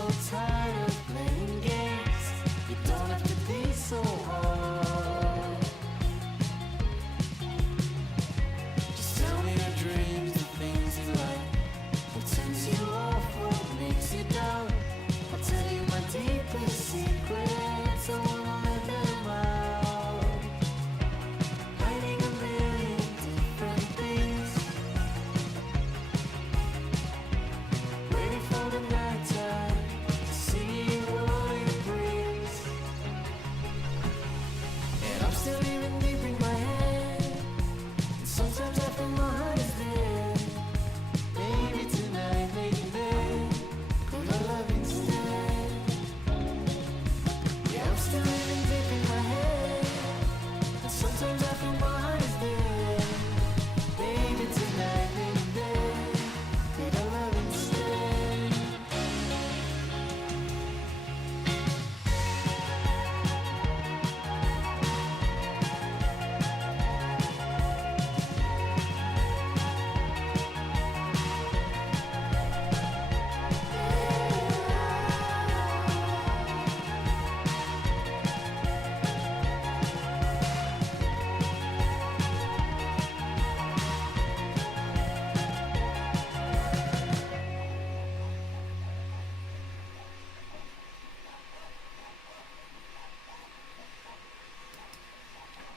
so tired of playing games. You don't have to be so hard. Just tell me your dreams, the things you like. What turns you off, what makes you down. I'll tell you my deepest secrets, I wanna let them out. Hiding a million different things, waiting for the night time to see what it brings. And I'm still even deep in my head, and sometimes I feel my heart is dead. Maybe tonight, maybe gonna love instead. Yeah, I'm still living deep in my head, and sometimes I feel my heart is dead. Maybe tonight, maybe gonna love instead.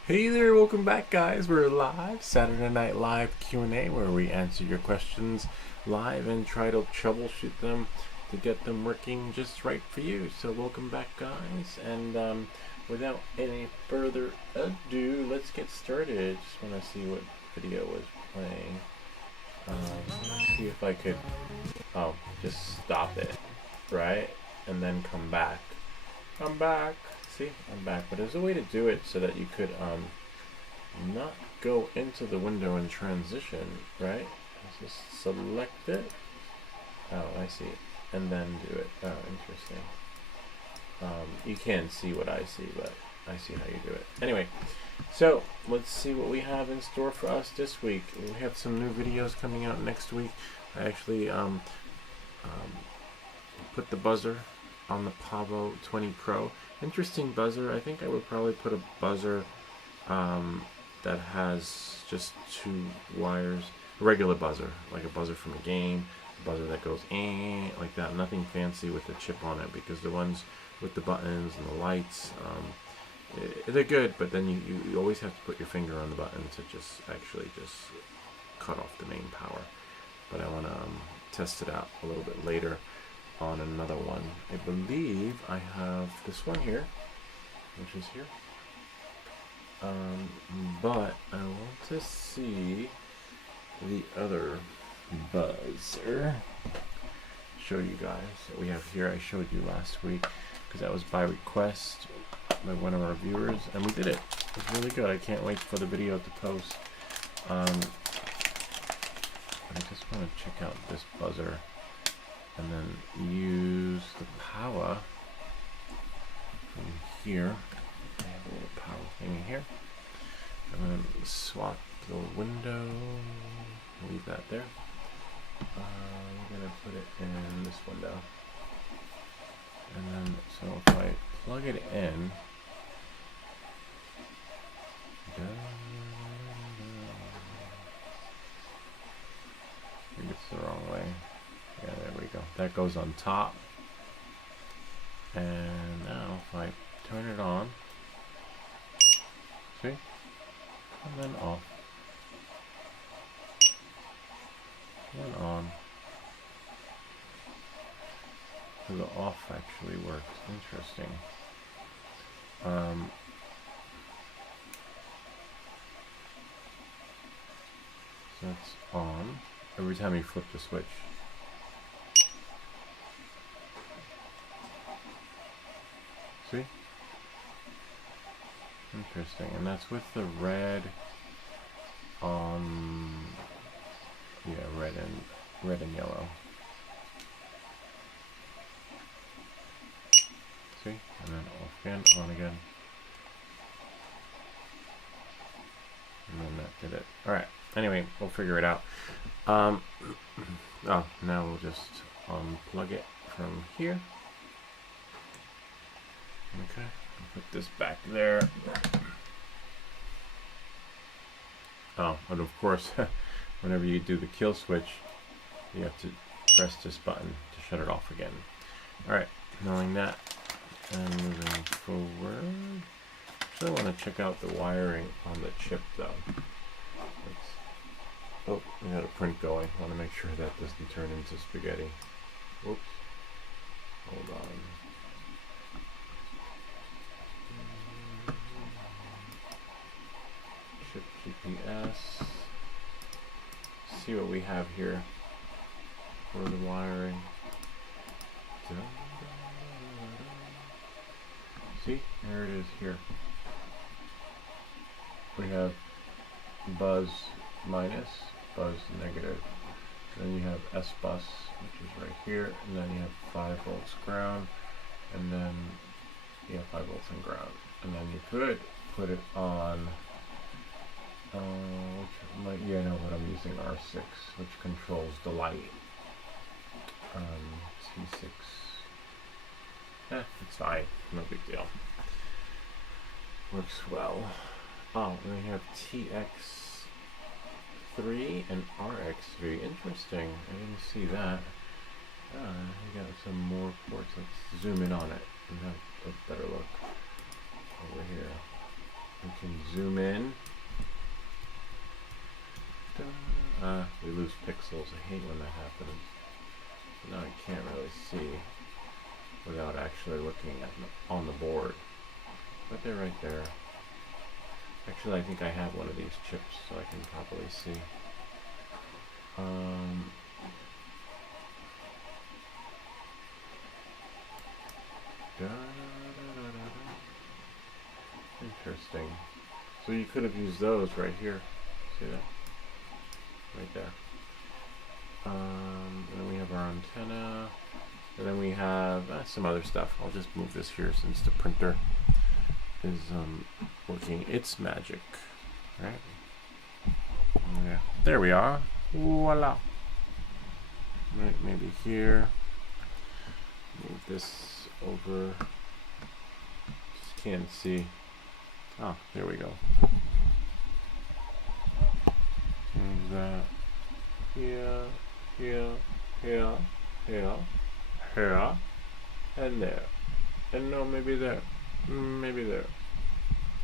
Hey there, welcome back guys. We're live, Saturday Night Live Q&A, where we answer your questions live and try to troubleshoot them to get them working just right for you. So welcome back guys, and without any further ado, let's get started. Just want to see what video was playing. Let's see if I could, just stop it, right? And then come back. Come back. See, I'm back, but there's a way to do it so that you could not go into the window and transition, right? Let's just select it. Oh, I see. And then do it. Oh, interesting. You can't see what I see, but I see how you do it. Anyway, so let's see what we have in store for us this week. We have some new videos coming out next week. I actually put the buzzer on the Pavo 20 Pro. Interesting buzzer. I think I would probably put a buzzer that has just 2 wires. A regular buzzer, like a buzzer from a game. A buzzer that goes like that. Nothing fancy with a chip on it, because the ones with the buttons and the lights, they're good, but then you always have to put your finger on the button to just actually just cut off the main power. But I want to test it out a little bit later on another one. I believe I have this one here, which is here, but I want to see the other buzzer. Show you guys what we have here. I showed you last week because that was by request by one of our viewers, and we did it. It's really good. I can't wait for the video to post. I just want to check out this buzzer and then use the power from here. I have a little power thing here. And then swap the window. Leave that there. I'm gonna put it in this window. And then, so if I plug it in, maybe it's the wrong way. Yeah, there we go. That goes on top. And now if I turn it on, see? And then off. And then on. So the off actually works. Interesting. So it's on every time you flip the switch. See? Interesting. And that's with the red on, yeah, red and yellow. See? And then off again, on again. And then that did it. Alright. Anyway, we'll figure it out. Oh, now we'll just unplug it from here. Okay, put this back there. Oh, and of course, whenever you do the kill switch, you have to press this button to shut it off again. Alright, knowing that, and moving forward. Actually, I want to check out the wiring on the chip though. Oh, we got a print going. I want to make sure that doesn't turn into spaghetti. Whoops. Hold on. Chip GPS. See what we have here for the wiring. See, there it is here. We have buzz minus, buzz negative. Then you have S bus, which is right here, and then you have 5 volts ground, and then you have 5 volts and ground. And then you could put it on, but I'm using R6, which controls the light. T6. It's fine, no big deal. Works well. Oh, and we have TX3 and RX3. Interesting. I didn't see that. We got some more ports. Let's zoom in on it and have a better look over here. We can zoom in. We lose pixels. I hate when that happens. Now I can't really see without actually looking at on the board. But they're right there. Actually, I think I have one of these chips, so I can probably see. Interesting. So you could have used those right here. See that? Right there. And then we have our antenna. And then we have some other stuff. I'll just move this here since the printer is working its magic. Right? Yeah. There we are. Voila. Right, maybe here. Move this over. Just can't see. Oh, there we go. Move that here, here, here, here, here, and there. And no, maybe there. Maybe there.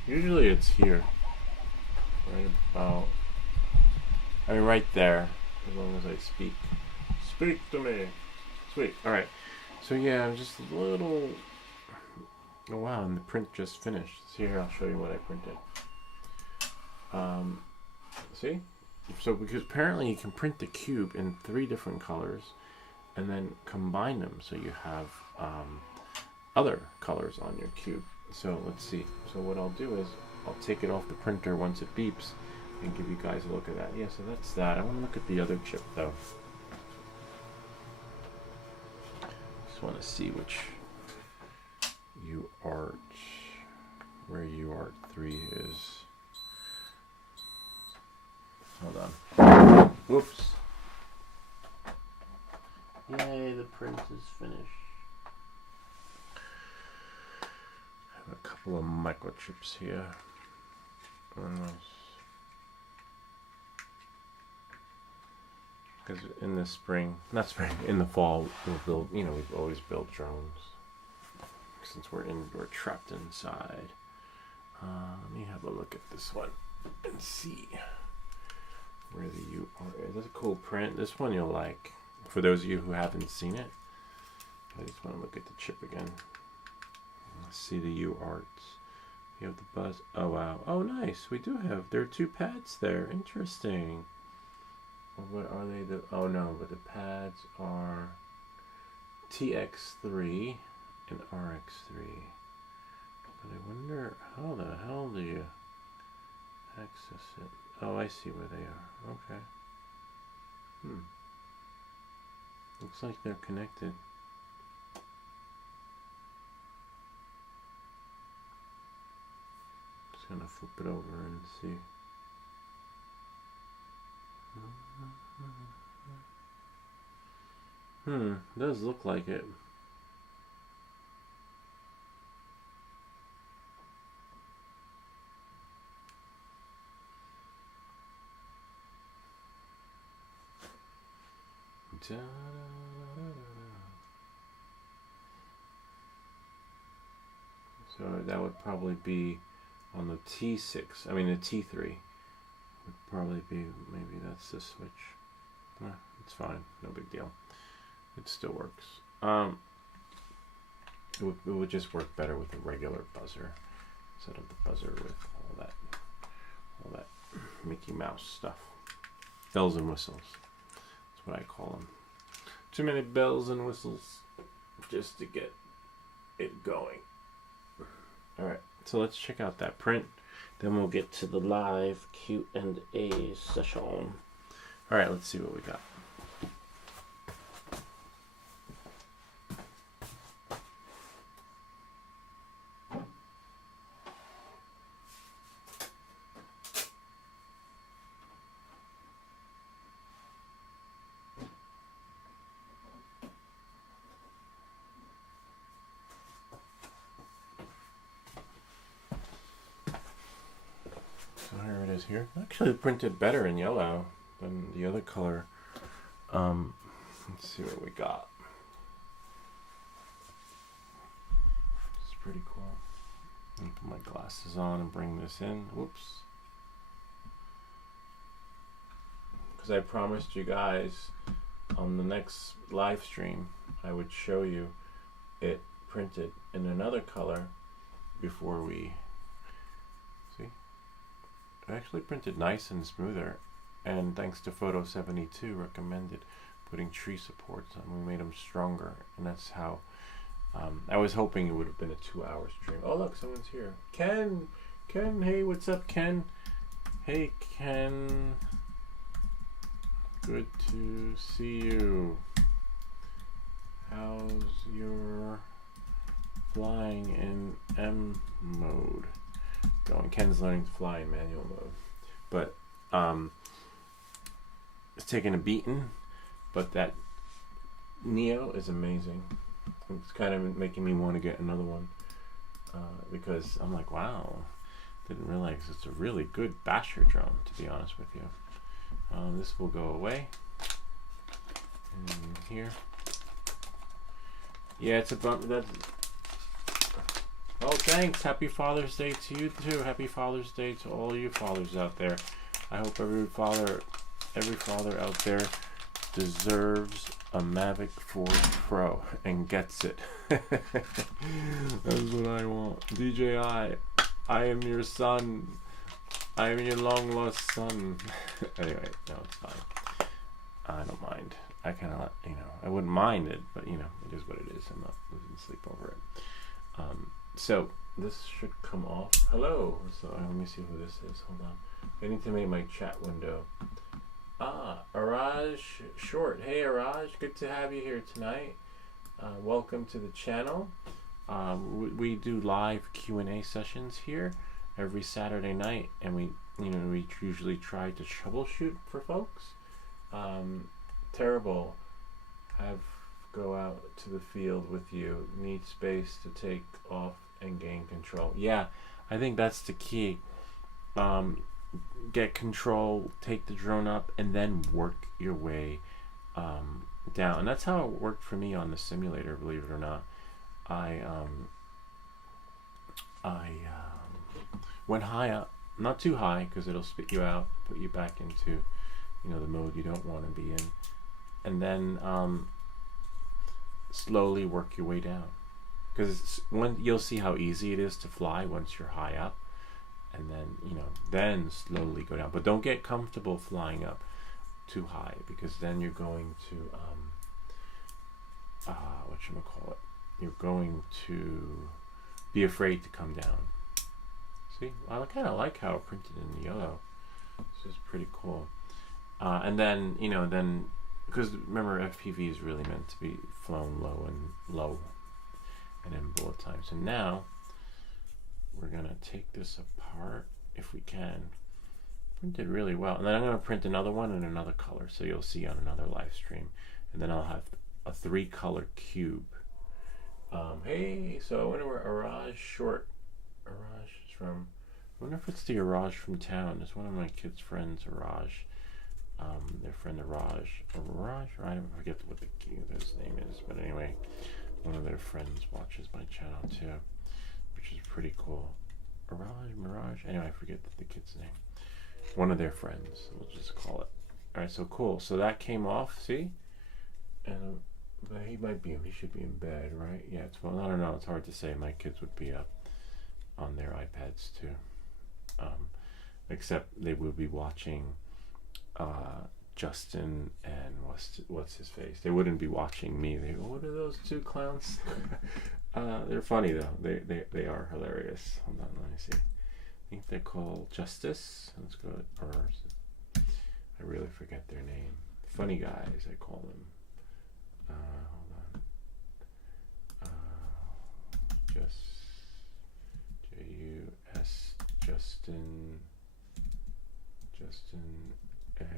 Usually it's here. Right about. I mean, right there. As long as I speak. Speak to me. Sweet. Alright. So yeah, I'm just a little. Oh wow, and the print just finished. See here, I'll show you what I printed. See? So because apparently you can print the cube in 3 different colors and then combine them so you have other colors on your cube. So let's see. So what I'll do is I'll take it off the printer once it beeps and give you guys a look at that. Yeah, so that's that. I want to look at the other chip though. Just want to see which UART, where UART3 is. Hold on. Whoops. Yay, the print is finished. I have a couple of microchips here. Because in the spring, not spring, in the fall, we'll build, we've always built drones. Since we're trapped inside. Let me have a look at this one and see where the UART is. That's a cool print. This one you'll like. For those of you who haven't seen it, I just want to look at the chip again. Let's see the UARTs. You have the buzz. Oh wow. Oh nice. We do have. There are 2 pads there. Interesting. What are they? Oh no, but the pads are TX3 and RX3. But I wonder how the hell do you access it? Oh, I see where they are. Okay. Looks like they're connected. Just gonna flip it over and see. Does look like it. So that would probably be on the T6. I mean the T3 would probably be, maybe that's the switch. It's fine, no big deal. It still works. It would just work better with a regular buzzer instead of the buzzer with all that Mickey Mouse stuff. Bells and whistles. That's what I call them. Too many bells and whistles just to get it going. Alright, so let's check out that print. Then we'll get to the live Q&A session. Alright, let's see what we got. Here it is here. Actually printed better in yellow than the other color. Let's see what we got. It's pretty cool. Let me put my glasses on and bring this in. Whoops. Because I promised you guys on the next live stream I would show you it printed in another color before we actually printed nice and smoother, and thanks to Photo 72 recommended putting tree supports on. We made them stronger, and that's how I was hoping it would have been a 2-hour stream. Oh look, someone's here. Ken, hey, what's up, Ken? Hey, Ken, good to see you. How's your flying in M mode going? Ken's learning to fly in manual mode, but it's taking a beating, but that Neo is amazing. It's kind of making me want to get another one because I'm like, wow, didn't realize it's a really good basher drone, to be honest with you. This will go away and here. Yeah, it's a bump. That's oh, thanks. Happy Father's Day to you too. Happy Father's Day to all you fathers out there. I hope every father out there deserves a Mavic 4 Pro and gets it. That's what I want. DJI, I am your son. I am your long lost son. Anyway, no, it's fine. I don't mind. I kind of, I wouldn't mind it, but it is what it is. I'm not losing sleep over it. So this should come off. Hello. So let me see who this is. Hold on. I need to make my chat window. Araj Short. Hey Araj, good to have you here tonight. Welcome to the channel. We do live Q&A sessions here every Saturday night, and we usually try to troubleshoot for folks. Terrible. Go out to the field with you. Need space to take off and gain control. Yeah, I think that's the key. Get control, take the drone up, and then work your way down. And that's how it worked for me on the simulator, believe it or not. I went high up, not too high because it'll spit you out, put you back into the mode you don't want to be in, and then slowly work your way down, because you'll see how easy it is to fly once you're high up, and then then slowly go down. But don't get comfortable flying up too high, because then you're going to whatchamacallit, you're going to be afraid to come down. See, I kind of like how it printed in yellow. This is pretty cool. And then then, because remember, FPV is really meant to be flown low and in bullet time. So now we're gonna take this apart if we can. Printed really well, and then I'm gonna print another one in another color, so you'll see on another live stream. And then I'll have a 3-color cube. Hey, so I wonder where Araj is from. I wonder if it's the Araj from town. It's one of my kids' friends, Araj. Their friend Araj, I forget what his name is, but anyway, one of their friends watches my channel too, which is pretty cool. Mirage. Anyway, I forget the kid's name. One of their friends, we'll just call it. All right, so cool. So that came off. See, and he should be in bed, right? Yeah. I don't know. It's hard to say. My kids would be up on their iPads too, except they will be watching Justin and what's his face. They wouldn't be watching me. They go, what are those two clowns? They're funny though. They are hilarious. Hold on, let me see. I think they're called Justice. Let's go. Or I really forget their name. Funny guys, I call them. Hold on. J-U-S Justin and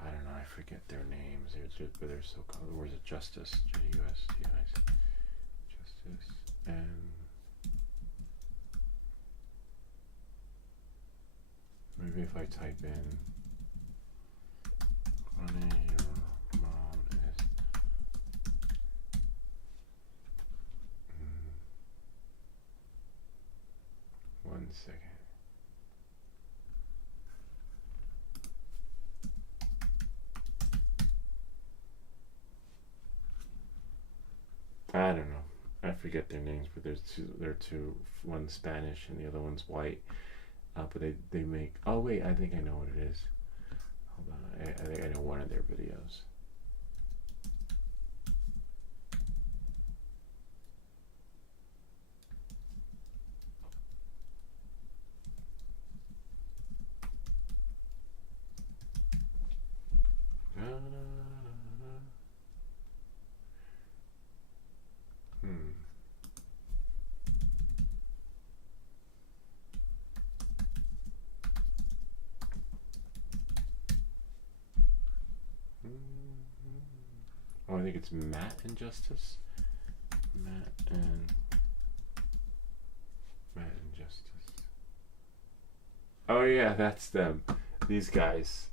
I don't know. I forget their names. They're so called. Where's it? Justice. J-U-S-T-I-C. Justice and maybe if I type in funny your mom is 1 second. I don't know. I forget their names, but there are two. One's Spanish and the other one's white. But they make. Oh wait, I think I know what it is. Hold on. I think I know one of their videos. Oh, I think it's Matt and Justice. Matt and Justice. Oh yeah, that's them. These guys.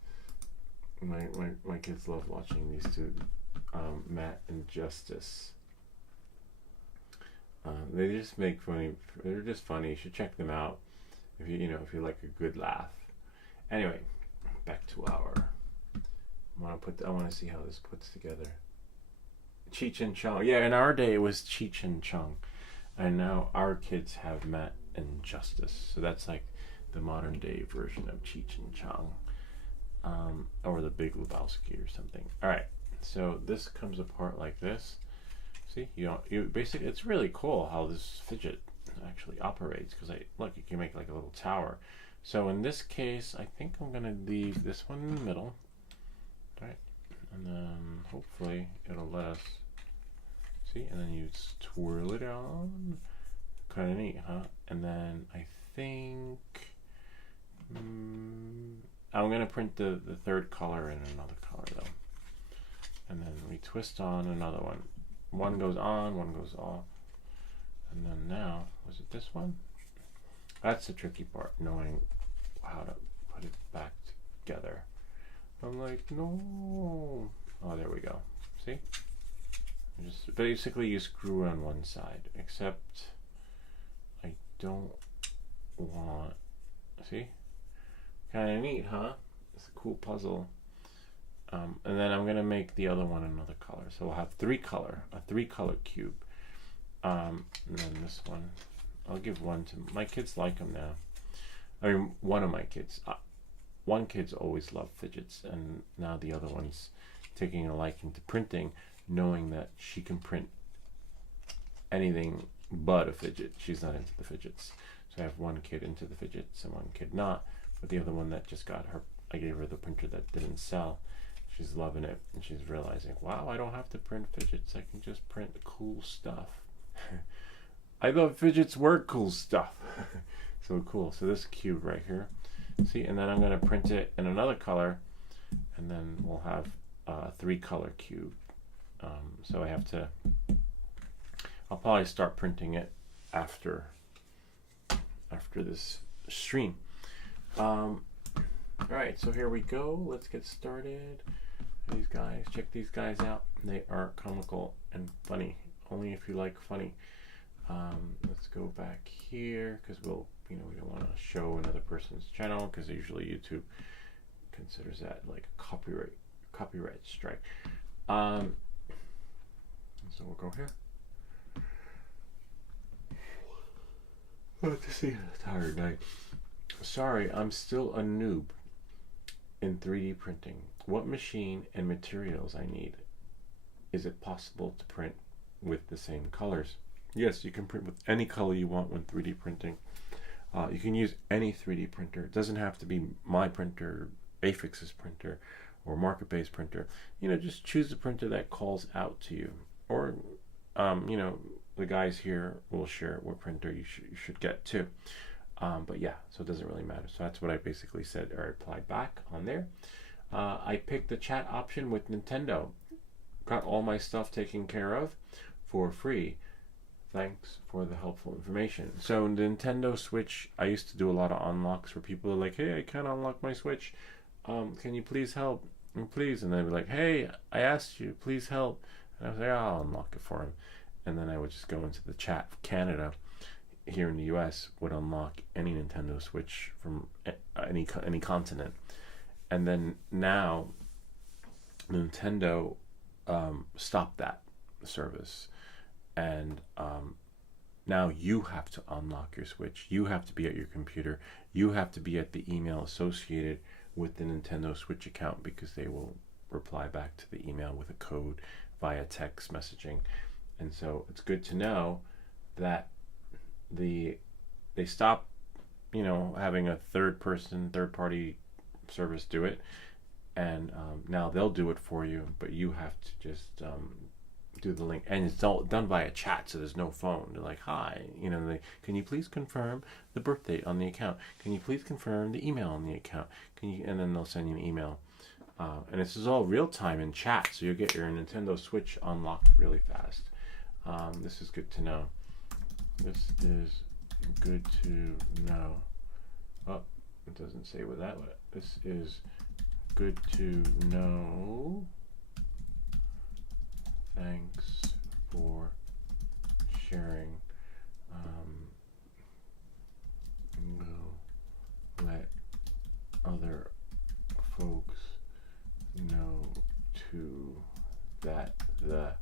My kids love watching these two. Matt and Justice. They just make funny. They're just funny. You should check them out if you like a good laugh. Anyway, back to our. I want to see how this puts together. Cheech and Chong. Yeah, in our day it was Cheech and Chong, and now our kids have Matt and Justice. So that's like the modern day version of Cheech and Chong, or the Big Lebowski or something. All right, so this comes apart like this. See, you basically, it's really cool how this fidget actually operates, because look, you can make like a little tower. So in this case, I think I'm gonna leave this one in the middle, right? And then hopefully it'll let us see, and then you twirl it on. Kind of neat, huh? And then I think I'm gonna print the third color in another color though, and then we twist on another one. One goes on, one goes off, and then now, was it this one? That's the tricky part, knowing how to put it back together. I'm like, no. Oh, there we go. See? Just basically you screw on one side, except I don't want. See? Kind of neat, huh? It's a cool puzzle. And then I'm gonna make the other one another color. So we'll have a 3-color cube. And then this one, I'll give one to my kids. Like them now. I mean, one of my kids. One kid's always loved fidgets, and now the other one's taking a liking to printing, knowing that she can print anything but a fidget. She's not into the fidgets. So I have one kid into the fidgets and one kid not. But the other one that just got her, I gave her the printer that didn't sell. She's loving it, and she's realizing, wow, I don't have to print fidgets. I can just print cool stuff. I thought fidgets were cool stuff. So cool. So this cube right here, See, and then I'm going to print it in another color, and then we'll have a 3-color cube. So I have to, I'll probably start printing it after this stream. All right, so here we go. Let's get started. These guys, check these guys out. They are comical and funny. Only if you like funny. Let's go back here because we don't want to show another person's channel because usually YouTube considers that like a copyright strike. So we'll go here. Let's see. Tired night. Sorry, I'm still a noob in 3D printing. What machine and materials I need? Is it possible to print with the same colors? Yes, you can print with any color you want when 3D printing. You can use any 3D printer. It doesn't have to be my printer, Afix's printer, or market-based printer. Just choose a printer that calls out to you. Or, the guys here will share what printer you should get too. But yeah, so it doesn't really matter. So that's what I basically said, or I replied back on there. I picked the chat option with Nintendo. Got all my stuff taken care of for free. Thanks for the helpful information. So Nintendo Switch, I used to do a lot of unlocks where people are like, hey, I can't unlock my Switch. Can you please help? And please. And they'd be like, hey, I asked you, please help. And I was like, I'll unlock it for him. And then I would just go into the chat. Canada, here in the US, would unlock any Nintendo Switch from any continent. And then now, Nintendo stopped that service. And now you have to unlock your Switch. You have to be at your computer. You have to be at the email associated with the Nintendo Switch account because they will reply back to the email with a code via text messaging. And so it's good to know that they stop, having a third party service do it, and now they'll do it for you, but you have to just do the link, and it's all done via chat, so there's no phone. They're like, hi, can you please confirm the birth date on the account? Can you please confirm the email on the account? And then they'll send you an email. And this is all real time in chat, so you'll get your Nintendo Switch unlocked really fast. This is good to know. This is good to know. Oh, it doesn't say what that was. This is good to know. Thanks for sharing. We'll let other folks know too that the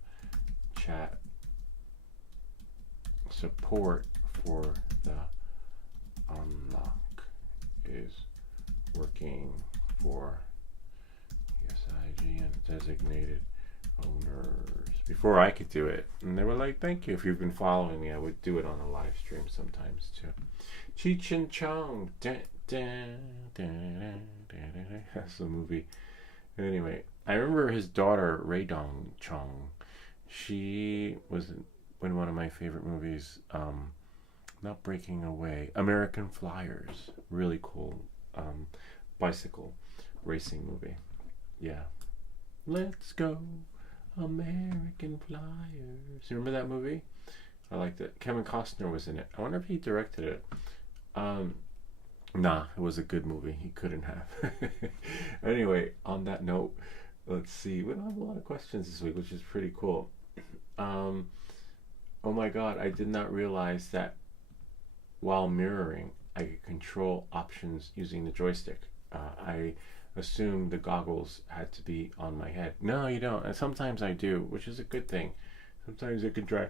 chat support for the unlock is working for SIG and designated owners. Before I could do it, and they were like, thank you. If you've been following me, I would do it on a live stream sometimes too. Cheech and Chong. That's the movie. Anyway, I remember his daughter, Rae Dong Chong. She was in one of my favorite movies, not Breaking Away, American Flyers. Really cool bicycle racing movie. Yeah. Let's go, American Flyers. You remember that movie? I liked it. Kevin Costner was in it. I wonder if he directed it. Nah, it was a good movie. He couldn't have. Anyway, on that note, let's see. We don't have a lot of questions this week, which is pretty cool. Oh my god, I did not realize that while mirroring, I could control options using the joystick. I assumed the goggles had to be on my head. No, you don't. And sometimes I do, which is a good thing. Sometimes it can drive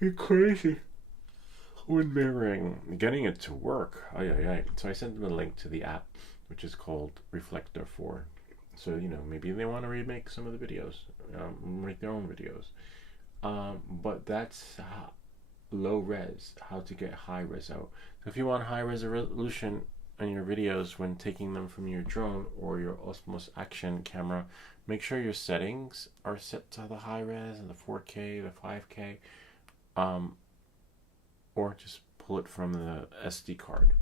me crazy when mirroring. Getting it to work. So I sent them a link to the app, which is called Reflector 4. So, maybe they want to remake some of the videos, make their own videos. But that's low res, how to get high res out. So if you want high resolution in your videos when taking them from your drone or your Osmos Action camera, make sure your settings are set to the high res and the 4K, the 5K, or just pull it from the SD card.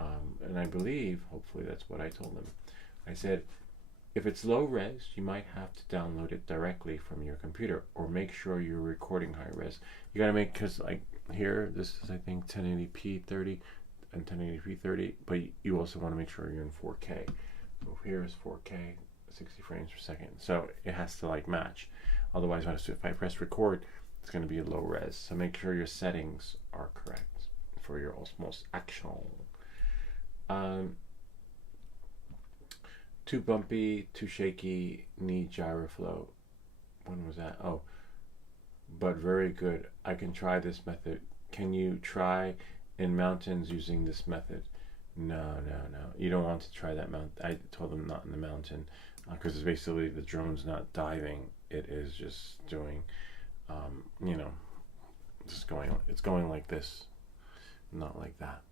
And I believe, hopefully that's what I told them. I said, if it's low res, you might have to download it directly from your computer, or make sure you're recording high res. You gotta make, because like here, this is I think 1080p 30 and 1080p 30, but you also want to make sure you're in 4K. So here is 4K, 60 frames per second. So it has to like match. Otherwise, if I press record, it's going to be low res. So make sure your settings are correct for your Osmos action. Too bumpy, too shaky, need gyroflow. When was that? Oh, but very good. I can try this method. Can you try in mountains using this method? No. You don't want to try that mount. I told them not in the mountain, because it's basically the drone's not diving. It is just doing, just going. It's going like this, not like that.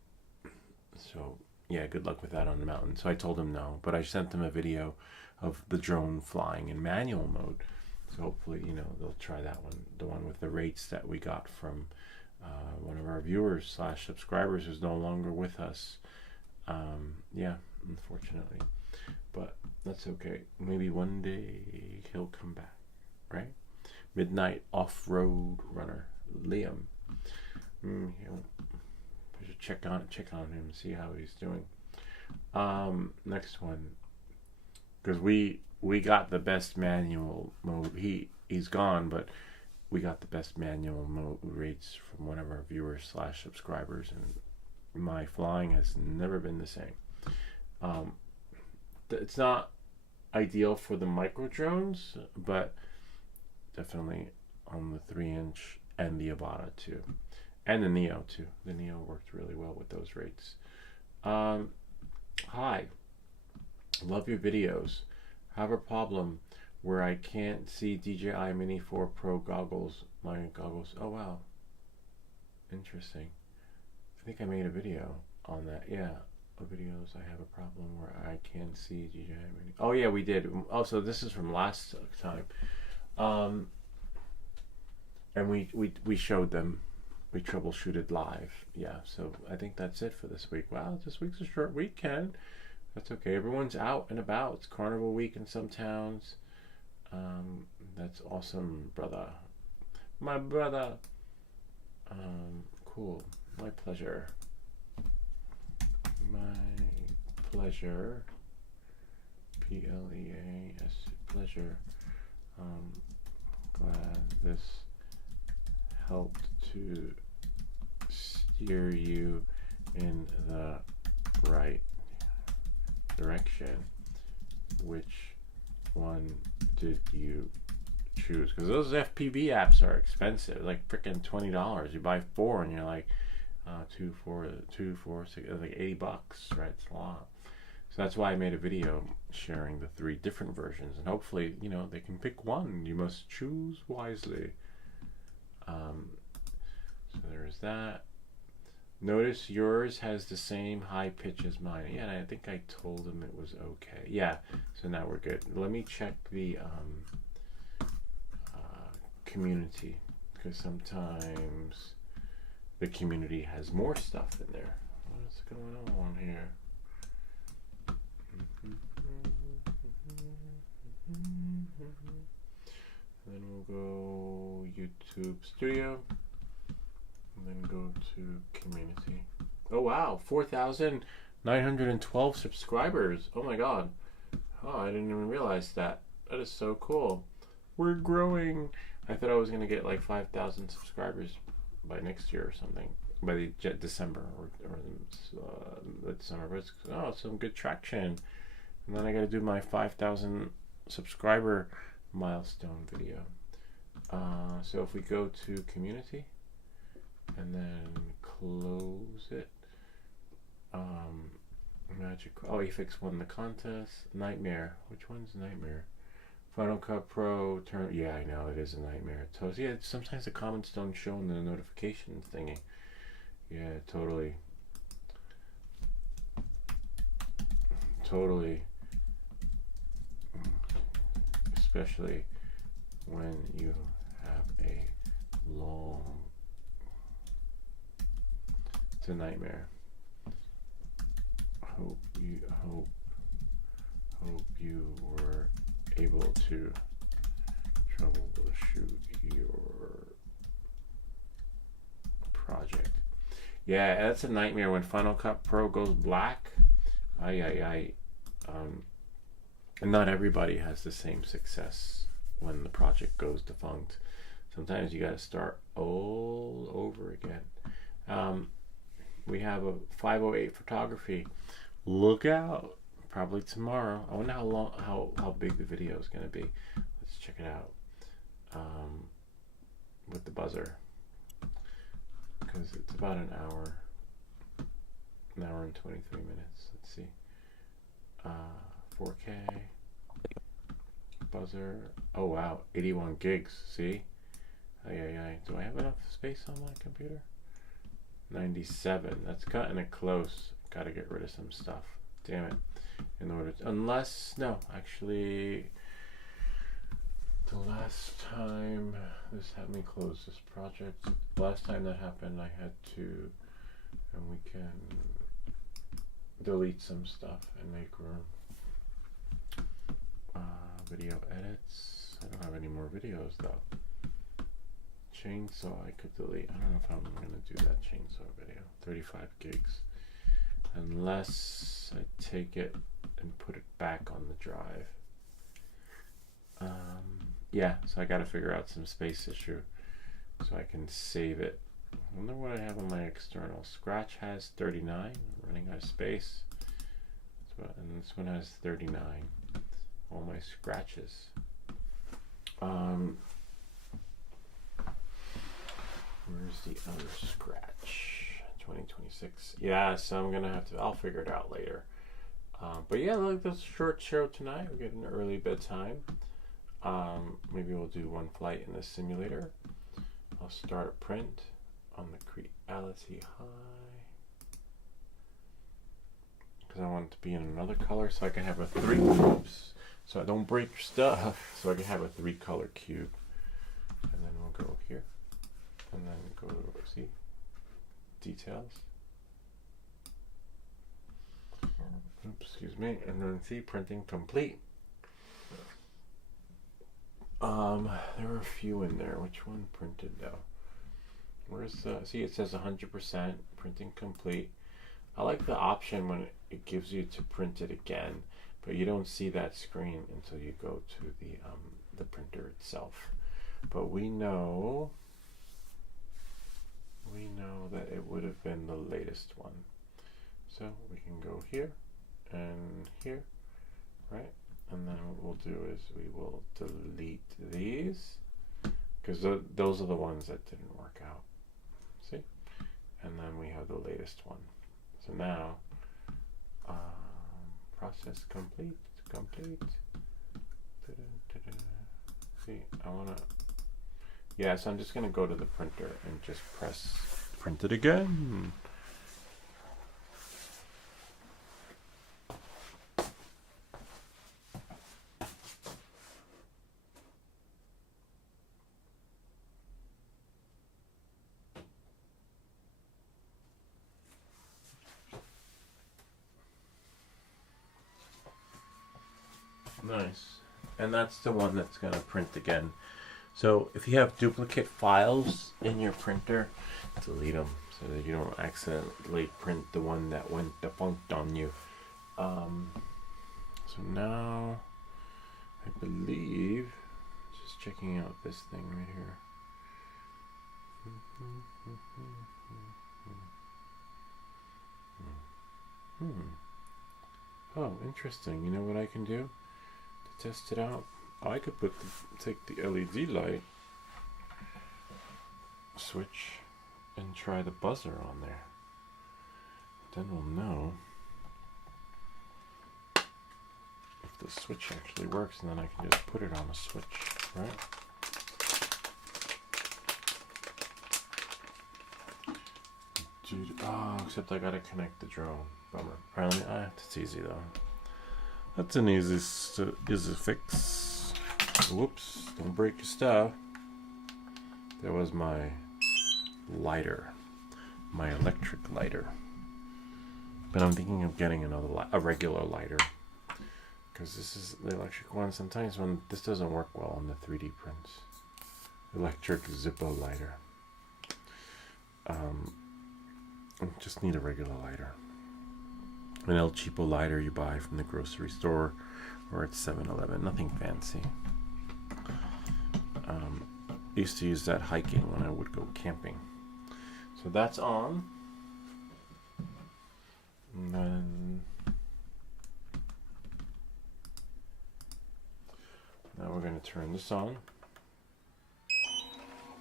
So yeah, good luck with that on the mountain. So I told him no, but I sent them a video of the drone flying in manual mode. So hopefully, they'll try that one, the one with the rates that we got from one of our viewers / subscribers who's no longer with us. Yeah, unfortunately, but that's okay. Maybe one day he'll come back, right? Midnight Off-Road Runner, Liam. I should check on him, see how he's doing. Next one, because we got the best manual mode. He's gone, but we got the best manual mode rates from one of our viewers / subscribers, and my flying has never been the same. It's not ideal for the micro drones, but definitely on the 3-inch and the Avata too, and the Neo too. The Neo worked really well with those rates. Hi, love your videos. Have a problem where I can't see DJI Mini 4 Pro goggles. My goggles. Oh wow, interesting. I think I made a video on that. Yeah, videos. I have a problem where I can't see DJI Mini. Oh yeah, we did. Oh, so this is from last time. And we showed them. We troubleshooted live. Yeah, so I think that's it for this week. Wow, this week's a short weekend. That's okay. Everyone's out and about. It's Carnival Week in some towns. That's awesome, brother. My brother. Cool. My pleasure. My pleasure. Pleas. Pleasure. Glad this helped to steer you in the right direction. Which one did you choose? Because those FPV apps are expensive, like freaking $20. You buy 4 and you're like 2, 4, 6, like $80, right? It's a lot. So that's why I made a video sharing the 3 different versions, and hopefully they can pick one. You must choose wisely. So there's that. Notice yours has the same high pitch as mine. Yeah, and I think I told him it was okay. Yeah, so now we're good. Let me check the community, because sometimes the community has more stuff in there. What's going on here? And then we'll go YouTube Studio, and then go to community. Oh wow, 4,912 subscribers. Oh my god. Oh, I didn't even realize that. That is so cool. We're growing. I thought I was going to get like 5,000 subscribers by next year or something. By the December or the December. But it's some good traction. And then I got to do my 5,000 subscriber milestone video. So if we go to community and then close it, Magic. Oh, eFix won the contest. Nightmare. Which one's Nightmare? Final Cut Pro. Turn. Yeah, I know it is a nightmare. Yeah, sometimes the comments don't show in the notification thingy. Yeah, totally. Especially when you have a long. It's a nightmare. hope you were able to troubleshoot your project. Yeah, that's a nightmare when Final Cut Pro goes black. And not everybody has the same success when the project goes defunct. Sometimes you got to start all over again. We have a 508 photography. Look out! Probably tomorrow. I wonder how big the video is going to be. Let's check it out. With the buzzer, because it's about an hour and 23 minutes. Let's see. 4K buzzer. Oh wow, 81 gigs. See? Do I have enough space on my computer? 97. That's cutting it close. Got to get rid of some stuff. Damn it. In order to, unless no, actually, the last time this had me close this project. Last time that happened, I had to, and we can delete some stuff and make room. Video edits. I don't have any more videos though. Chainsaw I could delete. I don't know if I'm gonna do that chainsaw video. 35 gigs. Unless I take it and put it back on the drive. Yeah, so I gotta figure out some space issue so I can save it. I wonder what I have on my external. Scratch has 39. I'm running out of space. And this one has 39. All my scratches. Where's the other scratch? 2026. Yeah, so I'm gonna have to. I'll figure it out later. But yeah, look, that's a short show tonight. We get an early bedtime. Maybe we'll do one flight in the simulator. I'll start a print on the Creality High because I want it to be in another color, so I can have a three. Oops. So I don't break your stuff. So I can have a 3-color cube, and then we'll go here, and then go to see details. Oops, excuse me, and then see printing complete. There were a few in there. Which one printed though? Where's the? See, it says 100% printing complete. I like the option when it gives you to print it again. But you don't see that screen until you go to the printer itself. But we know that it would have been the latest one. So we can go here and here, right? And then what we'll do is we will delete these because those are the ones that didn't work out. See? And then we have the latest one. So now. Process complete. See, I wanna. Yeah, so I'm just gonna go to the printer and just press print it again. Nice. And that's the one that's going to print again. So if you have duplicate files in your printer, delete them so that you don't accidentally print the one that went defunct on you. So now I believe, just checking out this thing right here. Oh, interesting. You know what I can do to test it out? Oh, I could take the LED light switch and try the buzzer on there. Then we'll know if the switch actually works, and then I can just put it on a switch, right? Dude, oh, except I gotta connect the drone. Bummer. Alright, that's easy though. That's an easy fix. Whoops, don't break your stuff. There was my lighter, my electric lighter. But I'm thinking of getting a regular lighter, because this is the electric one. Sometimes when this doesn't work well on the 3D prints. Electric Zippo lighter. I just need a regular lighter. An El Cheapo lighter you buy from the grocery store or at 7-Eleven. Nothing fancy. I used to use that hiking when I would go camping. So that's on. And then now we're going to turn this on.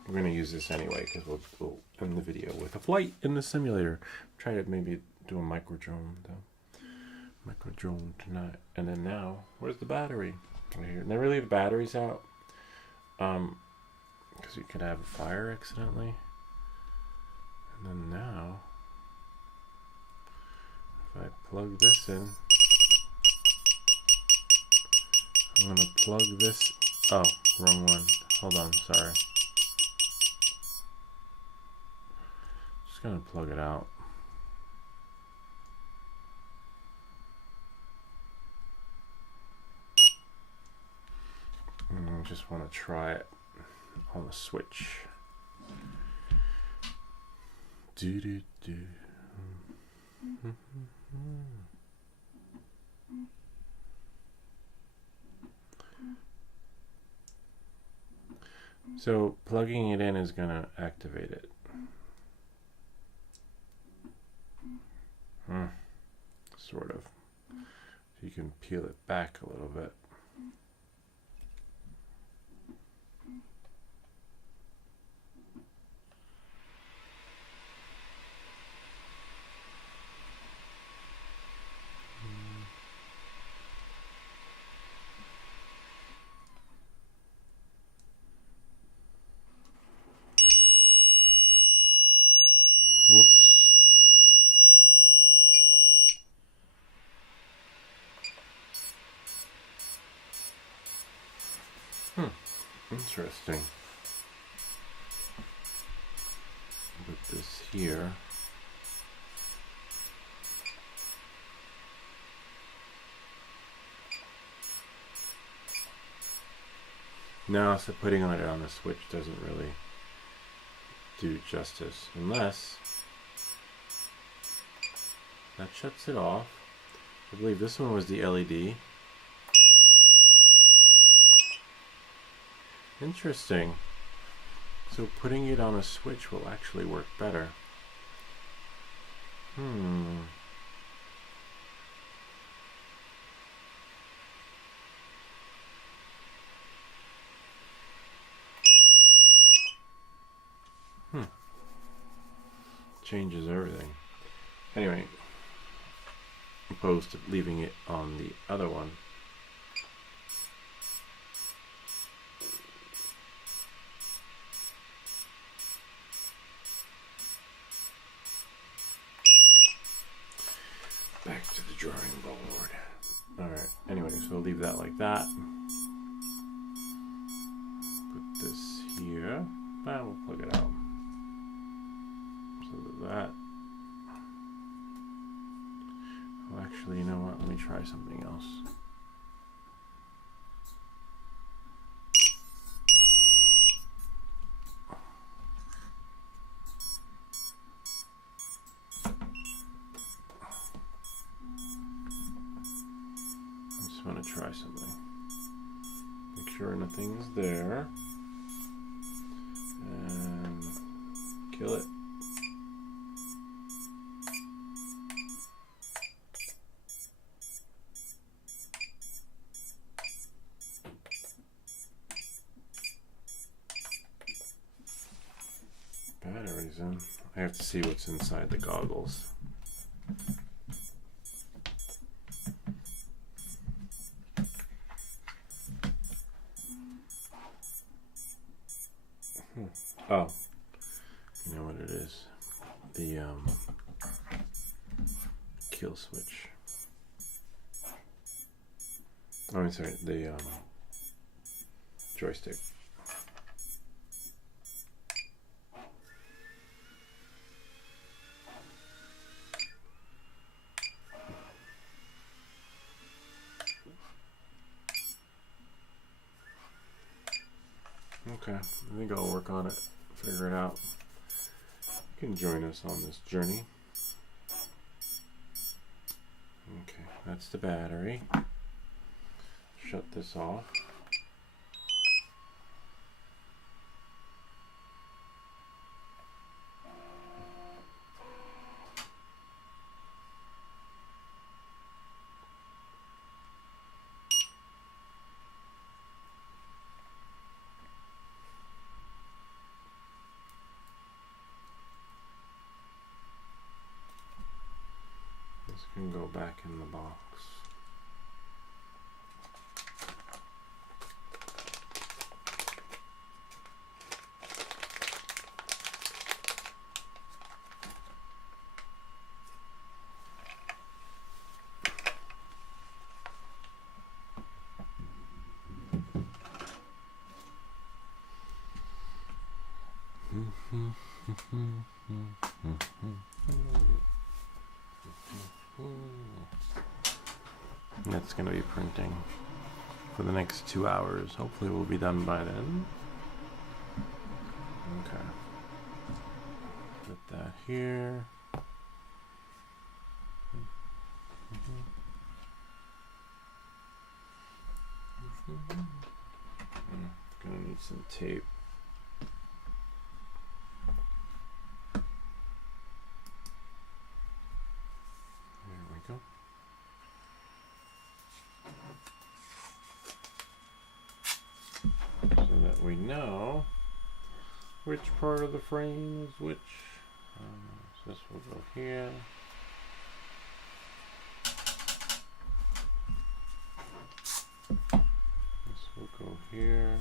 We're going to use this anyway because we'll end the video with a flight in the simulator. Try to maybe do a micro drone though. Micro drone tonight. And then now, where's the battery? Right here. Never leave the batteries out. Because you could have a fire accidentally. And then now, if I plug this in, I'm going to plug this. Oh, wrong one. Hold on, sorry. Just going to plug it out. And I just want to try it on the switch. Do do do. So plugging it in is going to activate it. Sort of. So you can peel it back a little bit. Whoops. Interesting. Put this here. Now, so putting it on the switch doesn't really do justice, unless that shuts it off. I believe this one was the LED. Interesting. So putting it on a switch will actually work better. Changes everything. Anyway, opposed to leaving it on the other one. Back to the drawing board. Alright, anyway, so we'll leave that like that. Put this here. And we'll plug it out. So that. Oh, actually, you know what? Let me try something else. I just want to try something. Make sure nothing's there. And kill it. Batteries in. I have to see what's inside the goggles. Oh, you know what it is? The kill switch. Oh, I'm sorry, the joystick. Okay, I think I'll work on it, figure it out. You can join us on this journey. Okay, that's the battery. Shut this off. This can go back in the box. That's going to be printing for the next 2 hours. Hopefully we'll be done by then. Okay. Put that here. Gonna need some tape. There we go. So that we know which part of the frame is which. So this will go here. This will go here.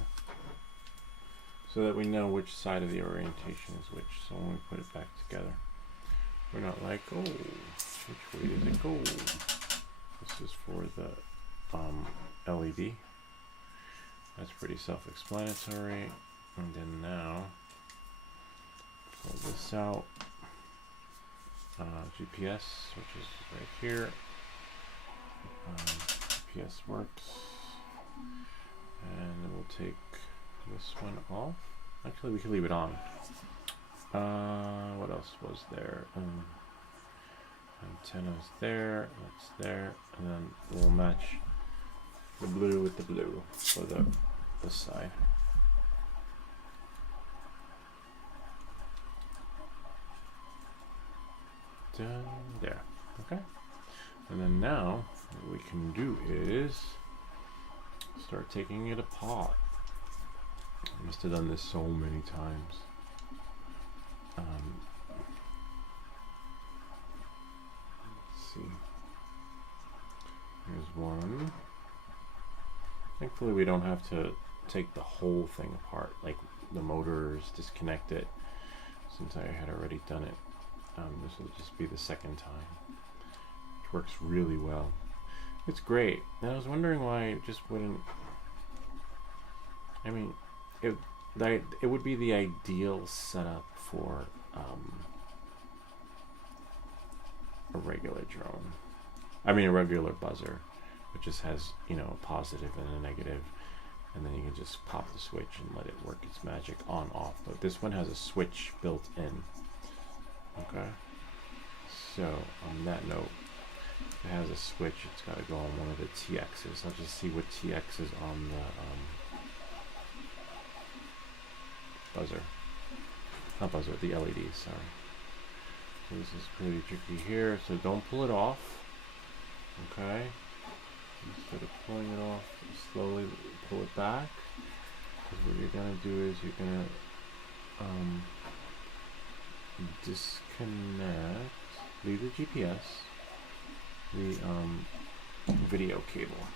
So that we know which side of the orientation is which. So when we put it back together, we're not like, oh, which way does it go? This is for the LED. That's pretty self-explanatory. And then now, pull this out. GPS, which is right here. GPS works. And then we'll take this one off. Actually, we can leave it on. What else was there? Antenna's there. That's there. And then we'll match the blue with the blue for this side. Done there. Okay. And then now what we can do is start taking it apart. I must have done this so many times. Let's see. Here's one. Thankfully we don't have to take the whole thing apart, like the motors, disconnect it, since I had already done it. This will just be the second time. It works really well. It's great. And I was wondering why it just wouldn't. I mean, it would be the ideal setup for a regular drone. I mean, a regular buzzer, which just has, you know, a positive and a negative, and then you can just pop the switch and let it work its magic on off. But this one has a switch built in. Okay. So on that note, it has a switch. It's got to go on one of the TXs. I'll just see what TX is on the buzzer. Not buzzer, the LED, sorry. So this is pretty tricky here, so don't pull it off. Okay. Instead of pulling it off, slowly pull it back. Because what you're going to do is you're going to disconnect, leave the GPS, the video cable,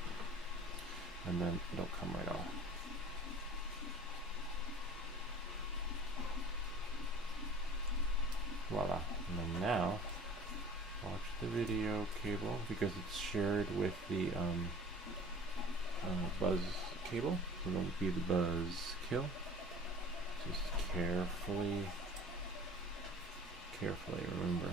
and then it'll come right off. Voila. And then now, watch the video cable because it's shared with the buzz cable. So don't be the buzz kill. Just carefully remember.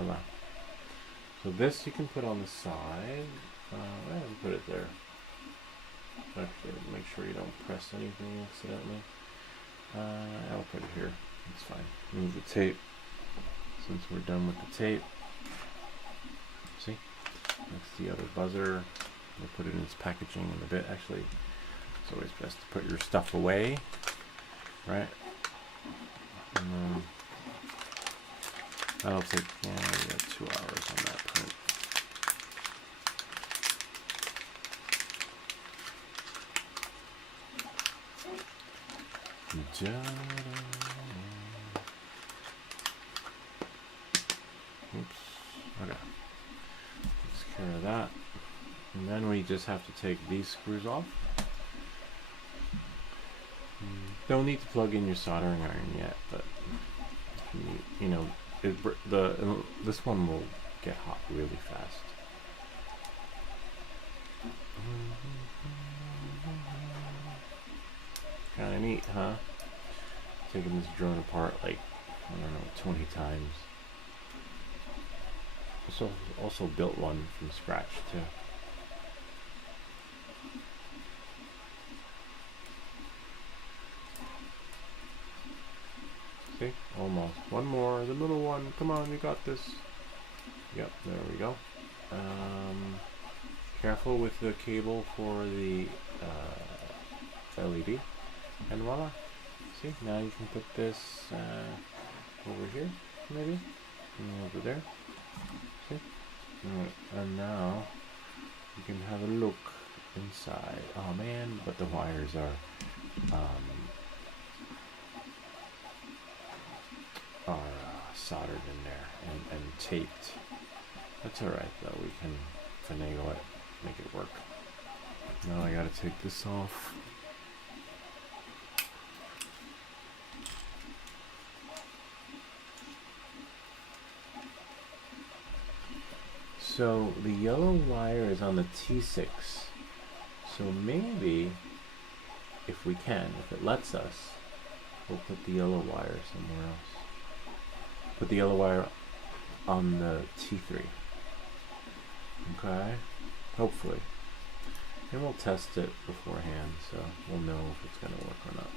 Voila. So this you can put on the side. And put it there. Actually, make sure you don't press anything accidentally. I'll put it here. It's fine. Move the tape. Since we're done with the tape. See? That's the other buzzer. We'll put it in its packaging in a bit. Actually, it's always best to put your stuff away. Right? And then that'll take, we got 2 hours on that print. Oops. Okay. Takes care of that. And then we just have to take these screws off. Don't need to plug in your soldering iron yet, but you know, this one will get hot really fast. Kind of neat, huh? Taking this drone apart like, I don't know, 20 times. Also built one from scratch too. See? Almost. One more, the little one. Come on, you got this. Yep, there we go. Careful with the cable for the LED. And voila. See, now you can put this over here, maybe. And over there. See? And now you can have a look inside. Oh man, but the wires are soldered in there and taped. That's alright though, we can finagle it, make it work. Now I gotta take this off. So the yellow wire is on the T6. So maybe, if we can, if it lets us, we'll put the yellow wire somewhere else. Put the yellow wire on the T3. Okay? Hopefully. And we'll test it beforehand, so we'll know if it's going to work or not.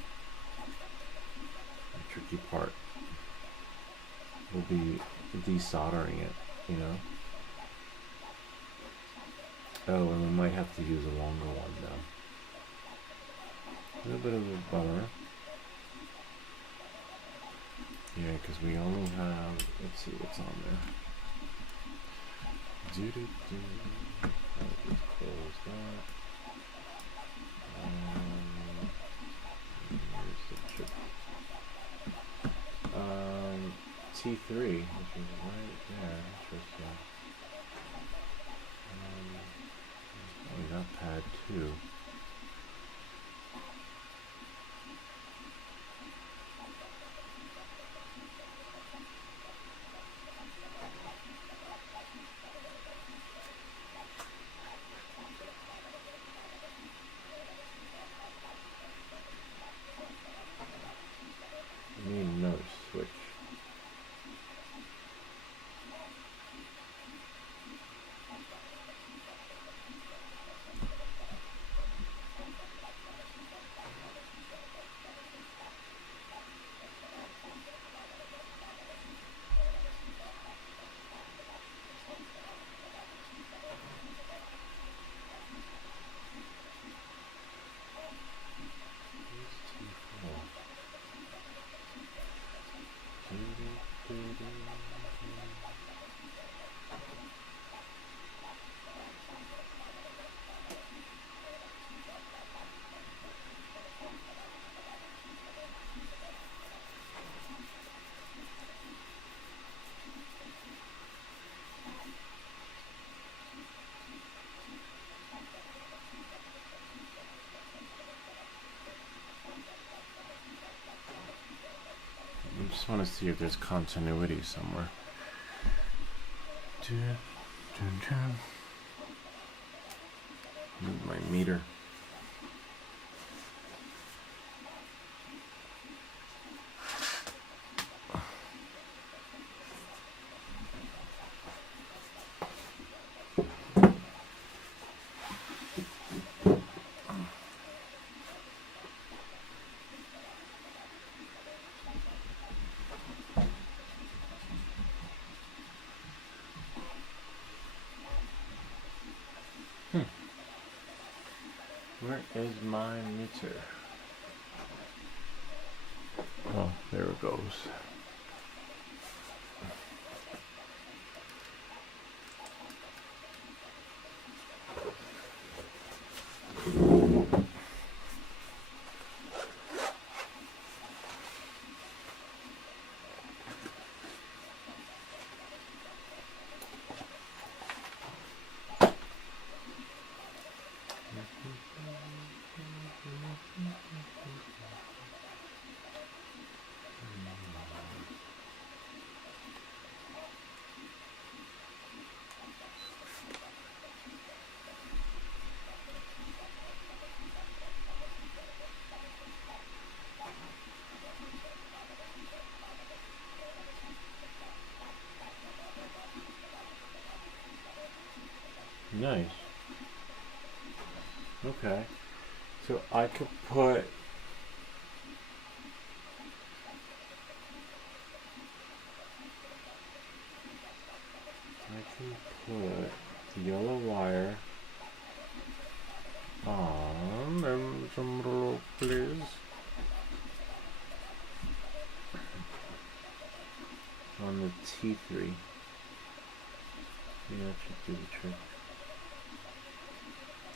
The tricky part will be desoldering it, you know? Oh, and we might have to use a longer one, though. A little bit of a bummer. Yeah, because we only have, let's see what's on there. I'll just close that. Here's the chip. T3, which is right there. Interesting. We got pad 2. Need another switch. I just want to see if there's continuity somewhere. Move my meter. Where is my meter? Oh, there it goes. Nice. Okay. So I could put the yellow wire on, and some rope, please. On the T3. Yeah, that should do the trick.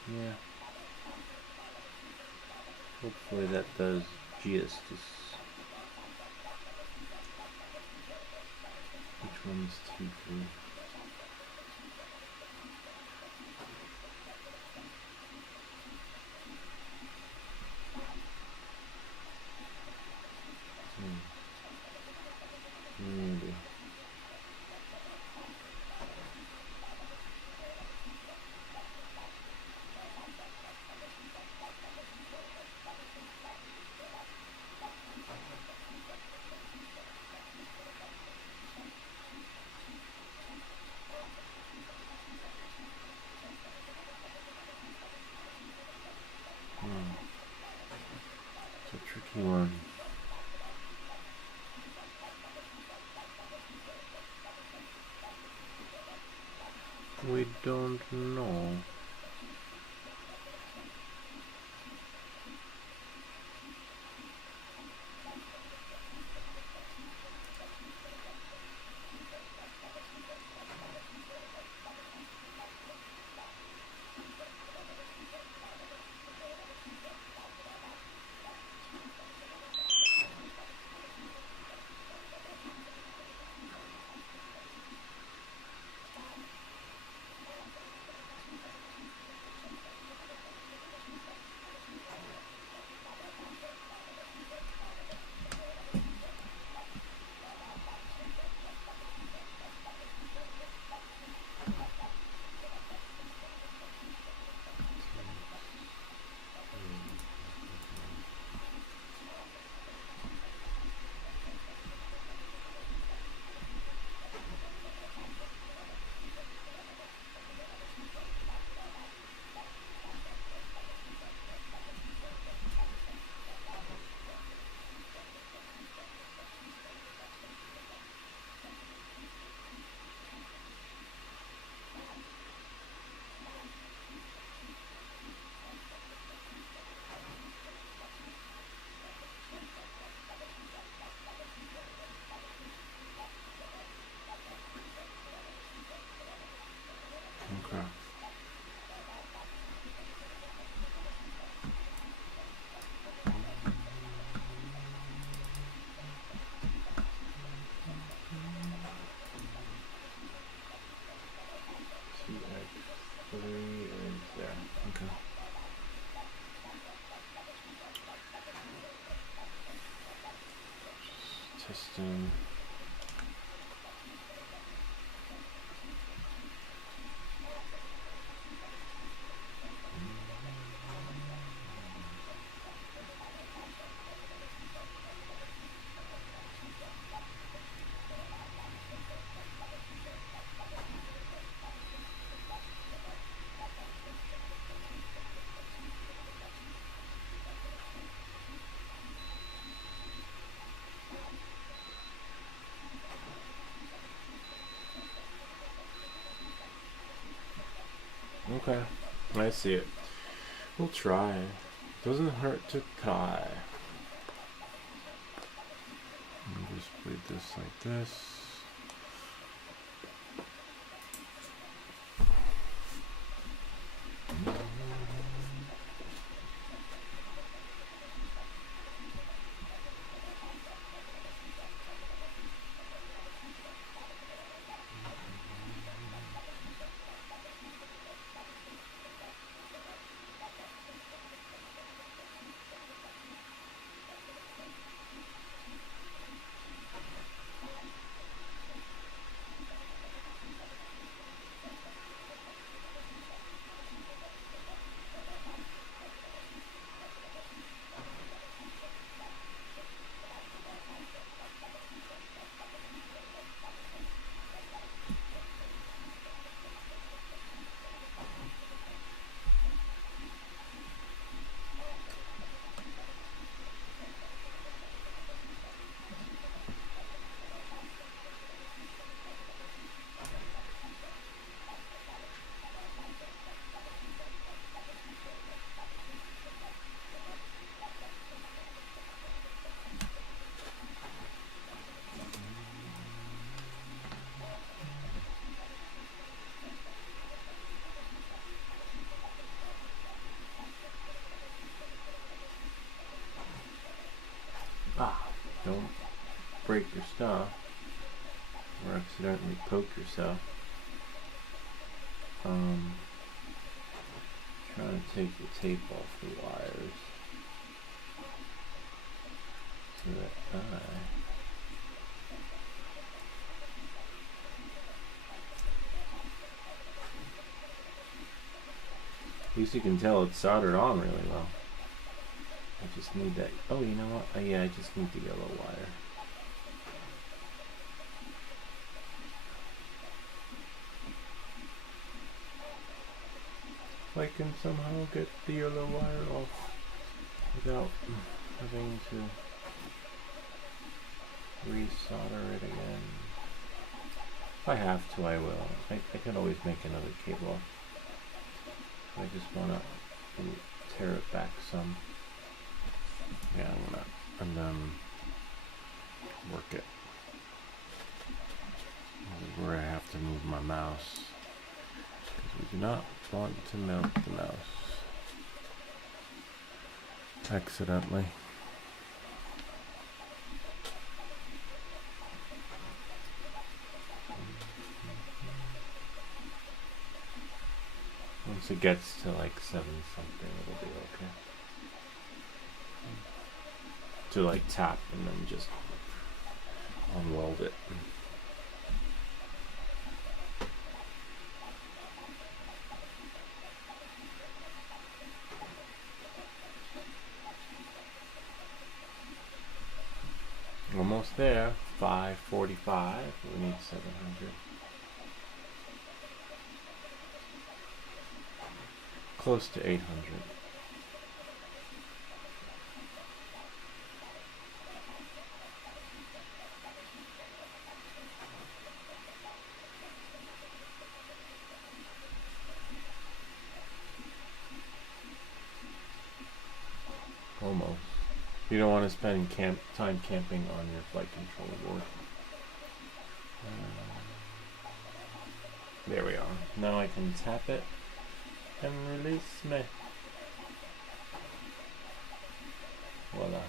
Yeah. Hopefully that does justice. Which one is T3? Maybe. It's a tricky one. We don't know. Okay. TX3 is there. Okay. Just testing. Okay, I see it. We'll try. Doesn't hurt to try. Just bleed this like this. Don't break your stuff or accidentally poke yourself. Trying to take the tape off the wires so that at least you can tell it's soldered on really well. I just need that. Oh, you know what? Yeah, I just need the yellow wire. If I can somehow get the yellow wire off without having to resolder it again. If I have to, I will. I can always make another cable. I just want to tear it back some. Yeah, I'm gonna, and then work it. This is where I have to move my mouse, because we do not want to melt the mouse accidentally. Once it gets to like 7 something, it'll be okay. To like tap and then just unweld it. Almost there. 545. We need 700. Close to 800. Almost. You don't want to spend time camping on your flight control board. There we are. Now I can tap it and release me. Voila.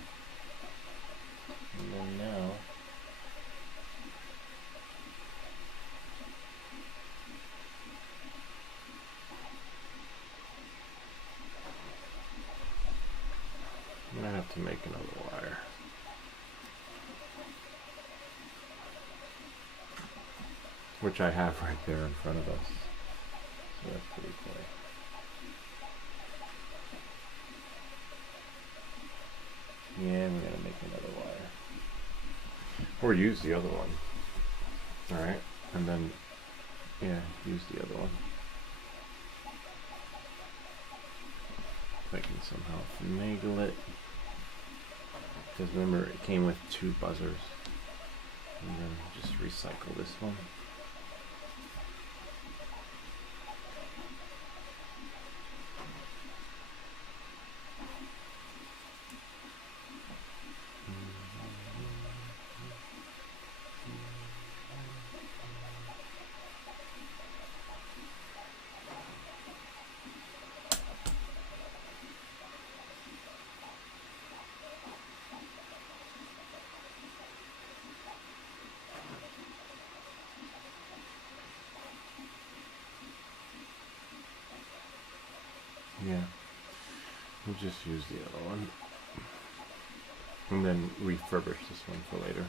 And then now I'm gonna have to make another wire. Which I have right there in front of us. So that's pretty funny. Yeah, we're gonna make another wire. Or use the other one. Alright, and then, yeah, use the other one. If I can somehow finagle it. Because remember, it came with 2 buzzers. And then just recycle this one. Yeah. We'll just use the other one. And then refurbish this one for later.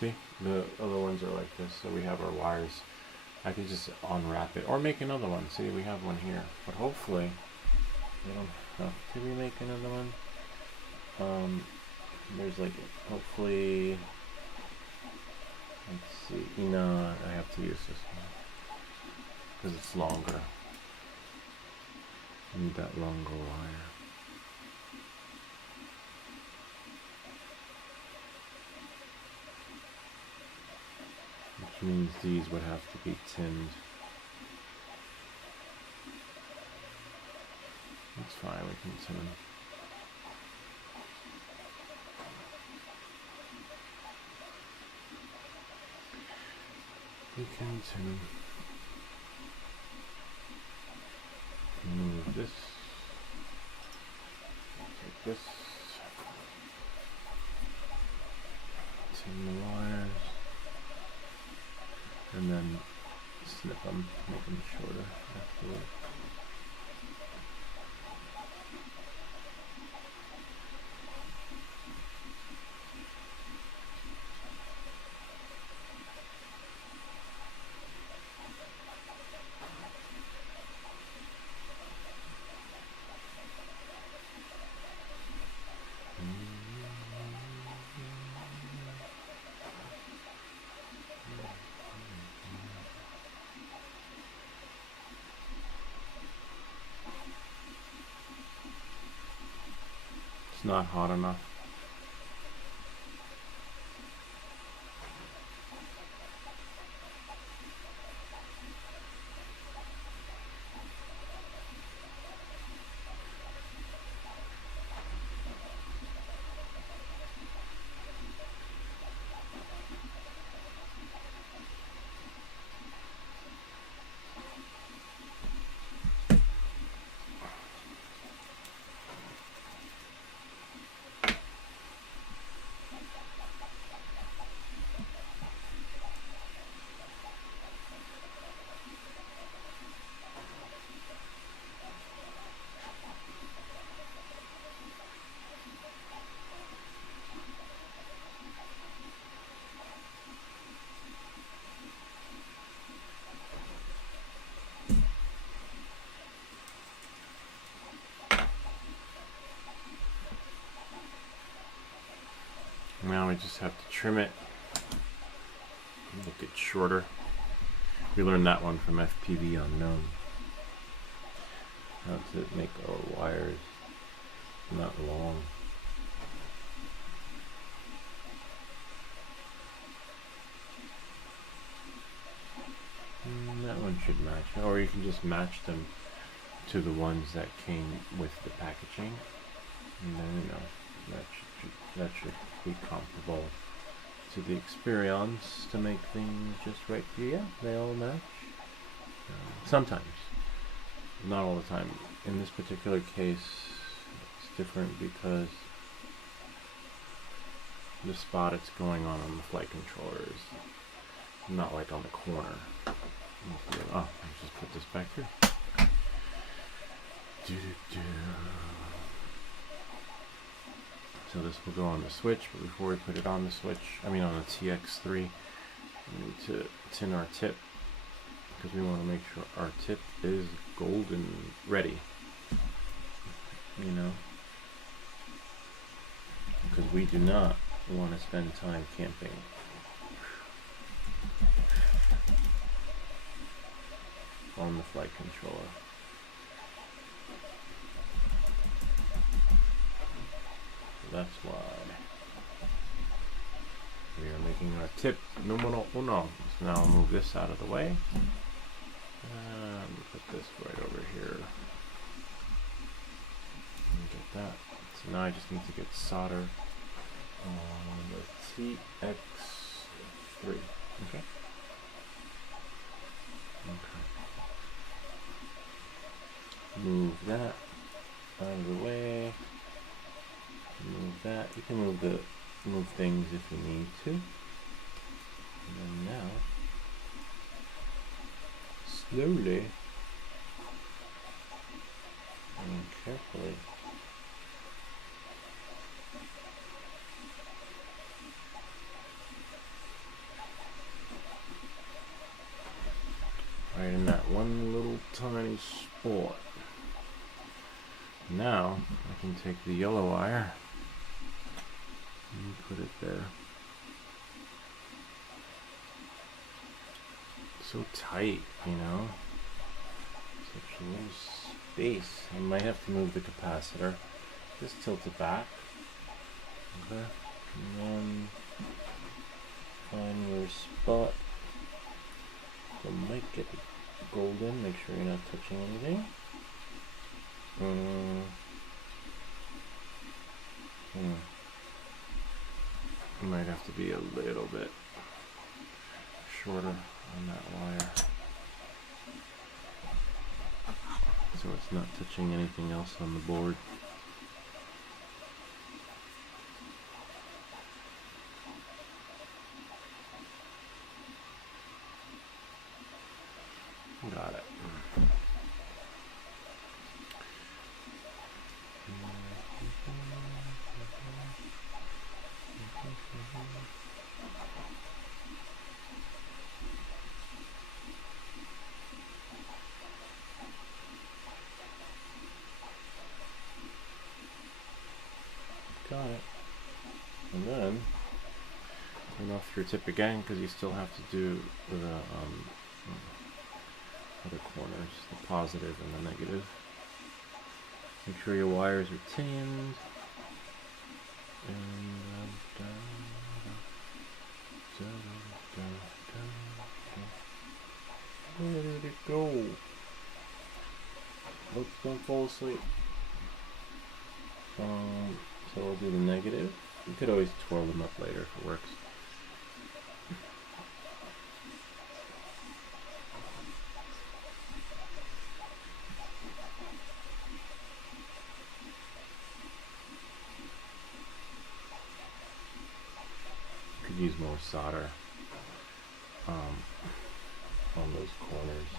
See, the other ones are like this, so we have our wires. I can just unwrap it or make another one. See, we have one here, but hopefully we don't have to remake another one. There's like, hopefully, let's see, no, I have to use this one because it's longer. I need that longer wire. Which means these would have to be tinned. That's fine, we can tin them. We can tin them. Move this. Take this. Tin the wires. And then snip them, make them shorter afterwards. It's not hot enough. Now we just have to trim it, make it shorter. We learned that one from FPV Unknown. How to make our wires not long. That one should match, or you can just match them to the ones that came with the packaging, and then you know that should be comparable to the Experience to make things just right for you. Yeah, they all match. Sometimes, not all the time. In this particular case, it's different because the spot it's going on the flight controller is not like on the corner. Oh, I'll just put this back here. So this will go on the switch, but before we put it on the switch, I mean on the TX3, we need to tin our tip because we want to make sure our tip is golden ready. You know, because we do not want to spend time camping. On the flight controller. So that's why we are making our tip numero uno. So now I'll move this out of the way. And put this right over here. And get that. So now I just need to get solder on the TX3. Okay. Okay. Move that out of the way. Move that. You can move things if you need to. And then now, slowly and carefully, right in that one little tiny spot. Now I can take the yellow wire and put it there. So tight, you know, such a little space. I might have to move the capacitor. Just tilt it back. Okay, and then find your spot. So might get it golden. Make sure you're not touching anything. Might have to be a little bit shorter on that wire, so it's not touching anything else on the board. Got it. Got it. And then turn off your tip again, because you still have to do the other corners, the positive and the negative. Make sure your wires are tinned. And where did it go? Oops, don't fall asleep. So we'll do the negative. You could always twirl them up later if it works. You could use more solder on those corners.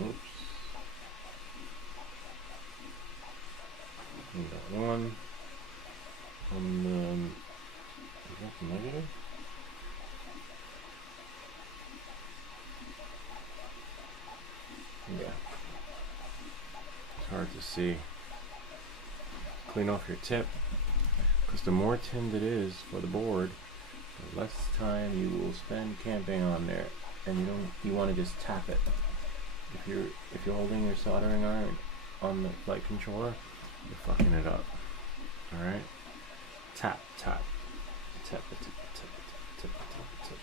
Oops. We got one. And then, is that the negative? Yeah. It's hard to see. Clean off your tip, because the more tinned it is for the board, the less time you will spend camping on there, and you want to just tap it. If you're holding your soldering iron on the flight controller, you're fucking it up. All right, tap, tap, tap, tap, tap, tap, tap, tap, tap.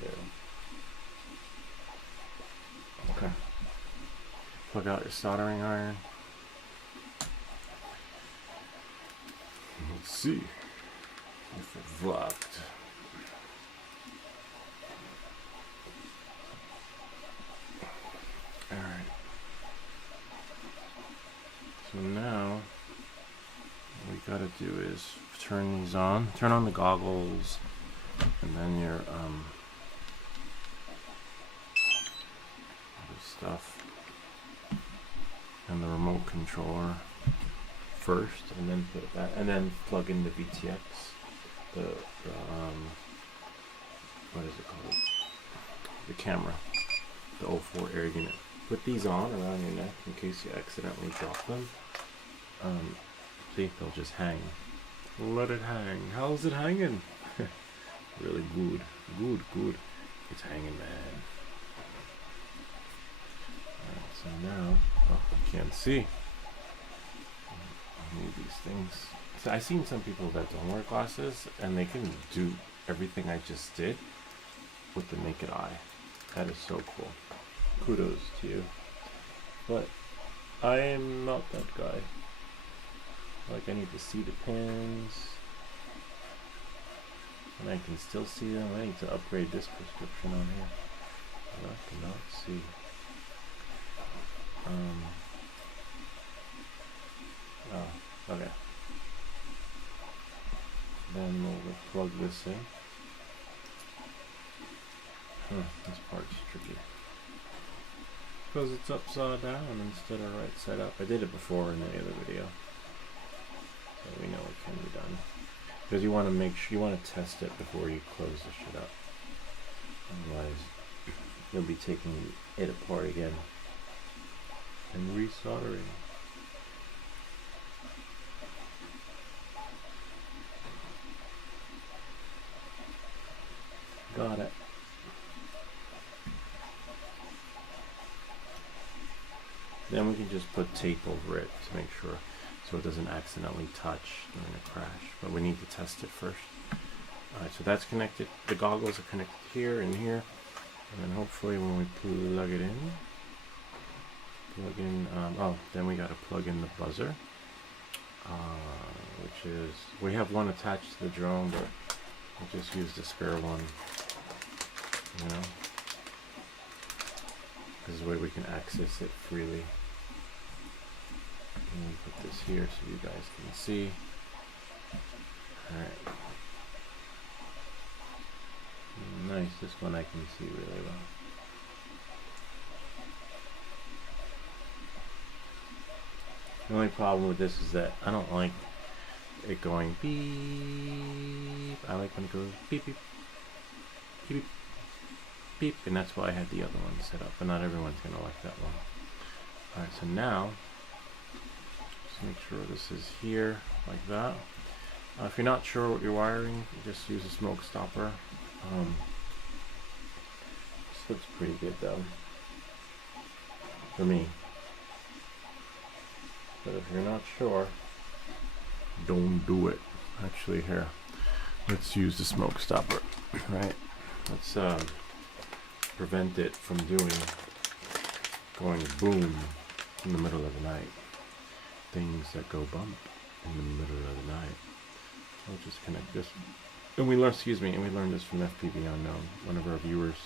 There. Okay. Plug out your soldering iron. Let's see if it's locked. Alright. So now what we gotta do is turn these on. Turn on the goggles, and then your other stuff, and the remote controller first, and then put it back, and then plug in the VTX, the what is it called? The camera, the 04 air unit. Put these on around your neck in case you accidentally drop them. See, they'll just hang. Let it hang. How's it hanging? Really good. Good, good. It's hanging, man. Alright, so now, oh, you can't see. I need these things. So I've seen some people that don't wear glasses, and they can do everything I just did with the naked eye. That is so cool. Kudos to you. But I am not that guy. Like, I need to see the pins. And I can still see them. I need to upgrade this prescription on here. I cannot see. Oh, okay. Then we'll plug this in. This part's tricky. Because it's upside down instead of right side up. I did it before in the other video. So we know it can be done. Because you want to make sure, you want to test it before you close the shit up. Otherwise, you'll be taking it apart again and resoldering. Got it. Then we can just put tape over it to make sure so it doesn't accidentally touch during a crash. But we need to test it first. Alright, so that's connected. The goggles are connected here and here. And then hopefully when we plug it in, then we got to plug in the buzzer. Which is, we have one attached to the drone, but we'll just use the spare one. You know? This is the way we can access it freely. And we put this here so you guys can see. Alright. Nice, this one I can see really well. The only problem with this is that I don't like it going beep. I like when it goes beep beep beep beep, and that's why I had the other one set up, but not everyone's gonna like that one. Alright, so now just make sure this is here like that. If you're not sure what you're wiring, just use a smoke stopper. This looks pretty good though, for me. But if you're not sure, don't do it. Actually, here, let's use the smoke stopper, right? Let's prevent it from going boom in the middle of the night. Things that go bump in the middle of the night. I'll just connect this. And we learned this from FPV Unknown, one of our viewers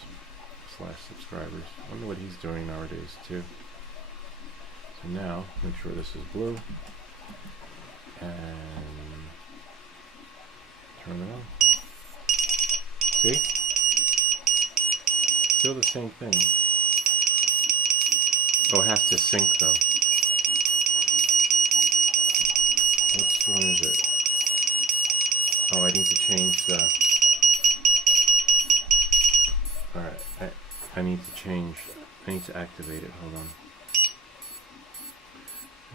/ subscribers. I wonder what he's doing nowadays too. So now, make sure this is blue, and turn it on. See? Still the same thing. Oh, it has to sync though. Which one is it? Oh, I need to change the... Alright, I need to activate it, hold on.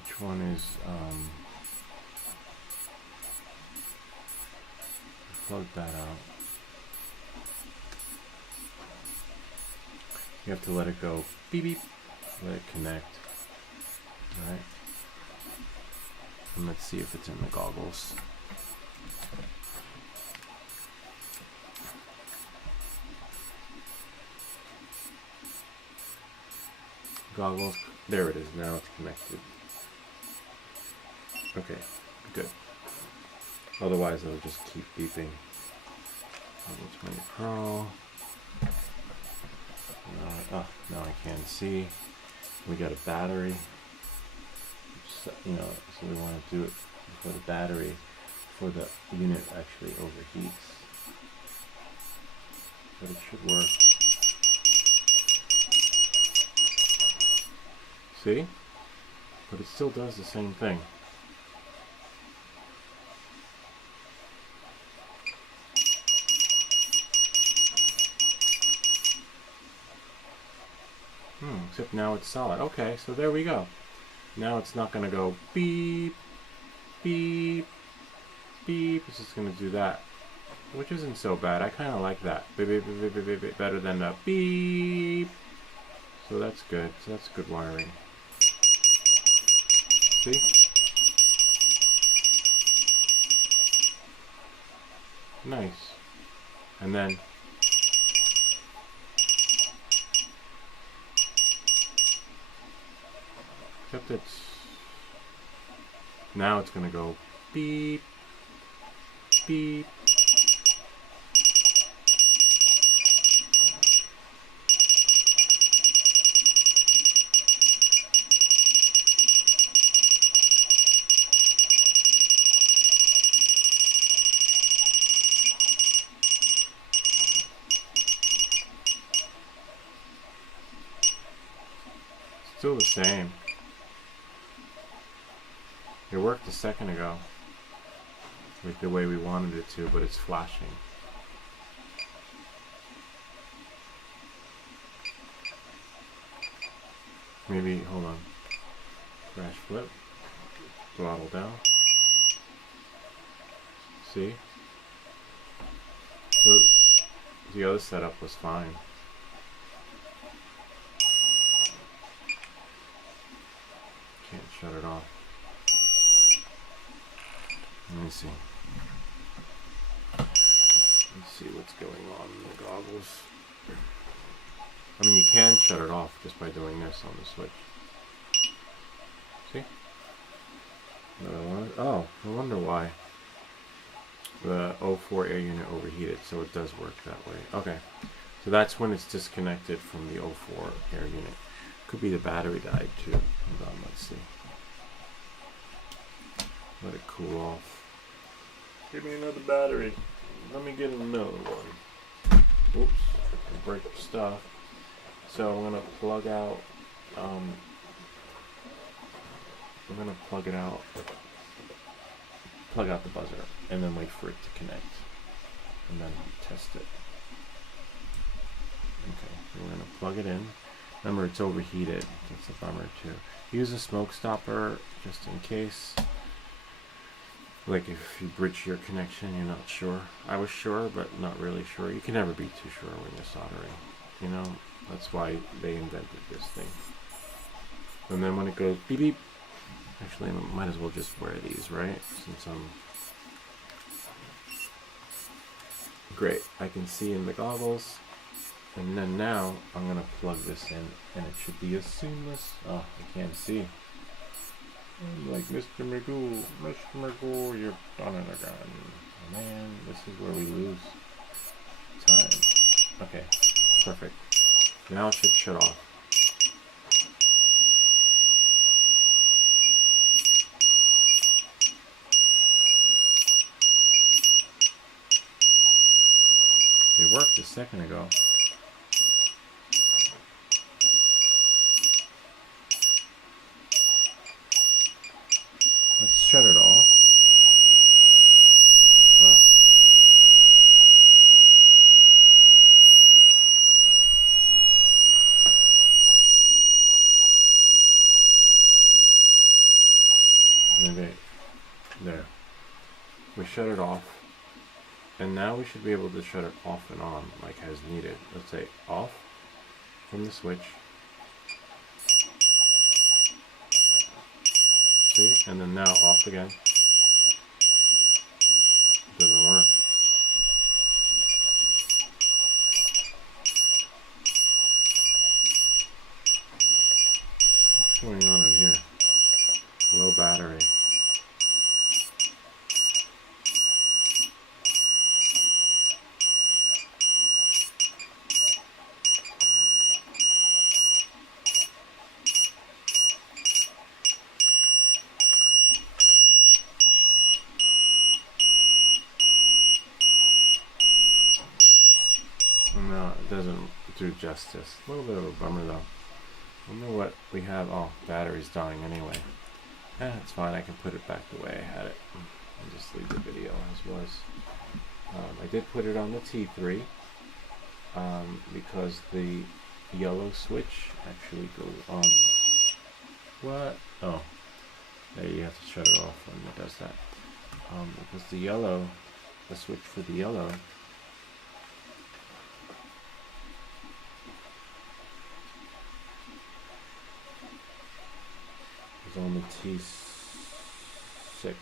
Which one is, plug that out. You have to let it go, beep beep, let it connect. Alright. And let's see if it's in the goggles. Goggles, there it is, now it's connected. Okay, good. Otherwise it'll just keep beeping. Level 20 Pro. Now I can see. We got a battery. So, so we want to do it before before the unit actually overheats. But it should work. See? But it still does the same thing. Except now it's solid. Okay, so there we go. Now it's not going to go beep, beep, beep. It's just going to do that, which isn't so bad. I kind of like that. Beep, beep, beep, beep, beep, beep, better than the beep. So that's good. So that's good wiring. See? Nice. And then except it's now it's gonna go beep beep. Still the same. It worked a second ago, like the way we wanted it to, but it's flashing. Maybe, hold on. Crash flip. Throttle down. See? So the other setup was fine. Can't shut it off. Let me see. Let's see what's going on in the goggles. I mean, you can shut it off just by doing this on the switch. See? Oh, I wonder why. The 04 air unit overheated, so it does work that way. Okay, so that's when it's disconnected from the 04 air unit. Could be the battery died too. Hold on, let's see. Let it cool off. Give me another battery. Let me get another one. Oops, I break stuff. So I'm gonna plug out. I'm gonna plug it out. Plug out the buzzer, and then wait for it to connect, and then test it. Okay, we're gonna plug it in. Remember, it's overheated. That's a bummer too. Use a smoke stopper just in case. Like if you bridge your connection, you're not sure. I was sure, but not really sure. You can never be too sure when you're soldering. You know, that's why they invented this thing. And then when it goes beep beep, actually, I might as well just wear these, right? Since I'm great, I can see in the goggles. And then now I'm gonna plug this in, and it should be as seamless. Oh, I can't see. I'm like Mr. Magoo, Mr. Magoo, you're done it again. Oh, man, this is where we lose time. Okay, perfect. Now it should shut off. It worked a second ago. Let's shut it off. Okay, there. We shut it off. And now we should be able to shut it off and on, like as needed. Let's say off from the switch. See? And then now off again. Doesn't work. What's going on in here? Low battery. No, it doesn't do justice. A little bit of a bummer though. I wonder what we have. Oh, battery's dying anyway. It's fine. I can put it back the way I had it. And just leave the video as was. I did put it on the T3 because the yellow switch actually goes on. What? Oh, there you have to shut it off when it does that. Because the switch for the yellow is on the T6.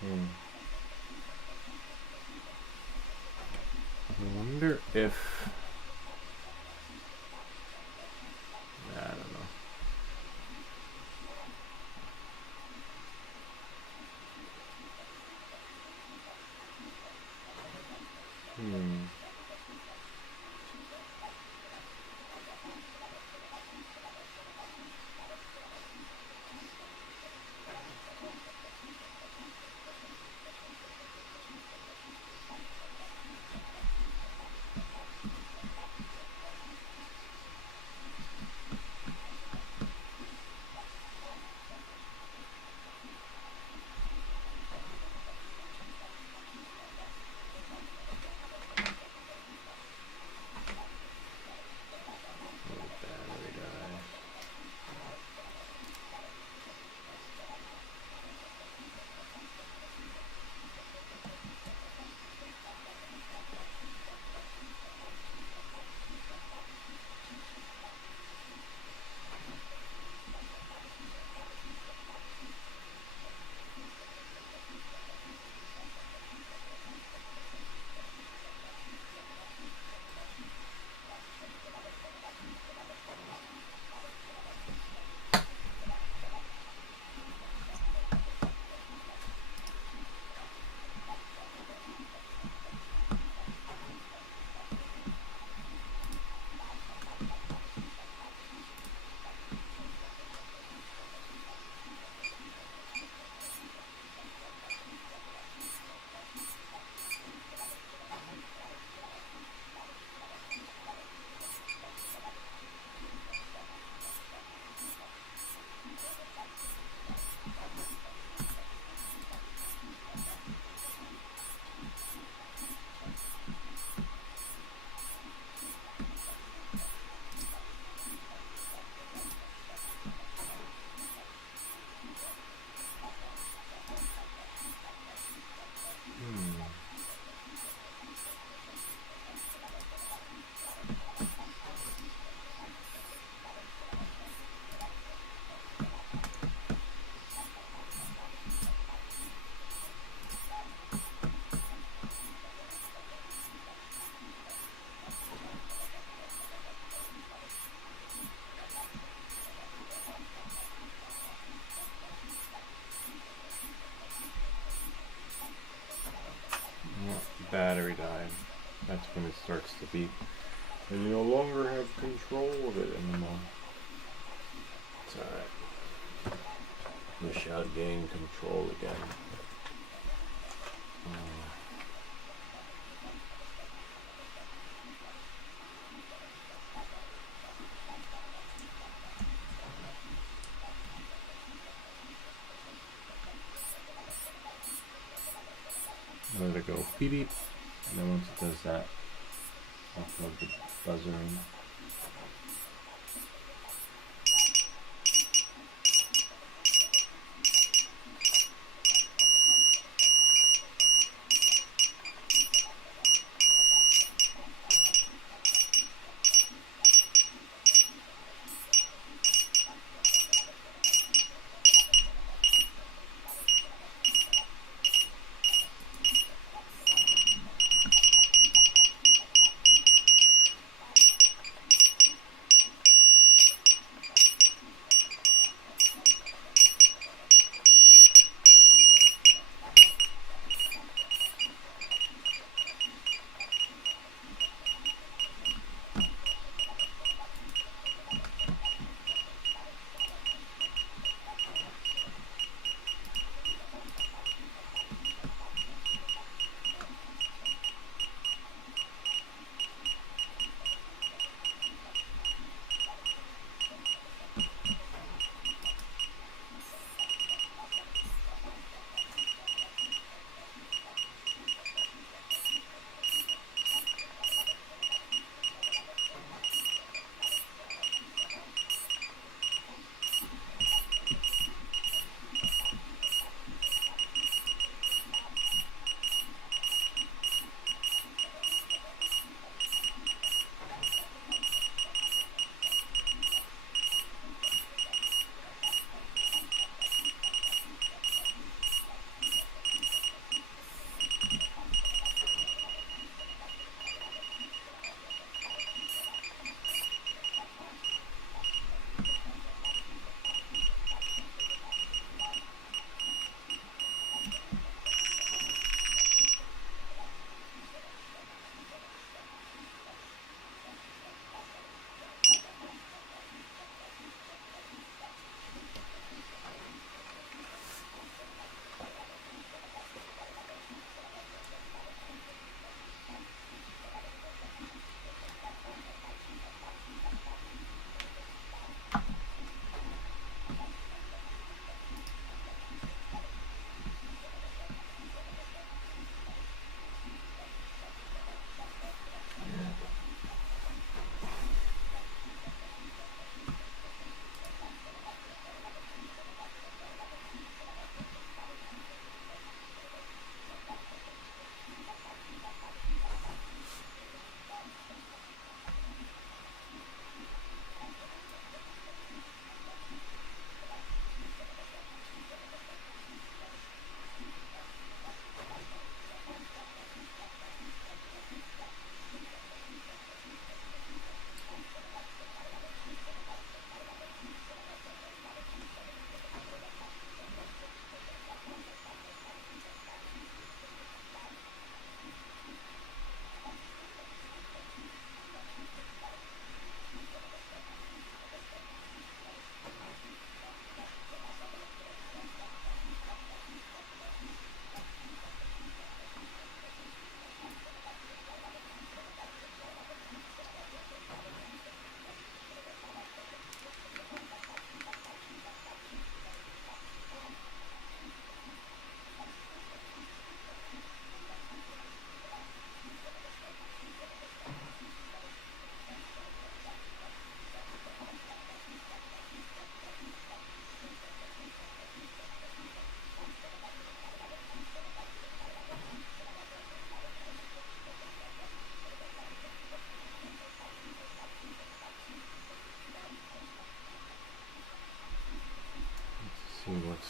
Hmm. I wonder if... I don't know. Hmm. Battery die. Battery died. That's when it starts to beep. And you no longer have control of it anymore. It's alright. Wish I'd gained control again. Let it go beep beep. And then once it does that, I'll plug the buzzer in.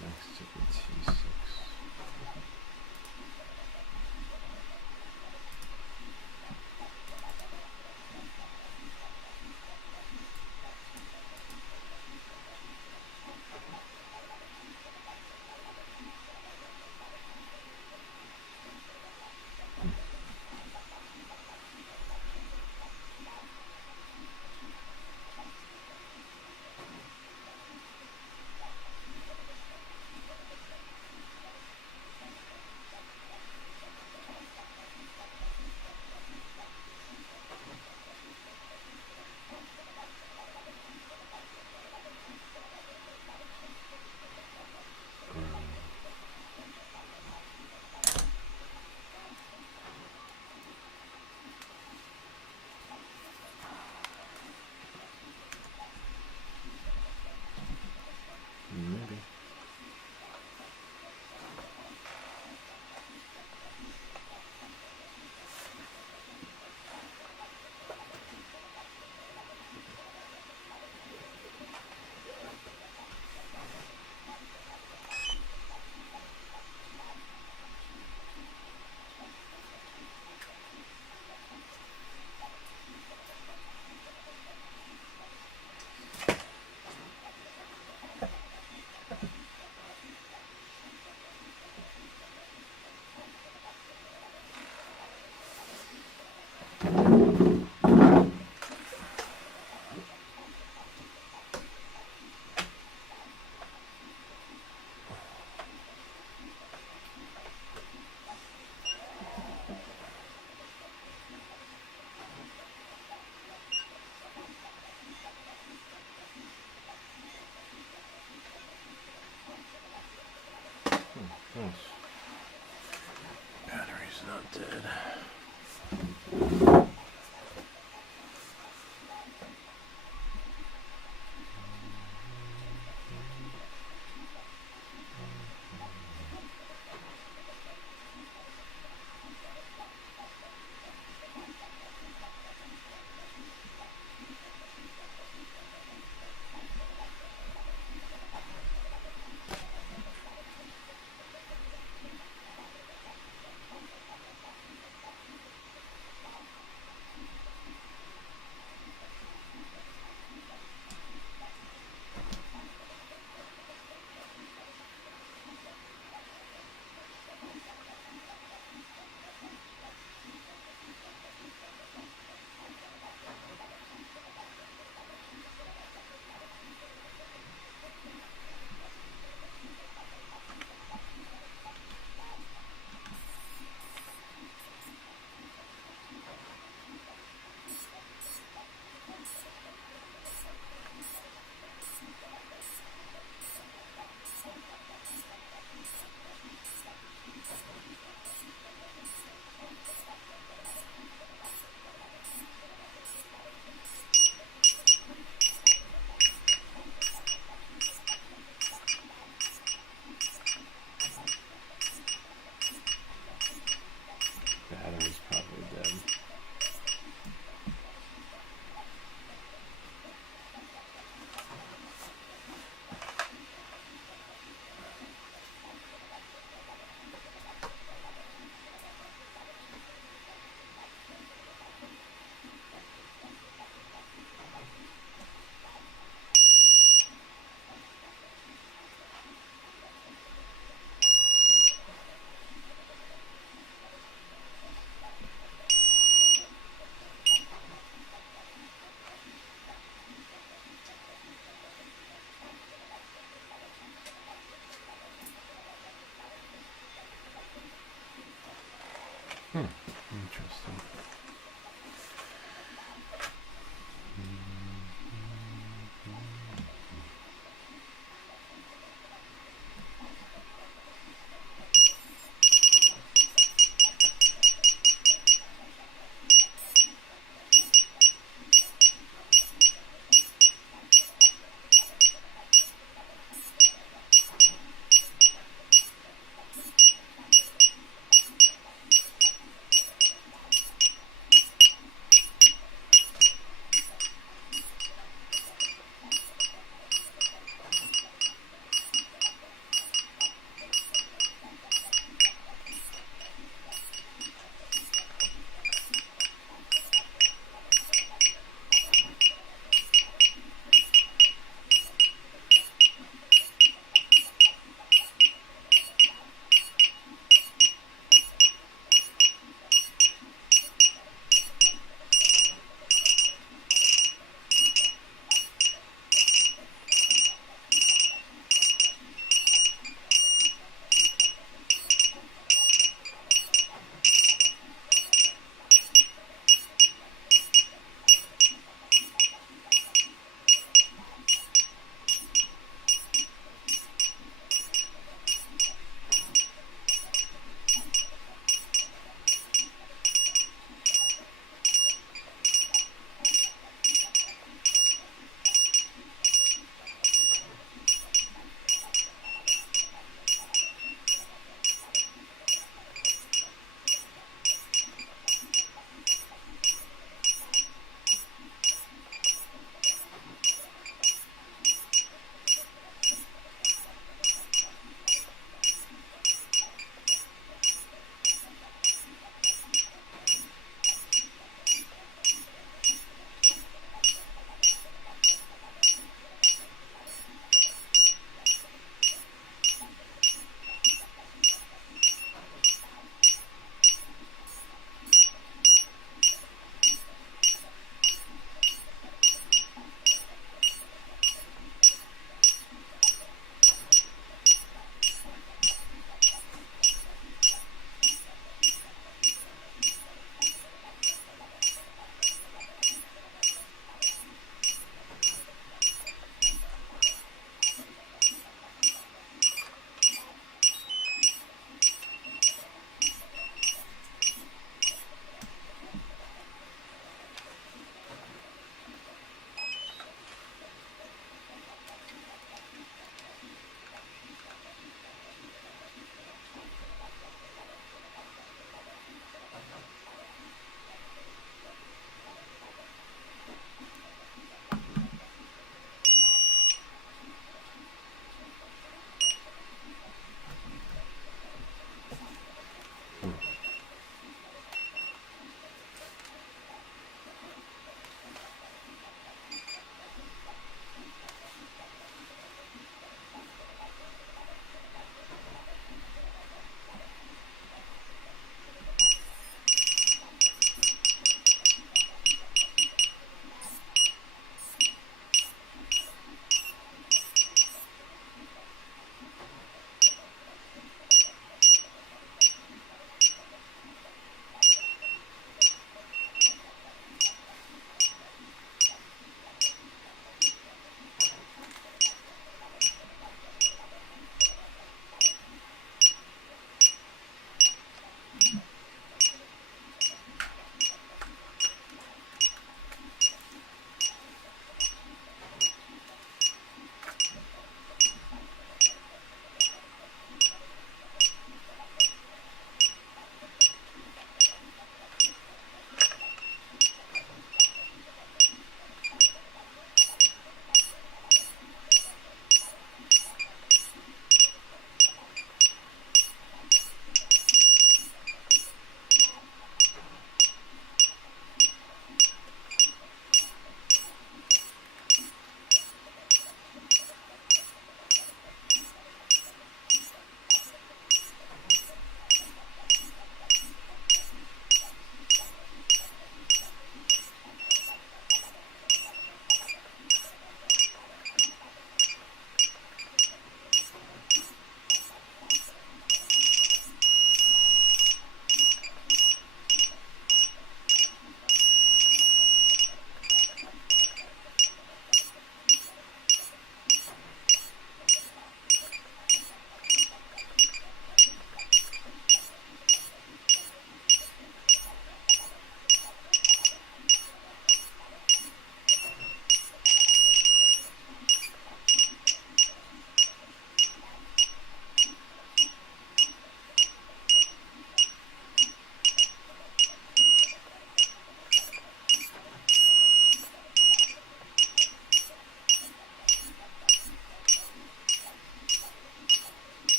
next to the T6. Maybe. Nice. Battery's not dead. Battery's probably dead. Interesting.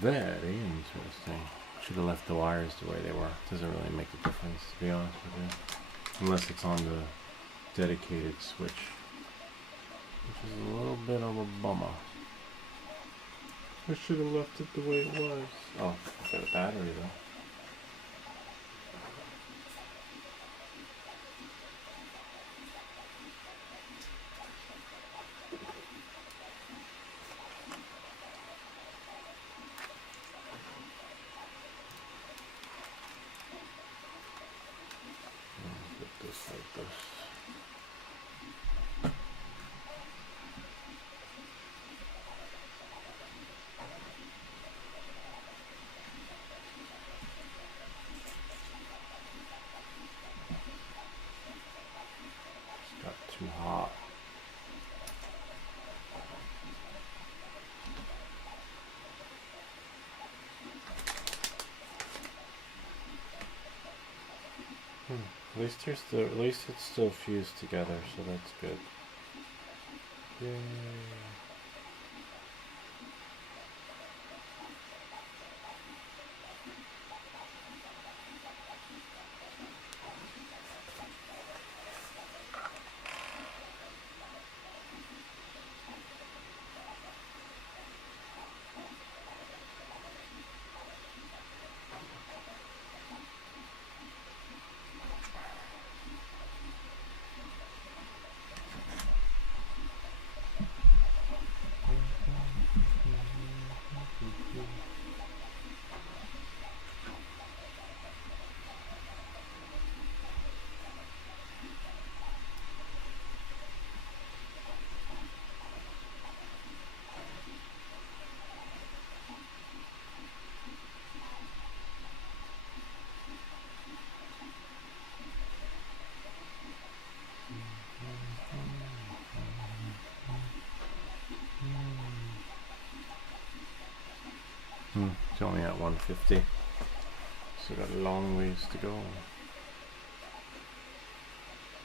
Very interesting. Should have left the wires the way they were. Doesn't really make a difference, to be honest with you. Unless it's on the dedicated switch, which is a little bit of a bummer. I should have left it the way it was. Oh, I've got a battery though. Put this like this. It's got too hot. At least it's still fused together, so that's good. Yay. It's only at 150, so got a long ways to go.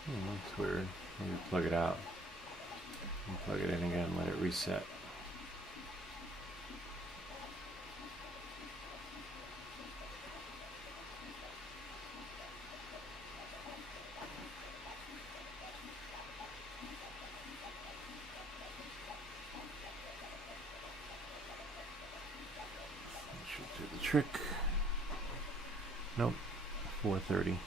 That's weird. Maybe plug it out and plug it in again, let it reset. Should do the trick. Nope, 430.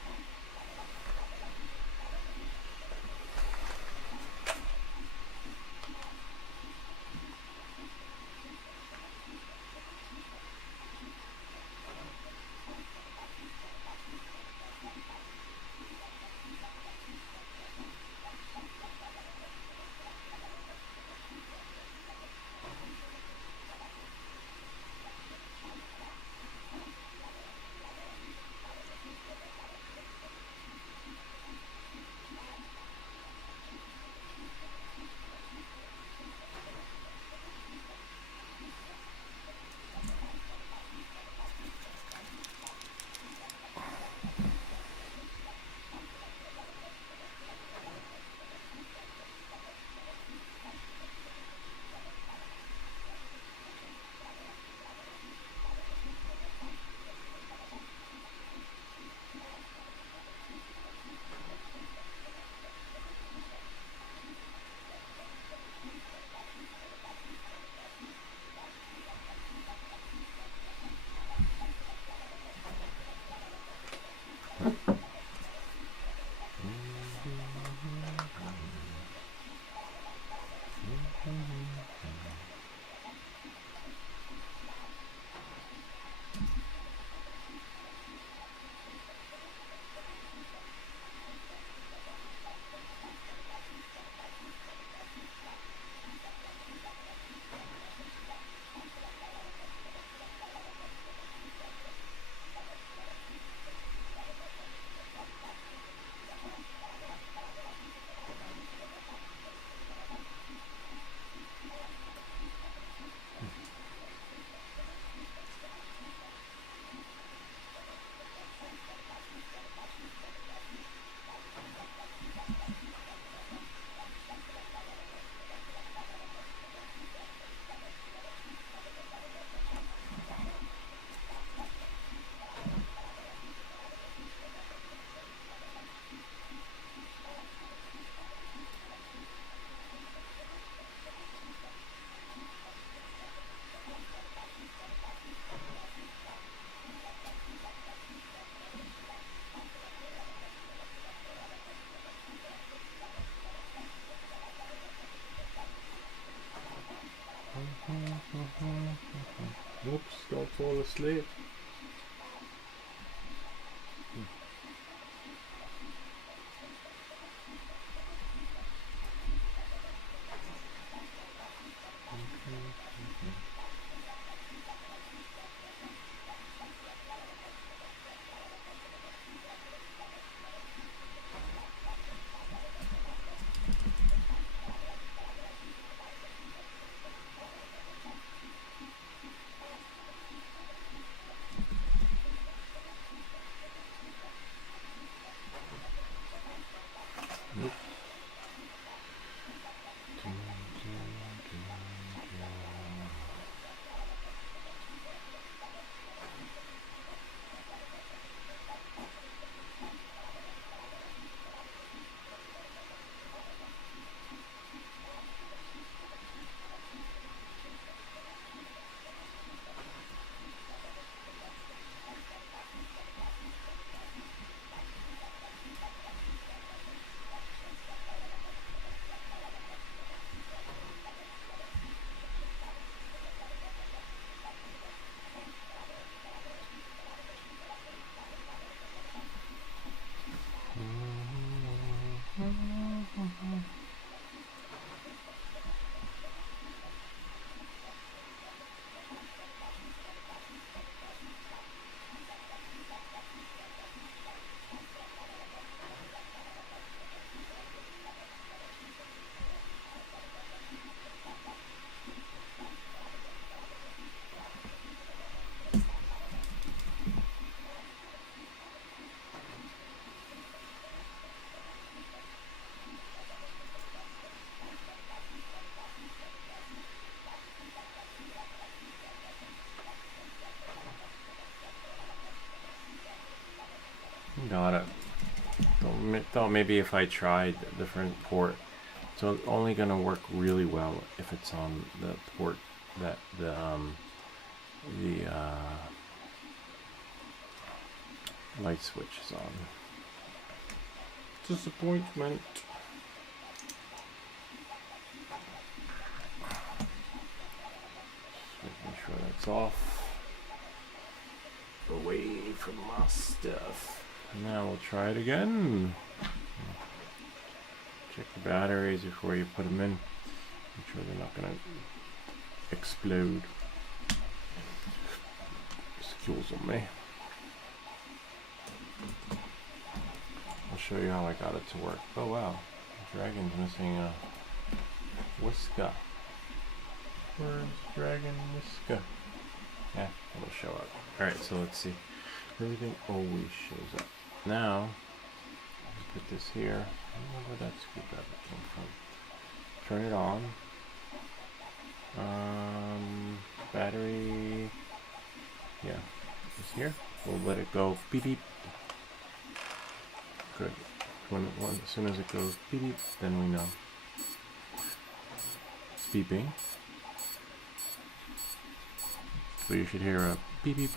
Oops, don't fall asleep. Got it. Thought maybe if I tried a different port, so it's only gonna work really well if it's on the port that the light switch is on. Disappointment. Just making sure that's off. Away from my stuff. Now we'll try it again. Check the batteries before you put them in. Make sure they're not going to explode. Excuse me. I'll show you how I got it to work. Oh wow, the dragon's missing a whisker. Where's dragon whisker? Yeah, it'll show up. Alright, so let's see. Everything always shows up. Now, put this here. I don't know where that screwdriver came from. Turn it on. Battery. Yeah, it's here. We'll let it go. Beep beep. Good. As soon as it goes beep beep, then we know. It's beeping. So you should hear a beep beep.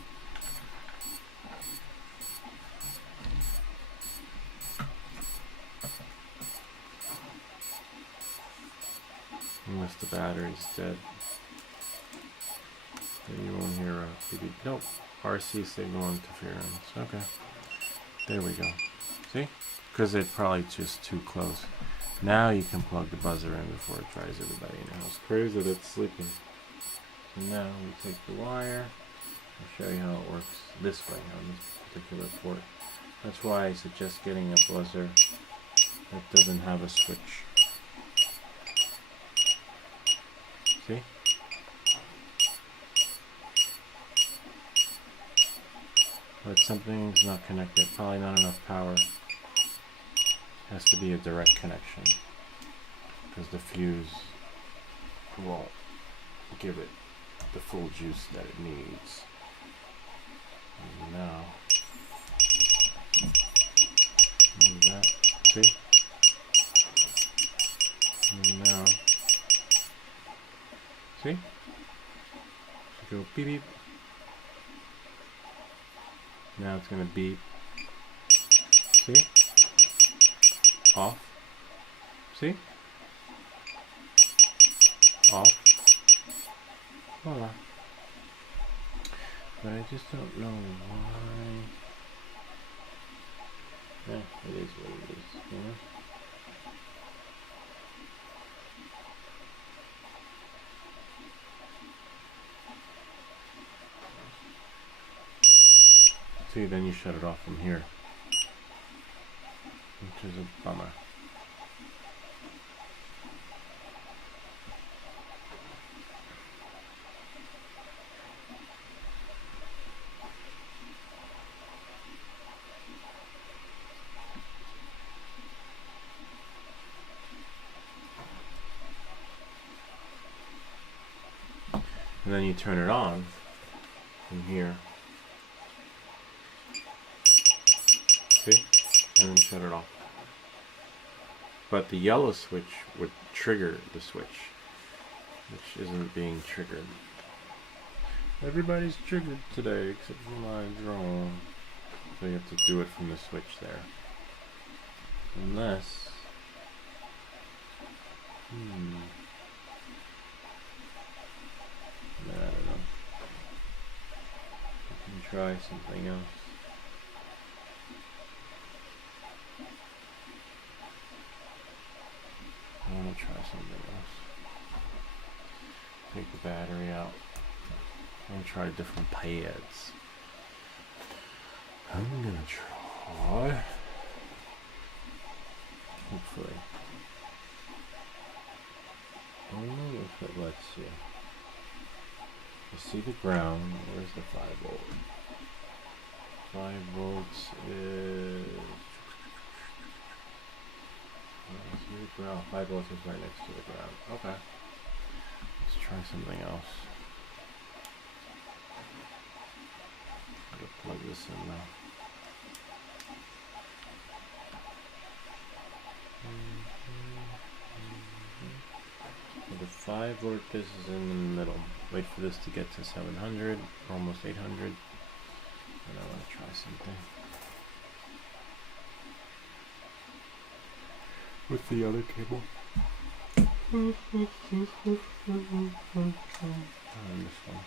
Unless the battery's dead. Then you won't hear a beep beep. Nope. RC signal interference. Okay. There we go. See? Because it's probably just too close. Now you can plug the buzzer in before it drives everybody in the house crazy that it's sleeping. And now we take the wire. I'll show you how it works this way on this particular port. That's why I suggest getting a buzzer that doesn't have a switch. See? But something's not connected. Probably not enough power. Has to be a direct connection. Because the fuse won't give it the full juice that it needs. And now, move that. See? And now, see? So go beep beep. Now it's gonna beep. See? Off. See? Off. Voila. But I just don't know why. Yeah, it is what it is, you know? See, then you shut it off from here, which is a bummer. And then you turn it on from here. See? And then shut it off. But the yellow switch would trigger the switch, which isn't being triggered. Everybody's triggered today except for my drone. So you have to do it from the switch there. Unless... I don't know. I can try something else. I want to try something else. Take the battery out. I'm going to try different pads. I'm going to try... Hopefully. I don't know if it lets you. I see the ground. Where's the 5 volt? 5 volts is... I see the ground. 5 volts is right next to the ground. Okay. Let's try something else. Gotta plug this in now. The 5 volt, this is in the middle. Wait for this to get to 700, almost 800. And I want to try something with the other cable. And this one.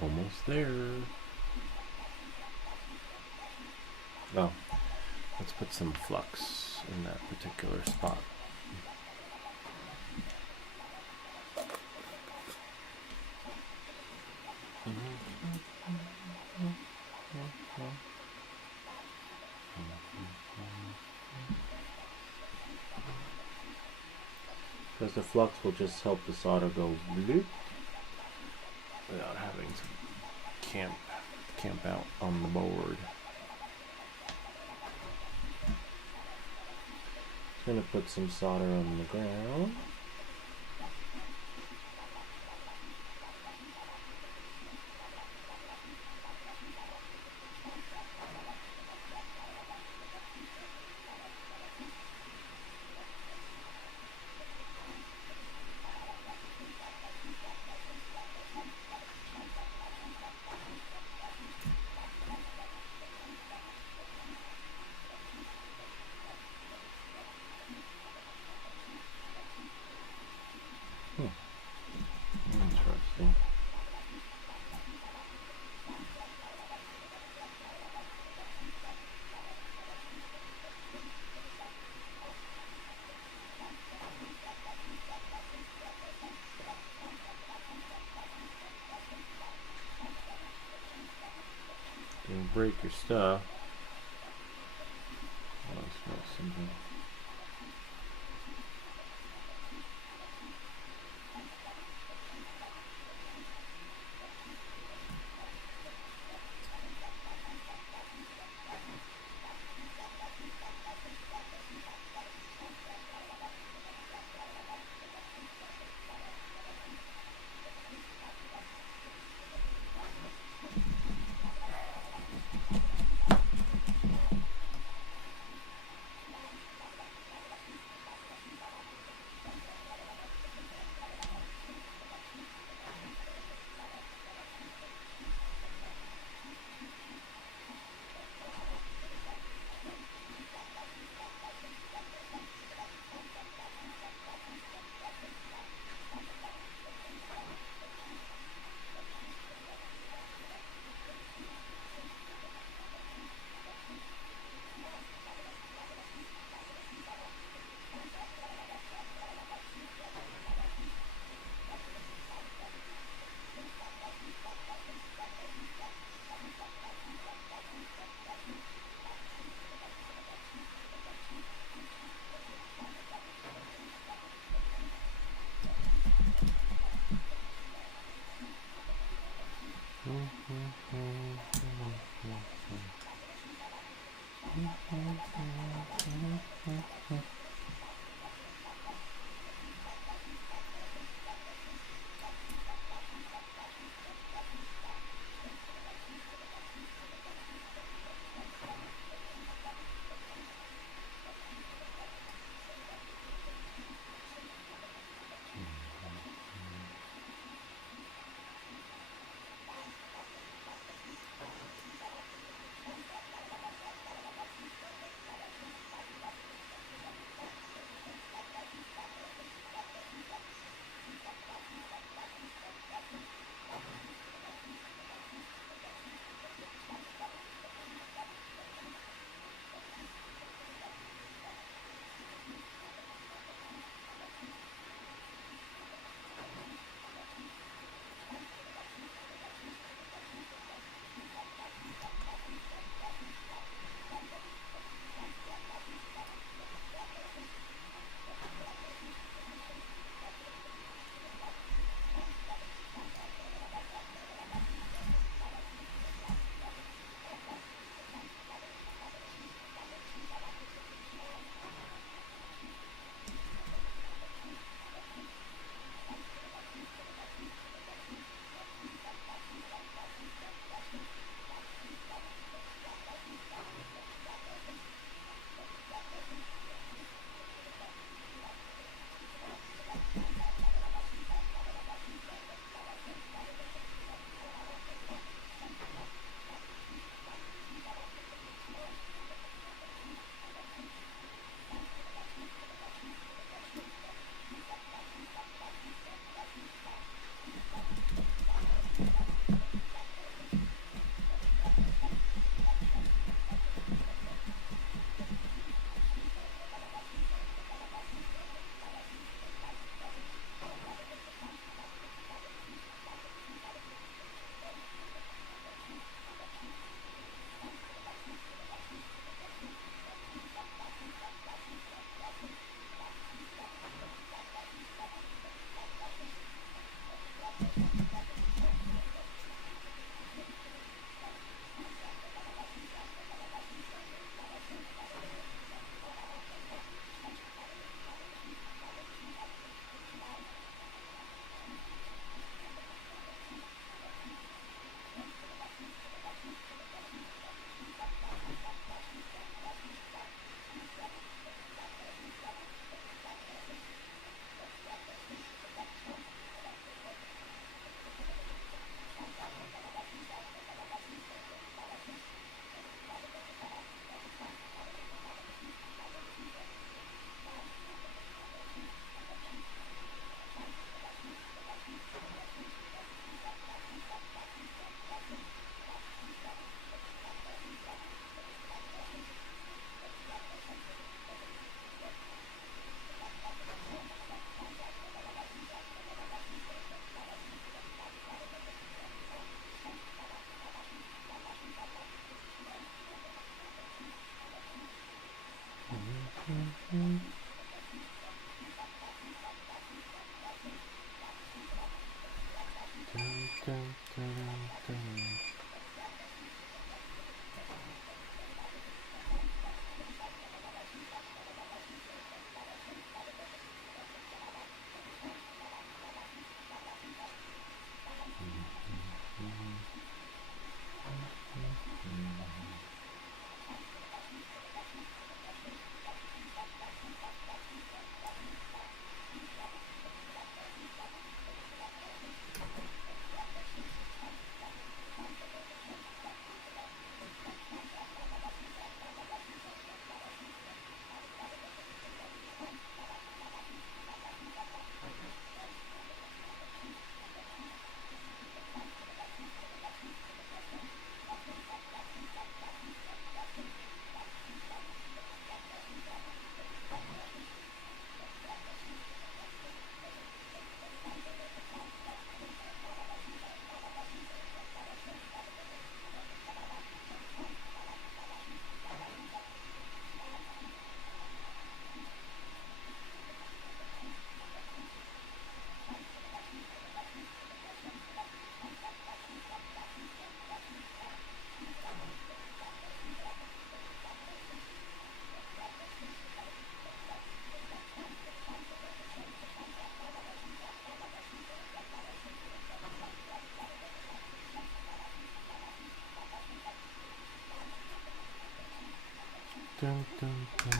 Almost there. Oh, let's put some flux in that particular spot. Because the flux will just help the solder go bloop without having to camp out on the board. Just gonna put some solder on the ground. Interesting. Don't break your stuff. Oh, I smell something. Dun, dun, dun.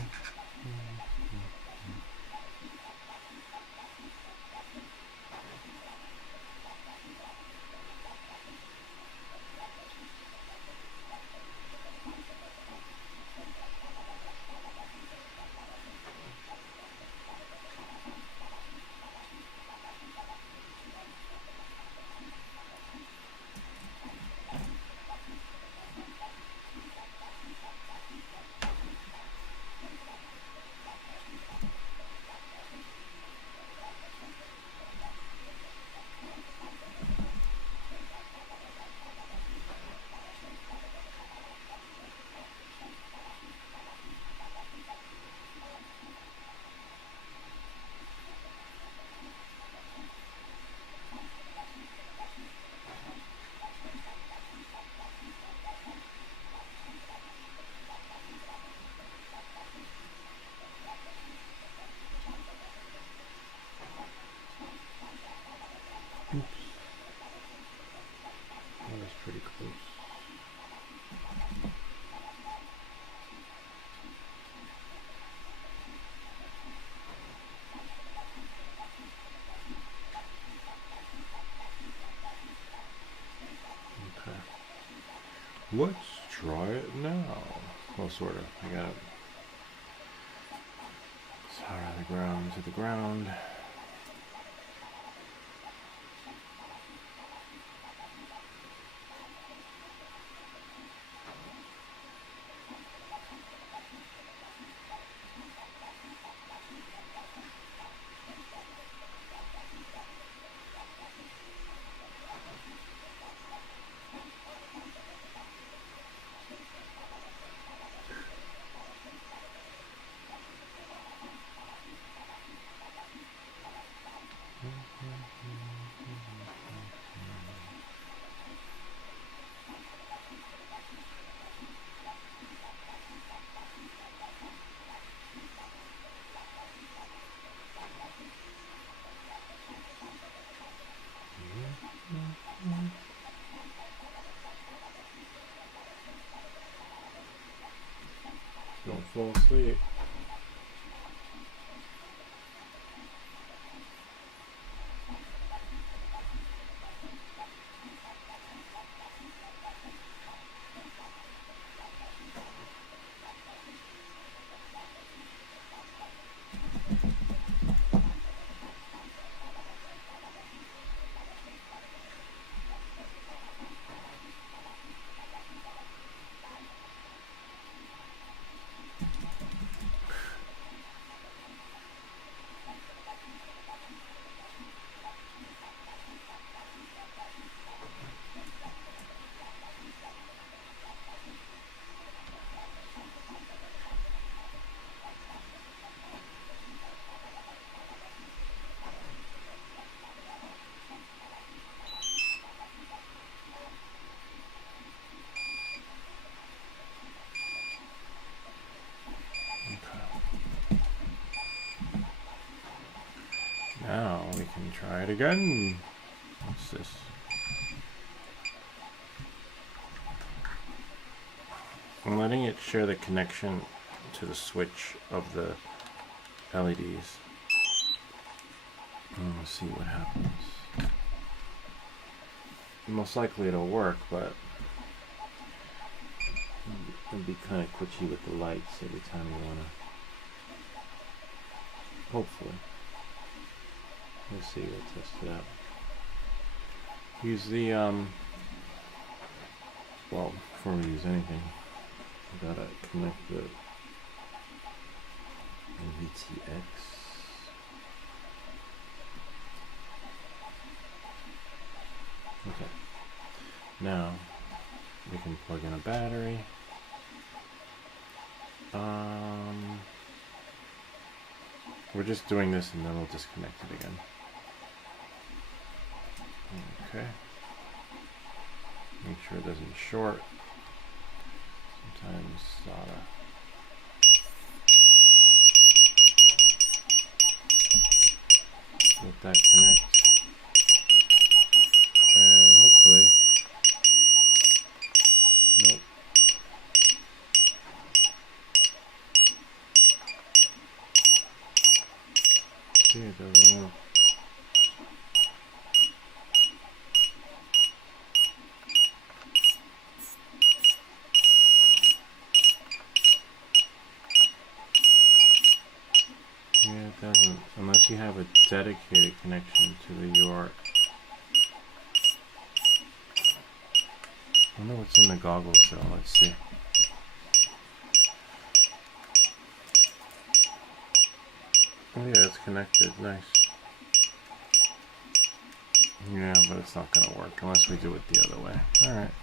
Oops. That was pretty close. Okay. Let's try it now. Well, sort of. I got it. Out of the ground to the ground. Don't fall asleep. We can try it again. What's this? I'm letting it share the connection to the switch of the LEDs. And we'll see what happens. Most likely it'll work, but it'll be kind of glitchy with the lights every time you want to. Hopefully. Let's see, we'll test it out. Use the, well, before we use anything, we gotta connect the VTX. Okay. Now, we can plug in a battery. We're just doing this and then we'll disconnect it again. Okay. Make sure it doesn't short. Sometimes solder. Let that connect. And hopefully. Nope. See, it doesn't work. Yeah, it doesn't. Unless you have a dedicated connection to the UART. I wonder what's in the goggles though. Let's see. Oh yeah, it's connected. Nice. Yeah, but it's not gonna work unless we do it the other way. Alright.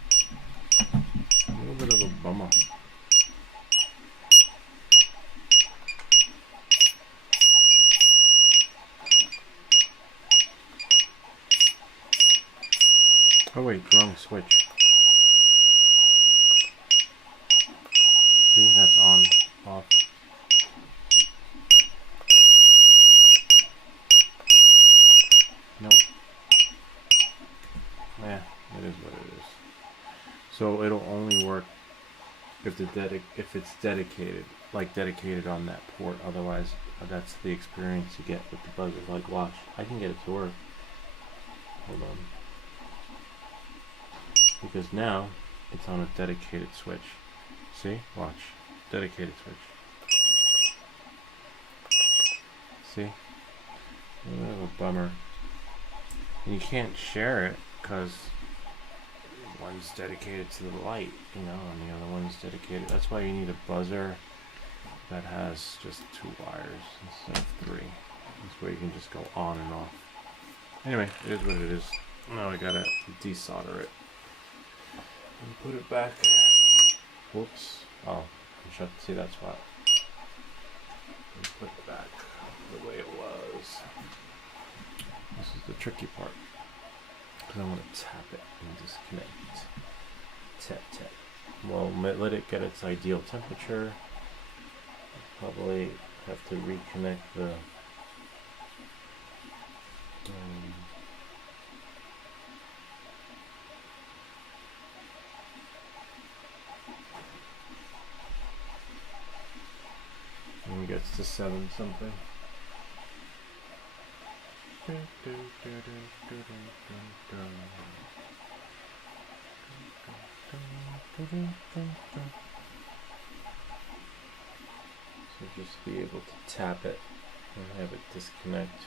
A little bit of a bummer. Oh wait, wrong switch. See, that's on, off. Nope. Yeah, it is what it is. So it'll only work if it's dedicated, like dedicated on that port. Otherwise, that's the experience you get with the buzzer. Like, watch, I can get it to work. Hold on. Because now it's on a dedicated switch. See? Watch. Dedicated switch. See? A little bit of a bummer. And you can't share it because one's dedicated to the light, you know, and the other one's dedicated. That's why you need a buzzer that has just 2 wires instead of 3. This way you can just go on and off. Anyway, it is what it is. Now I gotta desolder it and put it back. Whoops. Oh, I shut. See that spot. And put it back the way it was. This is the tricky part. Because I want to tap it and disconnect. Tap, tap. Well, let it get its ideal temperature. Probably have to reconnect the when it gets to 7 something. So just be able to tap it and have it disconnect.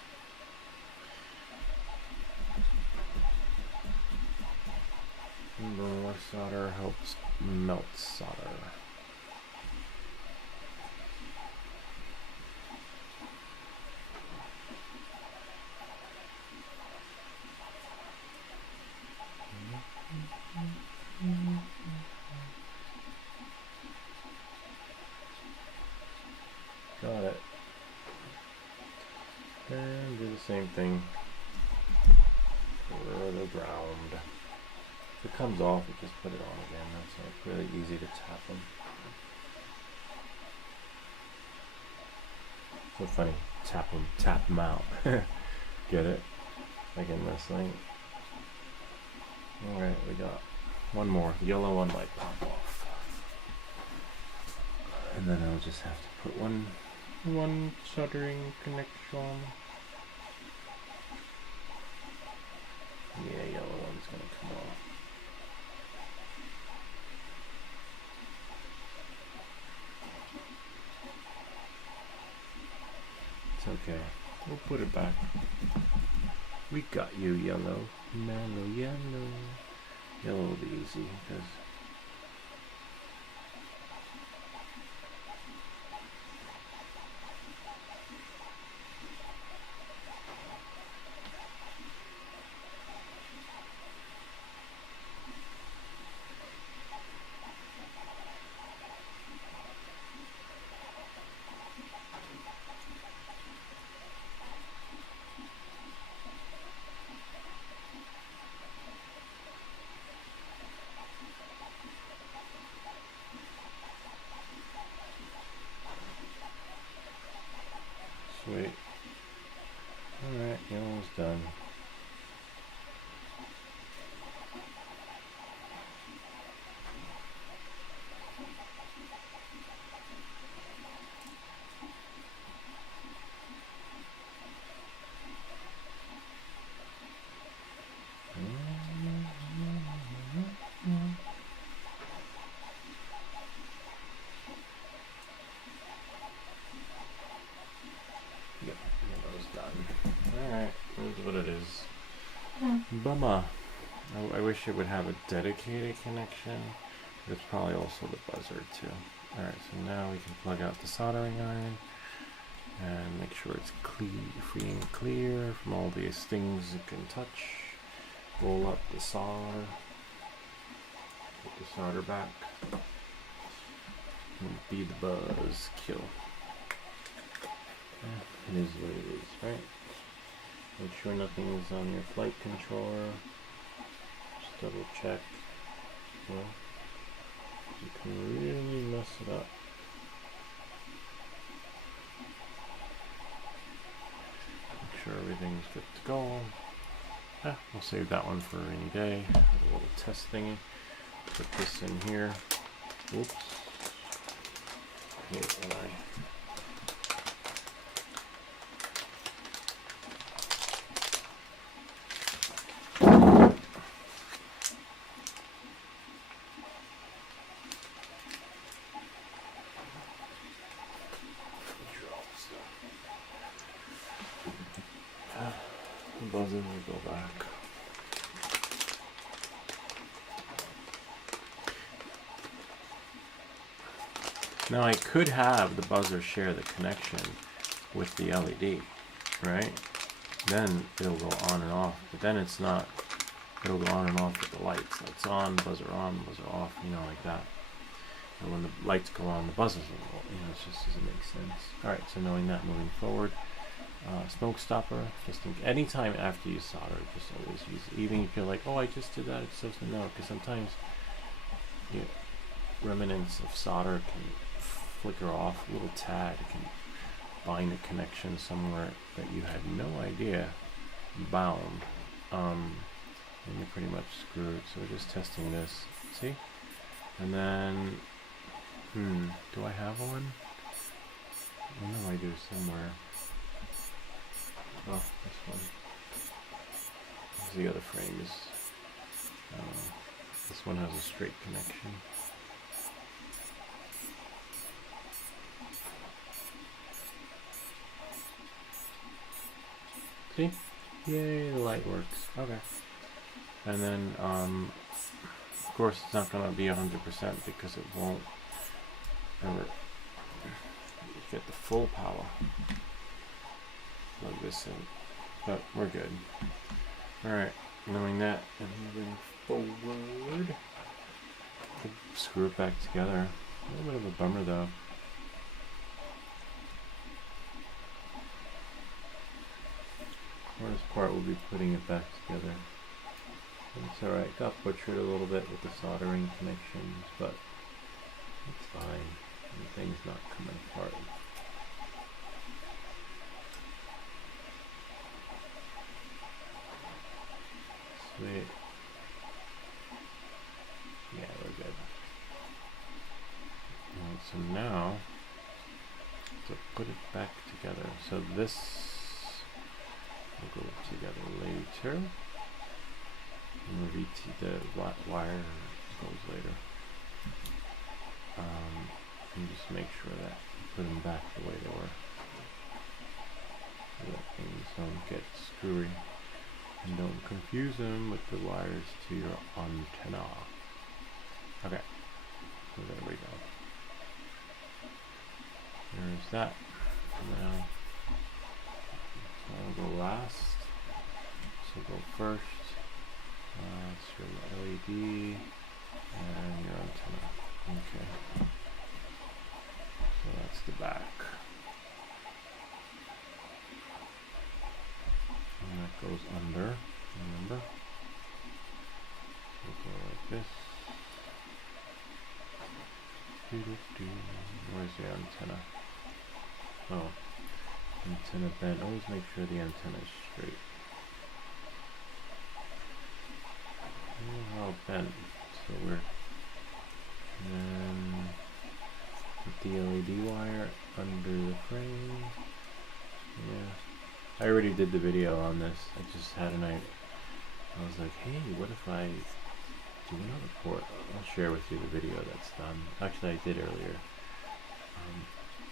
More solder helps melt solder. Got it. And do the same thing for the ground. If it comes off, you just put it on again. That's like really easy to tap them. So funny, tap them out. Get it? Like in this thing. Alright, we got one more. The yellow one might pop off. And then I'll just have to put one soldering connection. Yeah, yellow one's gonna come off. It's okay. We'll put it back. We got you, yellow. Mellow yellow. Yellow will be easy because sweet. Alright, yellow's done. Yep, yellow's done. Alright, here's what it is. Bummer. I wish it would have a dedicated connection. But it's probably also the buzzer too. Alright, so now we can plug out the soldering iron and make sure it's free and clear from all these things you can touch. Roll up the solder. Put the solder back. And be the buzz kill. It is what it is, right? Make sure nothing is on your flight controller. Just double check. Well, you can really mess it up. Make sure everything's good to go. We'll save that one for a rainy day. A little test thingy. Put this in here. Oops. Here, and the buzzer will go back. Now I could have the buzzer share the connection with the LED, right? Then it'll go on and off, but then it's not, it'll go on and off with the lights. Lights on, buzzer off, you know, like that. And when the lights go on, the buzzers will go, you know, it just doesn't make sense. Alright, so knowing that moving forward, smoke stopper, just think anytime after you solder, just always use it. Even if you're like, oh, I just did that, it's so no, because sometimes remnants of solder can flicker off, a little tad can bind a connection somewhere that you had no idea bound, and you're pretty much screwed. So we're just testing this, see? And then, do I have one? I know I do somewhere. Oh, this one. The other frame is, this one has a straight connection. See? Yay, the light works. Okay. And then, of course, it's not going to be 100% because it won't ever get the full power. Plug this in. But we're good. Alright, knowing that and moving forward, screw it back together. A little bit of a bummer though. Hardest part will be putting it back together. It's alright, got butchered a little bit with the soldering connections, but it's fine. The thing's not coming apart. so this will go together later. And the wire goes later. And just make sure that you put them back the way they were, so that things don't get screwy, and don't confuse them with the wires to your antenna. Okay, so there we go. There's that. Now I'll go last. So go first. It's your LED and your antenna. Okay. So that's the back. And that goes under. Remember? We'll go like this. Where's the antenna? Oh, antenna bent. Always make sure the antenna is straight. How bent? So we're then put the LED wire under the frame. Yeah, I already did the video on this. I just had an idea. I was like, hey, what if I do another port? I'll share with you the video that's done. Actually, I did earlier.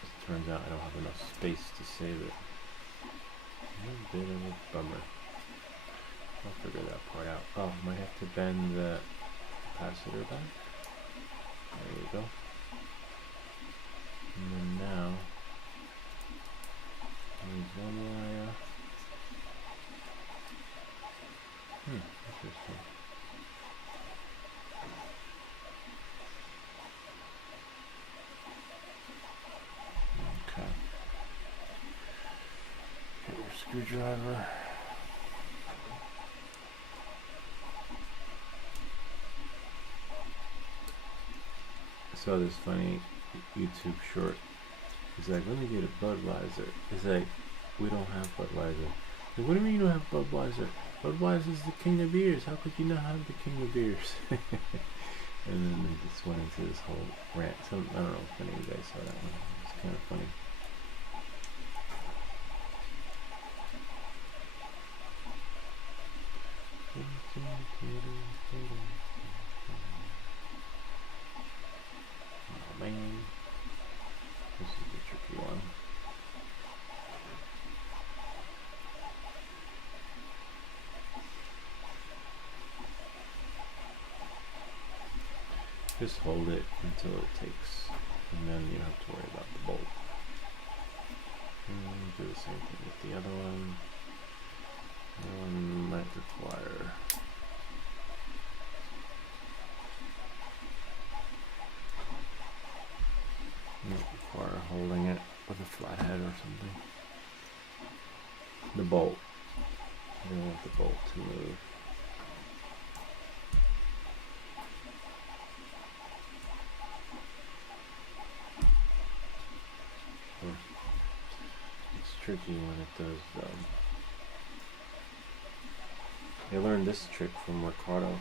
It turns out I don't have enough space to save it. A bit of a bummer. I'll figure that part out. Oh, might have to bend the capacitor back. There you go. And then now, there's one wire. Interesting. Okay. Get your screwdriver. I saw this funny YouTube short. He's like, let me get a Budweiser. It's like, we don't have Budweiser. Like, what do you mean you don't have Budweiser? Budweiser is the king of beers. How could you not have the king of beers? And then they just went into this whole rant. I don't know if any of you guys saw that one. It's kind of funny. Oh man, this is the tricky one. Just hold it until it takes, and then you don't have to worry about the bolt. And do the same thing with the other one. The other one might require holding it with a flathead or something. The bolt. You don't want the bolt to move. It's tricky when it does. I learned this trick from Ricardo,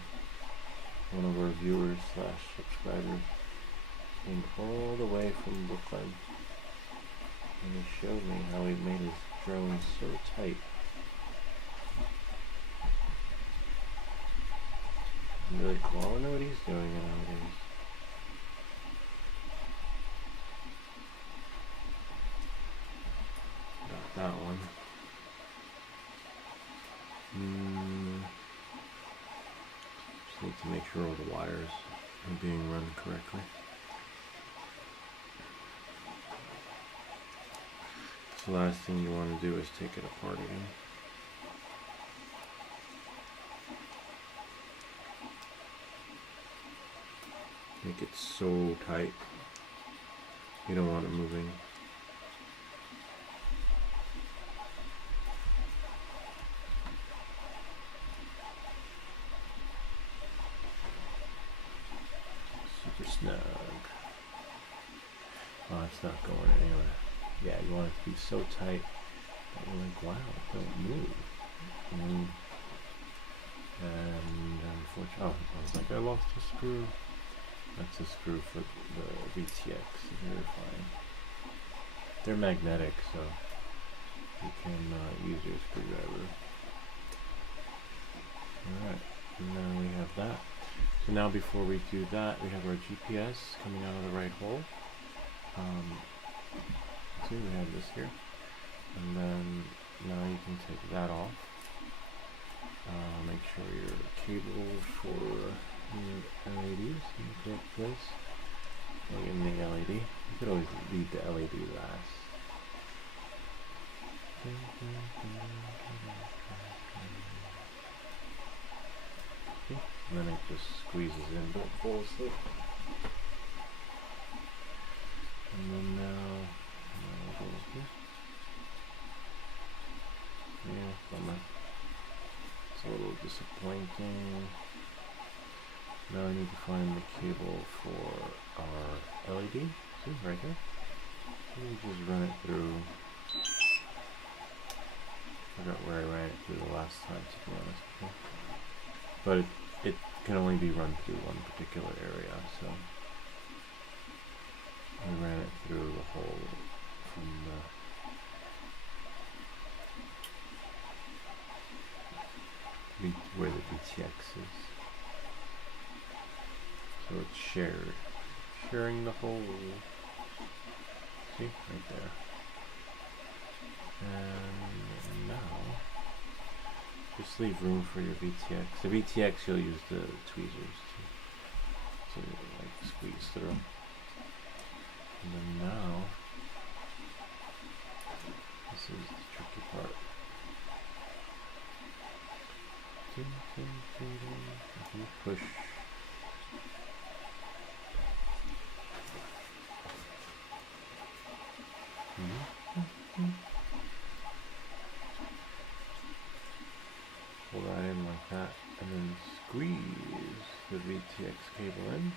one of our viewers / subscribers. Came all the way from Brooklyn, and he showed me how he made his drone so tight. Really cool. I wonder what he's doing nowadays. Got that one. Just need to make sure all the wires are being run correctly. The last thing you want to do is take it apart again. Make it so tight. You don't want it moving. Super snug. Oh, it's not going anywhere. Yeah, you want it to be so tight that you're like, wow, it don't move. And unfortunately, oh, I was like, I lost a screw. That's a screw for the VTX. They're fine. They're magnetic, so you can use your screwdriver. Alright, and then we have that. So now before we do that, we have our GPS coming out of the right hole. See, we have this here. And then now you can take that off. Make sure your cable for your LEDs in the correct place. Plug in the LED. You could always leave the LED last. Okay. And then it just squeezes in, don't fall asleep. And then now we'll go here. Yeah, bummer. It's a little disappointing. Now I need to find the cable for our LED. See, right here. Let me just run it through. I forgot where I ran it through the last time, to be honest with you. But it can only be run through one particular area, so I ran it through the whole from where the BTX is. So it's shared. Sharing the whole. See? Right there. And now, just leave room for your VTX. The VTX you'll use the tweezers to like squeeze through. And then now, this is the tricky part. If you push pull that in like that, and then squeeze the VTX cable in.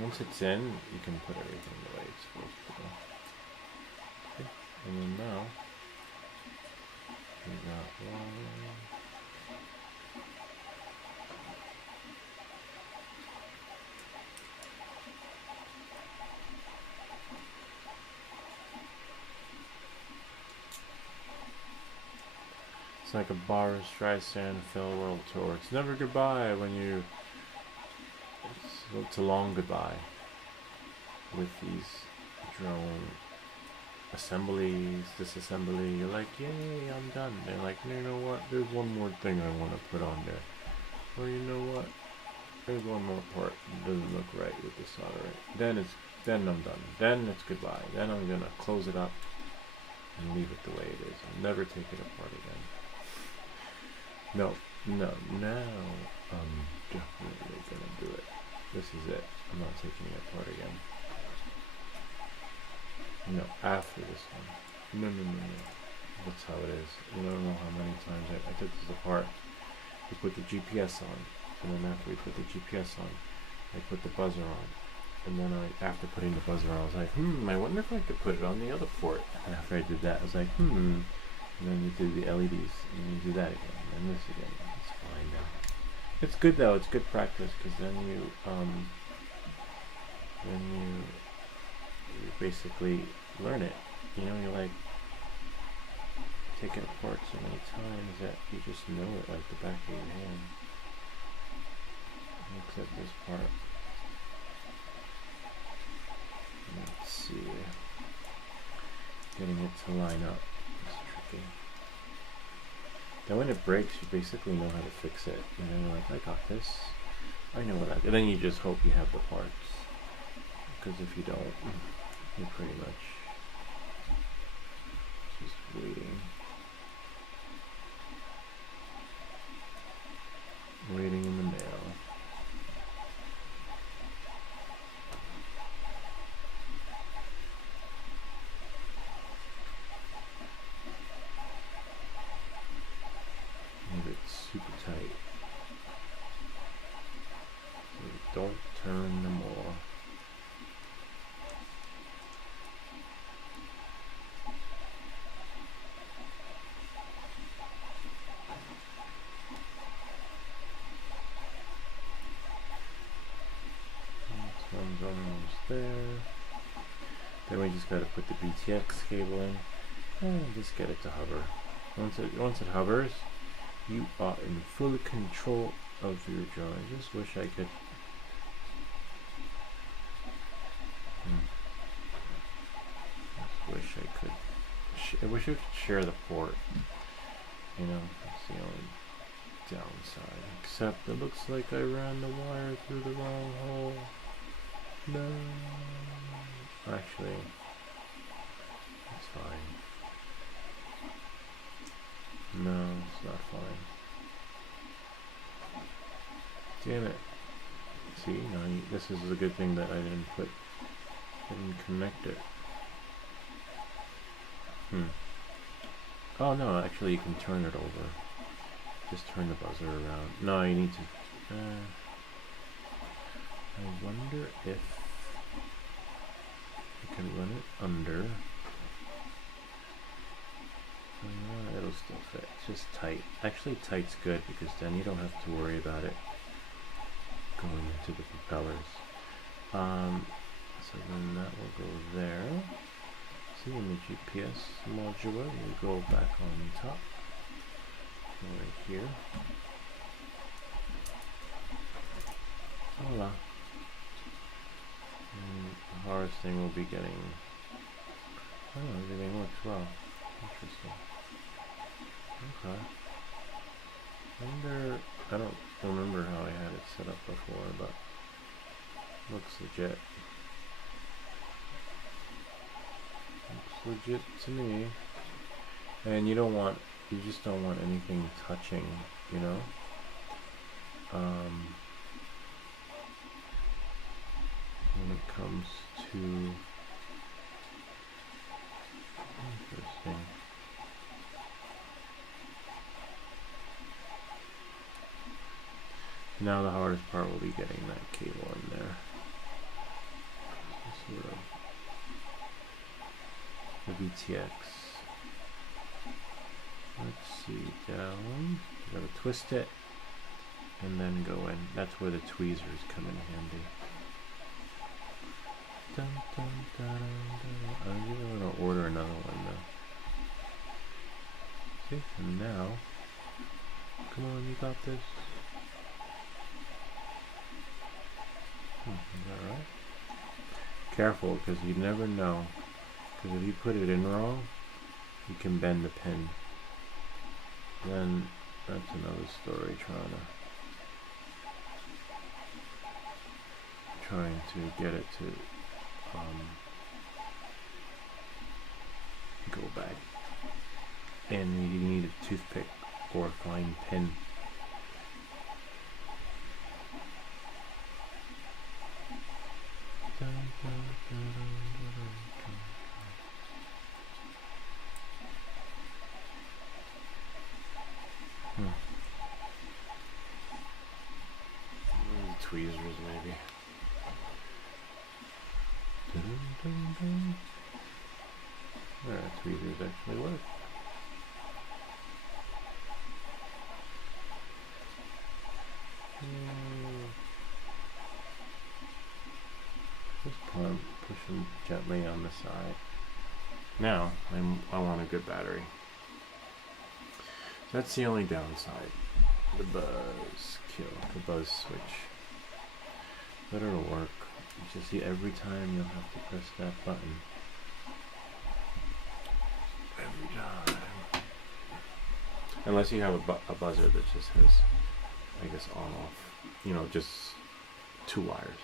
Once it's in, you can put everything the way it's supposed to go. Okay. And then now, we got one. It's like a Barbra Streisand Farewell World Tour. It's never goodbye when you. It's a long goodbye with these drone assemblies, disassembly. You're like, yay, I'm done. They're like, you know what? There's one more thing I want to put on there. Or you know what? There's one more part that doesn't look right with the soldering. Then I'm done. Then it's goodbye. Then I'm gonna close it up and leave it the way it is. I'll never take it apart again. No, now I'm definitely gonna do it. This is it. I'm not taking it apart again. No, after this one. No. That's how it is. You don't know how many times I took this apart. We put the GPS on, and then after we put the GPS on, I put the buzzer on. And then after putting the buzzer on, I was like, I wonder if I could put it on the other port. And after I did that, I was like, And then you do the LEDs, and you do that again, and then this again. It's fine now. It's good though. It's good practice because then you basically learn it. You know, you like take it apart so many times that you just know it like the back of your hand. Except this part. Let's see. Getting it to line up is tricky. Then when it breaks, you basically know how to fix it. You know, you're like, I got this. I know what I do. And then you just hope you have the parts. Because if you don't, you're pretty much just waiting. Waiting in the mail. Super tight. So don't turn them more. This one's almost there. Then we just got to put the BTX cable in. And just get it to hover. Once it hovers, you are in full control of your jaw. I just wish I could. Wish I could. I wish I could share the port. You know, that's the only downside. Except it looks like I ran the wire through the wrong hole. No. Actually, it's fine. No, it's not fine. Damn it. See, no, this is a good thing that I didn't connect it. Oh no, actually you can turn it over. Just turn the buzzer around. No, you need to... I wonder if you can run it under. It'll still fit. It's just tight. Actually tight's good because then you don't have to worry about it going into the propellers. So then that will go there. See, in the GPS module, we go back on top, right here. Voila. And the hardest thing will be getting. Oh, everything works well. Interesting. Okay. I don't remember how I had it set up before, but looks legit. Looks legit to me. And you just don't want anything touching, you know? When it comes to interesting. Now the hardest part will be getting that cable in there. Sort of the VTX. Let's see, down. You gotta twist it and then go in. That's where the tweezers come in handy. Dun, dun, dun, dun. I'm even gonna order another one though. Okay, and now, come on, you got this. Is that right? Careful, because you never know. Because if you put it in wrong, you can bend the pin. Then that's another story. Trying to get it to go back, and you need a toothpick or a fine pin. Tweezers maybe. Tweezers actually work. Just push them gently on the side. Now I want a good battery. That's the only downside. The buzz switch. But it'll work. You just see every time you'll have to press that button. Every time. Unless you have a buzzer that just has, I guess, on off. You know, just two wires.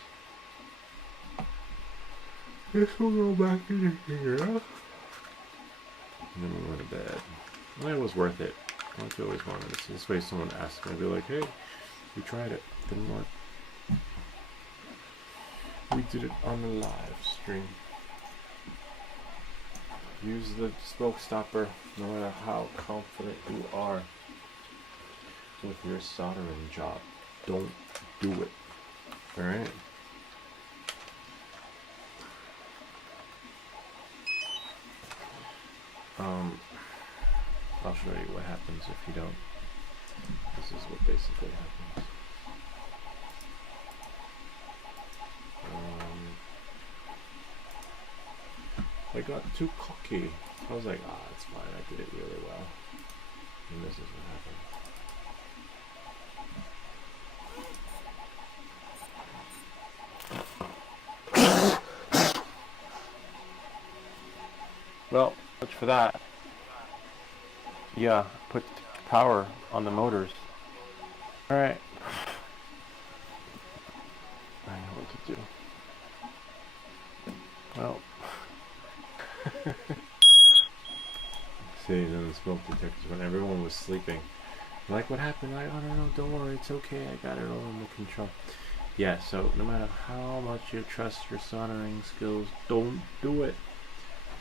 This will go back in here. And then we go to bed. And it was worth it. Like you always wanted to see. This way someone asks me, I'll be like, hey, we tried it. Didn't work. We did it on the live stream. Use the smoke stopper no matter how confident you are with your soldering job. Don't do it. Alright? I'll show you what happens if you don't. This is what basically happens. I got too cocky. I was like, ah, it's fine. I did it really well. And this is what happened. Well, much for that. Yeah, put power on the motors. Alright. I know what to do. Well. See, then the smoke detectors when everyone was sleeping. I'm like, what happened? Like, oh no, don't worry, it's okay. I got it all under control. Yeah, so no matter how much you trust your soldering skills, don't do it.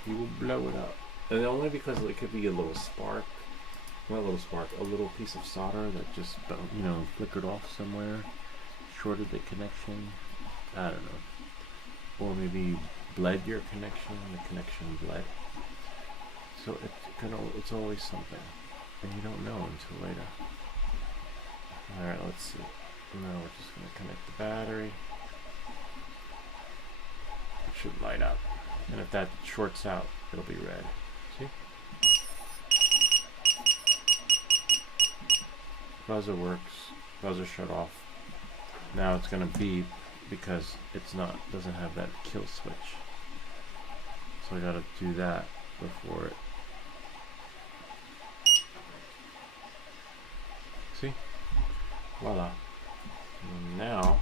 You will blow it up. And only because it could be a little spark. Not a little spark, a little piece of solder that just, you know, flickered off somewhere. Shorted the connection. I don't know. Or maybe you bled your connection, the connection bled. So it's always something. And you don't know until later. Alright, let's see. Now we're just going to connect the battery. It should light up. And if that shorts out, it'll be red. See? Buzzer works. Buzzer shut off. Now it's going to beep because doesn't have that kill switch. So I got to do that before it. See? Voila. And now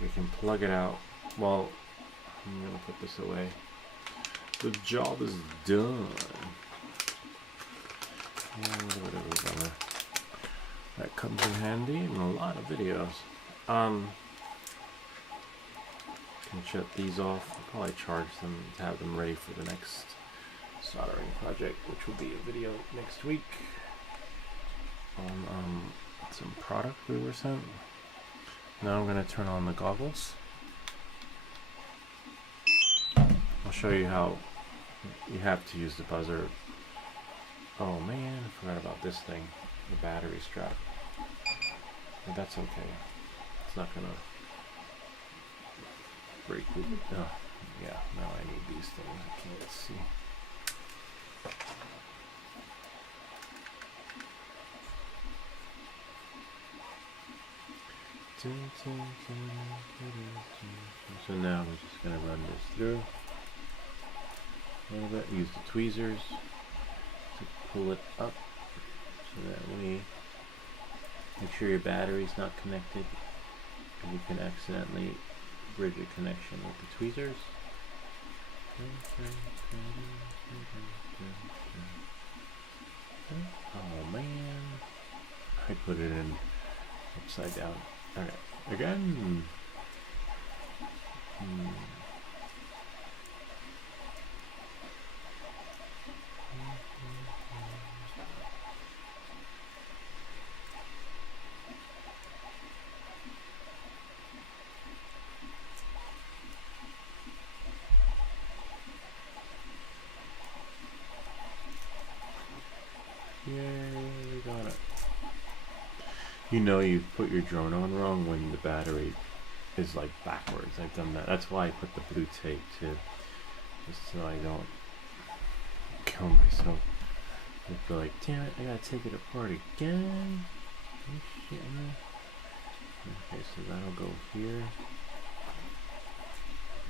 we can plug it out. Well, I'm gonna put this away. The job is done. Whatever. That comes in handy in a lot of videos. Can shut these off. I'll probably charge them to have them ready for the next soldering project, which will be a video next week on some product we were sent. Now I'm gonna turn on the goggles. I'll show you how you have to use the buzzer. Oh man, I forgot about this thing, the battery strap. But that's okay. It's not gonna break with it. Oh, yeah, now I need these things. I can't see. So now we're just going to run this through a little bit. Use the tweezers to pull it up so that we make sure your battery's not connected. And you can accidentally bridge a connection with the tweezers. Oh man, I put it in upside down. Okay, again. Yay, we got it. You know you put your drone on wrong when the battery is like backwards. I've done that. That's why I put the blue tape too. Just so I don't kill myself. I feel like, damn it, I gotta take it apart again. Oh, shit, man. Okay, so that'll go here.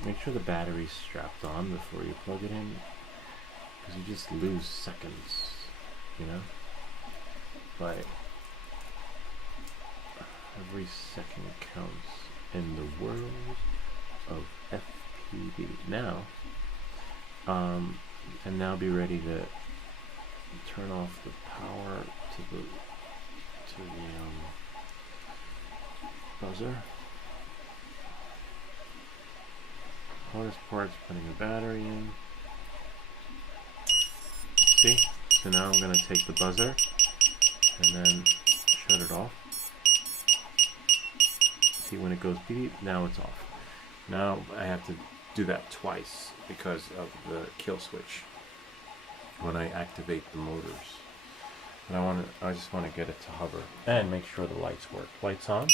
Make sure the battery's strapped on before you plug it in. Because you just lose seconds, you know? But every second counts in the world of FPV. Now, and now be ready to turn off the power to the buzzer. Hardest part's putting the battery in. See? So now I'm going to take the buzzer and then shut it off. See, when it goes beep, now it's off. Now I have to do that twice because of the kill switch when I activate the motors. And I just want to get it to hover and make sure the lights work. Lights on.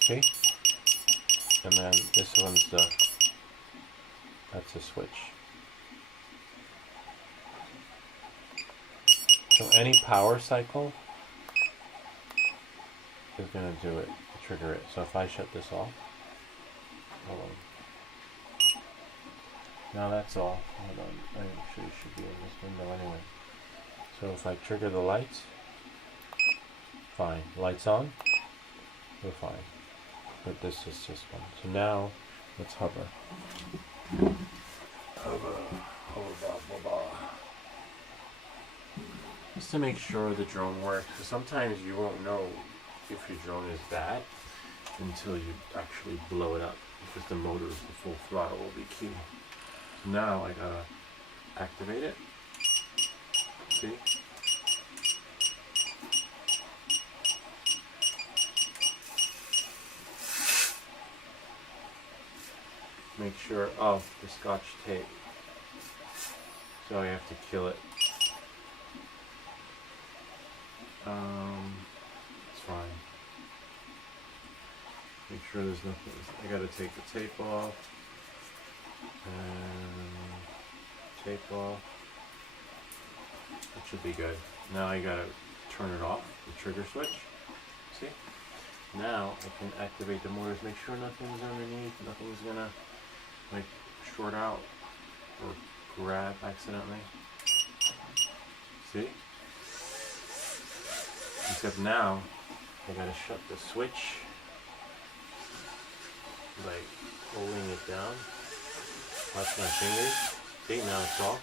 See? And then this one's the That's a switch. So any power cycle is going to do it, trigger it. So if I shut this off, hold on. Now that's off. Hold on. I actually should be in this window anyway. So if I trigger the lights, fine. Lights on, we're fine. But this is just one. So now let's hover. Just to make sure the drone works. Because sometimes you won't know if your drone is bad until you actually blow it up. Because the motor, the full throttle will be key. So now I gotta activate it. See? Make sure, oh, the scotch tape. So I have to kill it. It's fine. Make sure there's nothing. I gotta take the tape off. And tape off. That should be good. Now I gotta turn it off, the trigger switch. See? Now I can activate the motors, make sure nothing's underneath, nothing's gonna like short out or grab accidentally. See? Except now I gotta shut the switch, like holding it down. Watch my fingers. See, now it's off.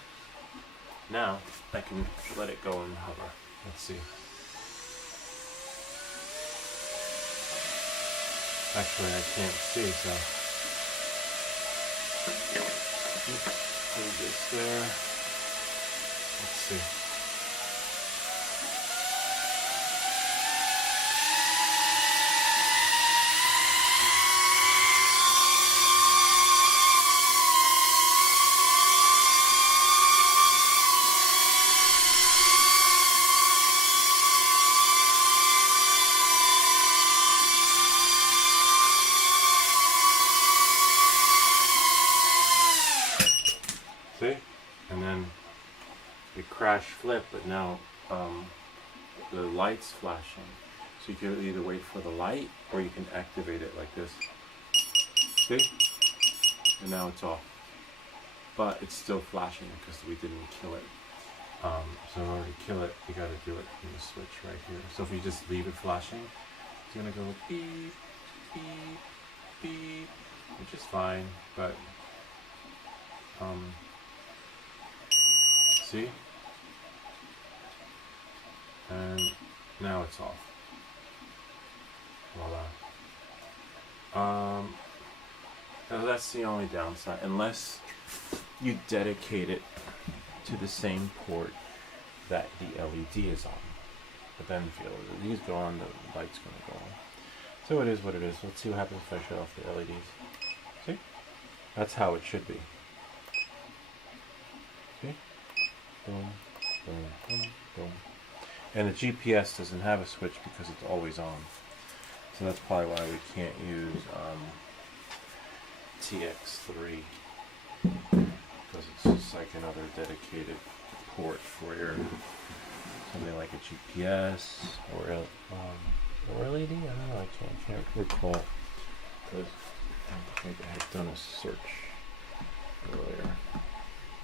Now I can let it go and hover. Let's see. Actually, I can't see, so move this there. Let's see. See? And then it crash flip, but now the light's flashing. So you can either wait for the light or you can activate it like this. See? And now it's off. But it's still flashing because we didn't kill it. So in order to kill it, you gotta do it in the switch right here. So if you just leave it flashing, it's gonna go beep, beep, beep, which is fine, but see? And now it's off. Voila. So that's the only downside, unless you dedicate it to the same port that the LED is on. But then if the LEDs go on, the light's going to go on. So it is what it is. Let's see what happens if I shut off the LEDs. See? That's how it should be. See? Boom, boom, boom, boom. And the GPS doesn't have a switch because it's always on. So that's probably why we can't use TX3. Because it's just like another dedicated port for your something like a GPS or LED. I don't know. I can't recall because I think I had done a search earlier.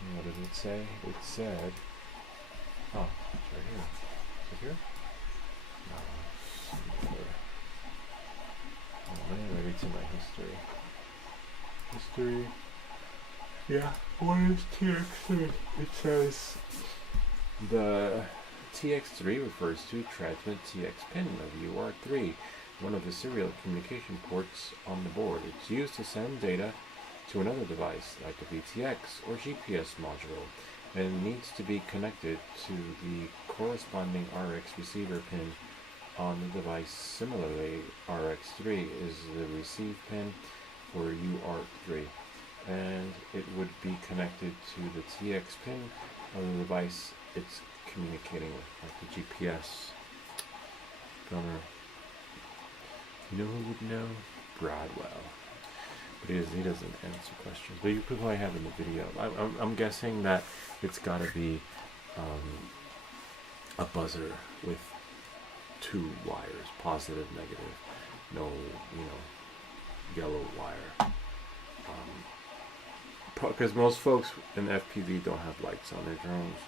And what did it say? It said, oh, it's right here. Is it here? No, maybe it's in my history. History. Yeah, what is TX3? It says the TX3 refers to transmit TX pin of UART3, one of the serial communication ports on the board. It's used to send data to another device, like a VTX or GPS module, and needs to be connected to the corresponding RX receiver pin on the device. Similarly, RX3 is the receive pin for UART3, and it would be connected to the TX pin of the device it's communicating with, like the GPS. Bummer. You know who would know? Broadwell. But he doesn't answer questions. But you probably have in the video. I'm guessing that it's got to be a buzzer with 2 wires, positive, negative, no, yellow wire. Because most folks in FPV don't have lights on their drones.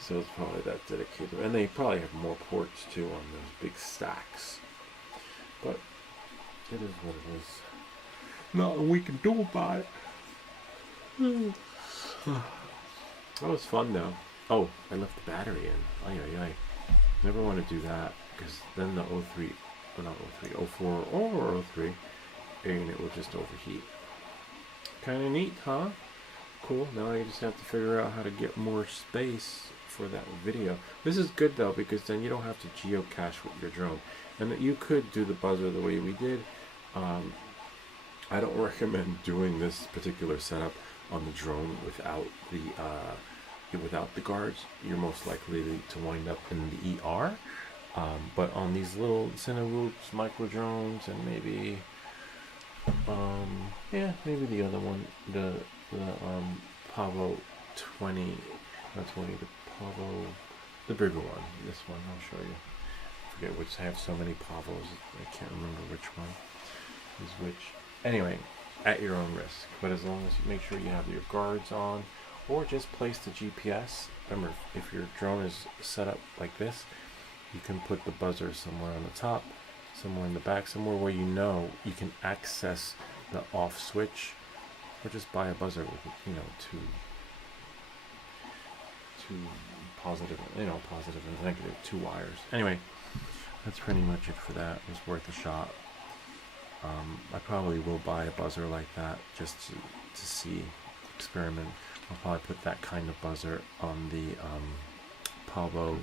So it's probably that dedicated. And they probably have more ports too on those big stacks. But it is what it is. Nothing we can do about it. That was fun though. Oh, I left the battery in. Ay. Never want to do that because then the 03, or not 03, 04 or 03, and it will just overheat. Kind of neat, huh? Cool. Now I just have to figure out how to get more space for that video. This is good though because then you don't have to geocache with your drone, and you could do the buzzer the way we did. I don't recommend doing this particular setup on the drone without the guards. You're most likely to wind up in the ER. But on these little Cinewhoops, micro drones, and maybe maybe the other one, the Pavo 20, not 20, the Pavo, the bigger one. This one, I'll show you. I forget which. I have so many Pavos, I can't remember which one is which. Anyway, at your own risk. But as long as you make sure you have your guards on, or just place the GPS. Remember, if your drone is set up like this, you can put the buzzer somewhere on the top, somewhere in the back, somewhere where you know you can access the off switch, or just buy a buzzer with, two positive, positive and negative, 2 wires. Anyway, that's pretty much it for that. It was worth a shot. I probably will buy a buzzer like that just to see, experiment. I'll probably put that kind of buzzer on the Pavo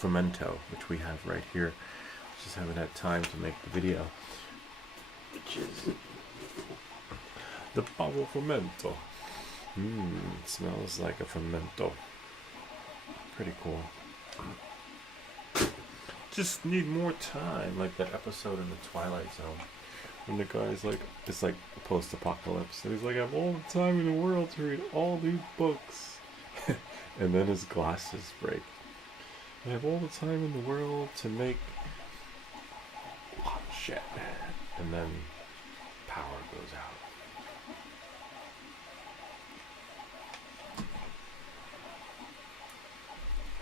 Fomento, which we have right here. Just haven't had time to make the video. Which is the Pavo Fomento. It smells like a Fomento. Pretty cool. Just need more time, like that episode in the Twilight Zone. And the guy's like, it's like post-apocalypse, and he's like, I have all the time in the world to read all these books. And then his glasses break. I have all the time in the world to make a lot of shit. And then power goes out.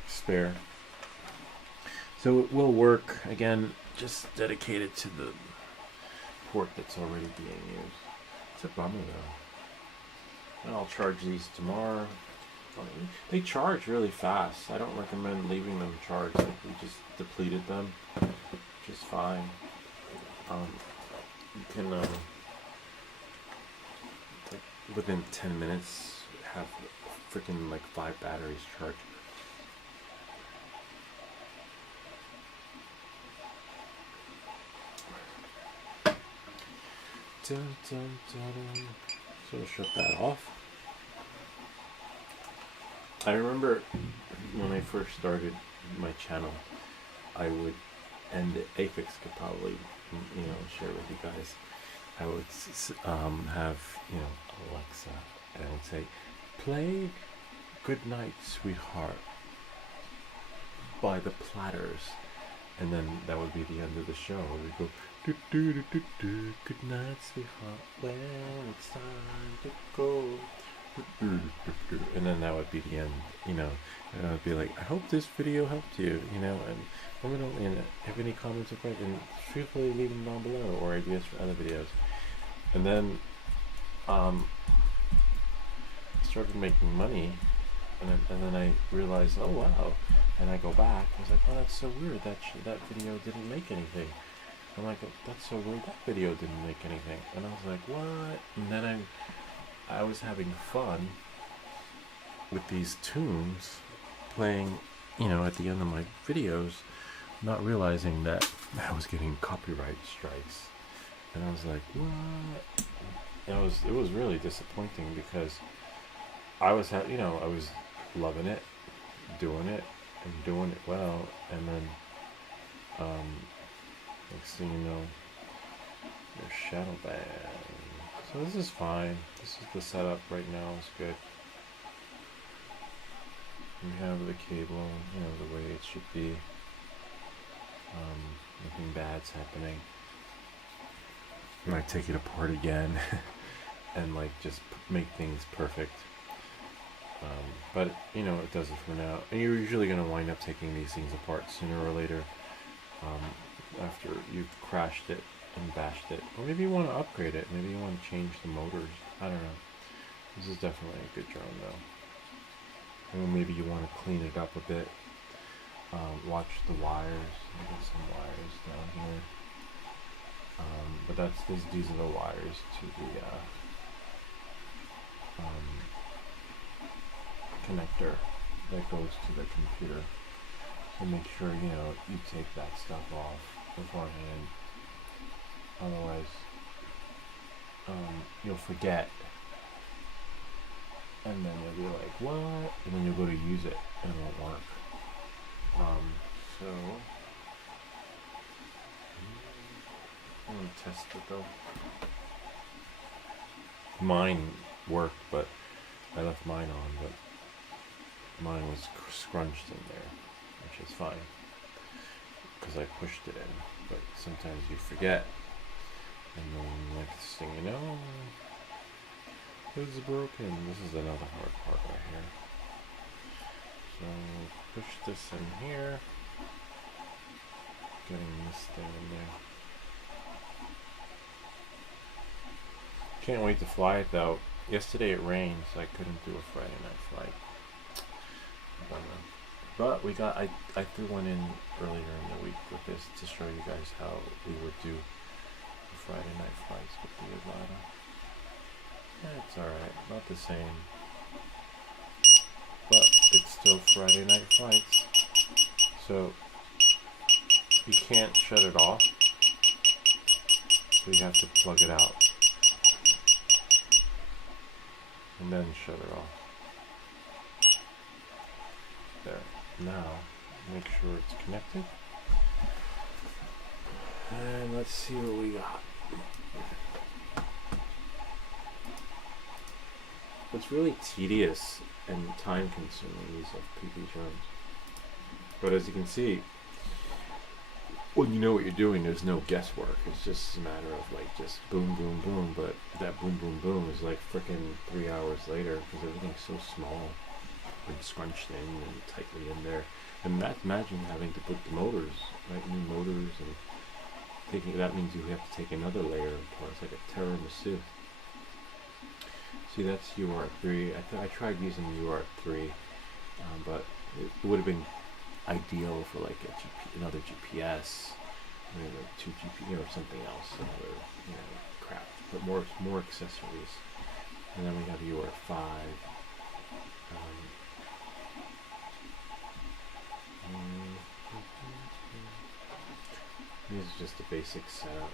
Spare. So it will work, again, just dedicated to the port that's already being used. It's a bummer though. And I'll charge these tomorrow. They charge really fast. I don't recommend leaving them charged. Like we just depleted them, which is fine. You can like within 10 minutes have freaking like 5 batteries charged. Dun, dun, dun. So we'll shut that off. I remember when I first started my channel, I would, and Aphex could probably, share with you guys. I would have, Alexa, and I would say, play "Good Night, Sweetheart" by the Platters, and then that would be the end of the show. We'd go, do, do, do, do, do, good night, sweetheart, well, it's time to go. And then that would be the end, and I would be like, I hope this video helped you, and let me know, and have any comments or questions, feel free to leave them down below, or ideas for other videos. And then I started making money, and then I realized, oh wow, and I go back, I was like, oh, that's so weird, that video didn't make anything. I'm like, oh, that's so weird, that video didn't make anything. And I was like, what? And then I was having fun with these tunes playing, at the end of my videos, not realizing that I was getting copyright strikes. And I was like, what? And it was really disappointing because I was I was loving it, doing it, and doing it well, and then next thing you know, Your shadow band. So this is fine. This is the setup right now. It's good. We have the cable, you know, the way it should be. Nothing bad's happening. I might take it apart again and like just make things perfect. But you know, it does it for now. And you're usually going to wind up taking these things apart sooner or later, after you've crashed it and bashed it. Or maybe you want to upgrade it. Maybe you want to change the motors. I don't know. This is definitely a good drone though. Or maybe you want to clean it up a bit. Watch the wires. Got some wires down here. But these are the wires to the connector that goes to the computer. So make sure you take that stuff off beforehand. Otherwise, you'll forget, and then you'll be like, "What?" And then you'll go to use it, and it won't work. So I'm gonna test it though. Mine worked, but I left mine on, but mine was scrunched in there, which is fine because I pushed it in. But sometimes you forget, and then next thing you know, it's broken. This is another hard part right here. So push this in here, getting this thing in there. Can't wait to fly it though. Yesterday it rained, so I couldn't do a Friday night flight. But we got, I threw one in earlier in the week with this to show you guys how we would do the Friday night flights with the Avata. Yeah, it's alright, not the same. But it's still Friday night flights. So you can't shut it off. So you have to plug it out. And then shut it off. There. Now, make sure it's connected. And let's see what we got. It's really tedious and time consuming, these FPV drones. But as you can see, when you know what you're doing, there's no guesswork. It's just a matter of like just boom, boom, boom. But that boom, boom, boom is like freaking 3 hours later because everything's so small and scrunched in and tightly in there. And imagine having to put the motors, right? New motors, and taking that means you have to take another layer of parts, like a tiramisu. See, that's UART3. I tried using UART3, but it would have been ideal for like another GPS, like 2 GPS, or something else, another crap, but more accessories. And then we have UART5. This is just a basic setup.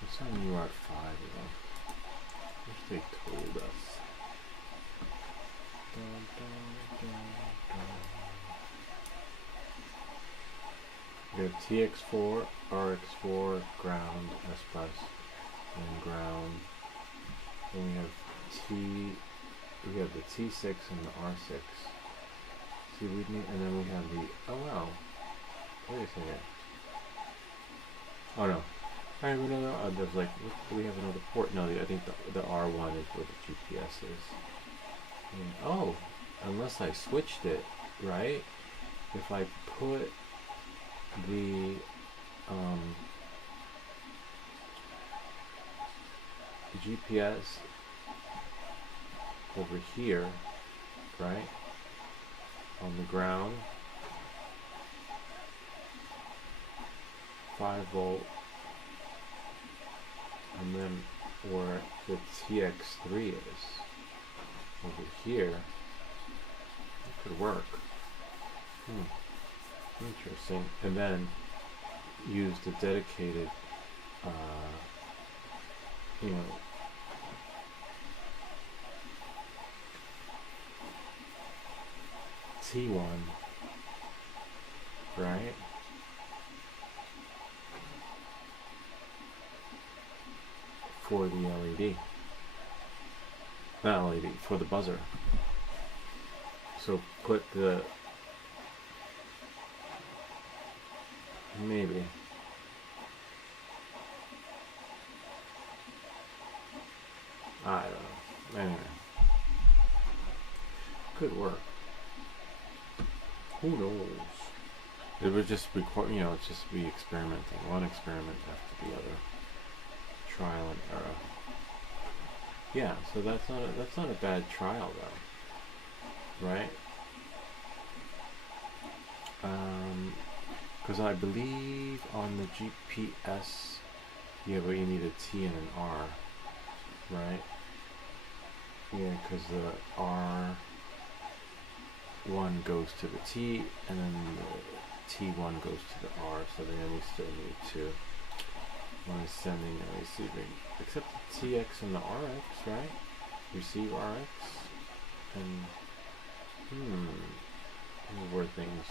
What's on UART5 though? Wish they told us. We have TX4, RX4, ground, S plus, and ground. Then we have the T6 and the R6. See, we need, and then we have the, oh wow, wait a second. Oh no. Alright, we know there's like, do we have another port? No, I think the R1 is where the GPS is. And, oh, unless I switched it, right? If I put the GPS over here, right? On the ground, 5 volt, and then where the TX3 is over here, it could work. Interesting. And then use the dedicated T1, right? for the LED. Not LED, for the buzzer. So put the, maybe. I don't know. Anyway. Could work. Who knows? It would just record, it's just be experimenting. One experiment after the other. Trial and error. Yeah, so that's not a bad trial though. Right? Because I believe on the GPS, yeah, but you need a T and an R, right? Yeah, because the R1 goes to the T, and then the T1 goes to the R, so then we still need to, one is sending and receiving, except the TX and the RX, right? Receive RX, and, where things,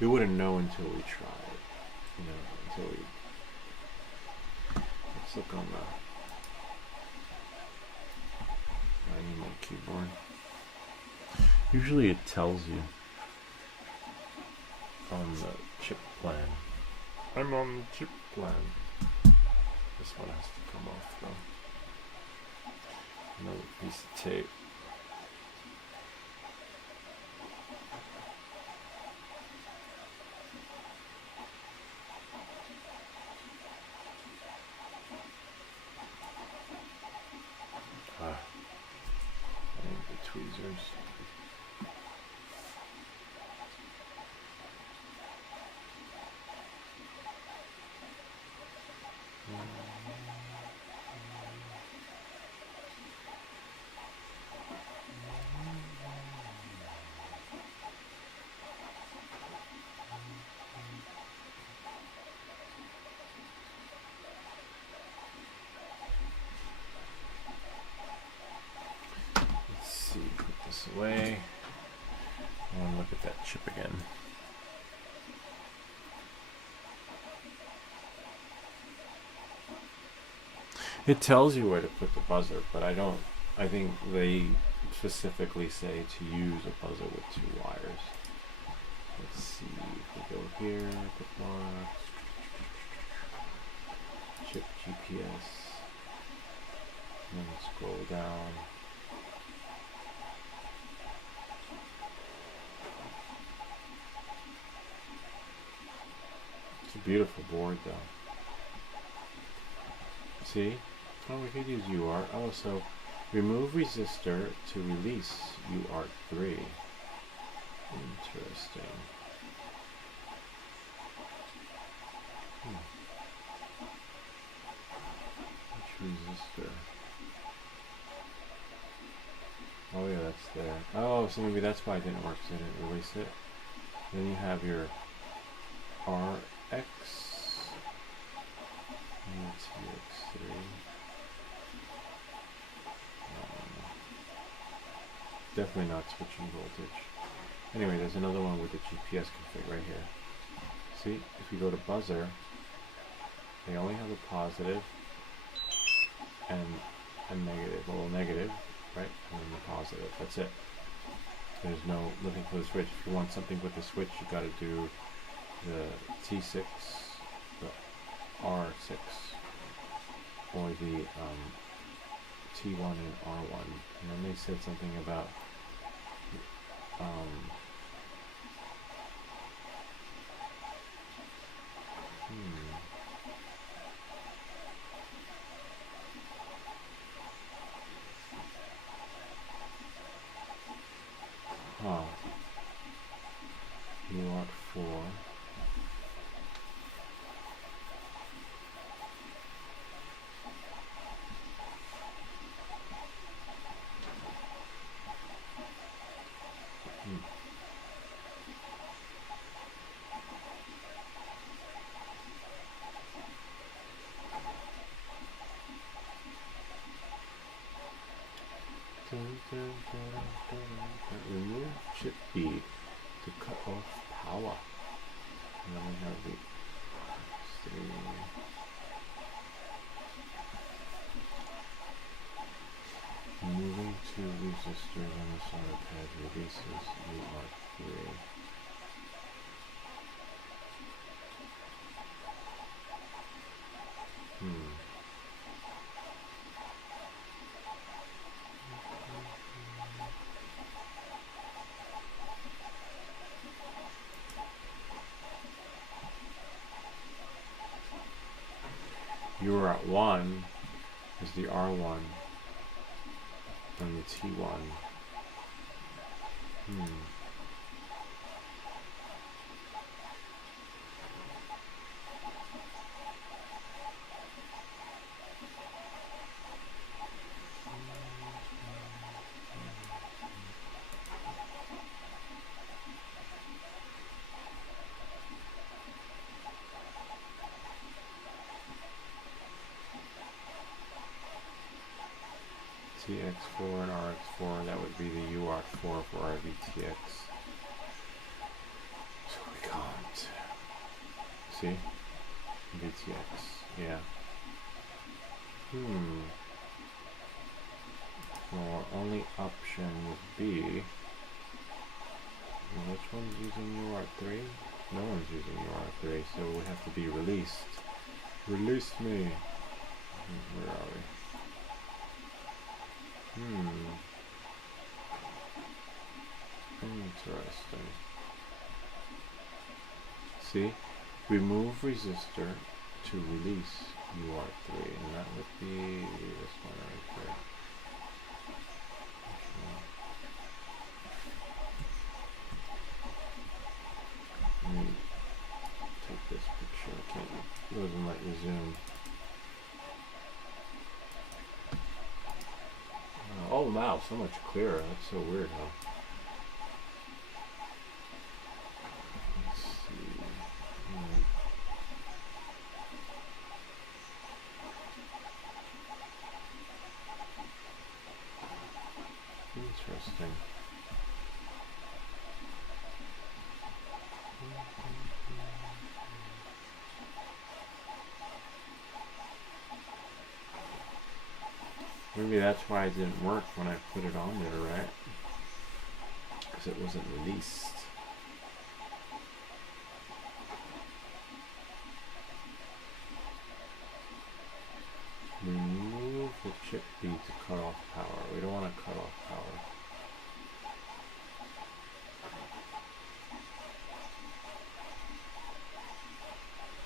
we wouldn't know until we tried, until we, let's look on the, I need my keyboard. Usually it tells you on the chip plan. I'm on the chip plan. This one has to come off though. Another piece of tape. Tweezers. Away. I want to look at that chip again. It tells you where to put the buzzer, but I think they specifically say to use a buzzer with 2 wires. Let's see if we go here, bookmarks, chip GPS, and then scroll down. It's a beautiful board though. See? Oh, we could use UART. Oh, so remove resistor to release UART3. Interesting. Which resistor? Oh yeah, that's there. Oh, so maybe that's why it didn't work, because I didn't release it. Then you have your RX. That's UX3. Definitely not switching voltage. Anyway, there's another one with the GPS config right here. See, if you go to buzzer, they only have a positive and a negative. Well, negative, right? And then the positive. That's it. There's nothing for the switch. If you want something with the switch, you got to do the T6, the R6, or the T1 and R1. And then they said something about UART4. Remove chip B to cut off power. And then we have the Moving two resistors on the solder pad releases UR3. UR at 1 is the R1 and the T1. TX4 and RX4, that would be the UR4 for RVTX. So we can't. See? VTX, yeah. Well, our only option would be, which one's using UR3? No one's using UR3, so we have to be released. Release me. Where are we? Interesting. See, remove resistor to release UR3, and that would be this one right there. Let me take this picture. I can't, it doesn't let you zoom. Oh wow, so much clearer. That's so weird, huh? Let's see. Interesting. Maybe that's why it didn't work when I put it on there, right? Because it wasn't released. Remove the chip B to cut off power. We don't want to cut off power.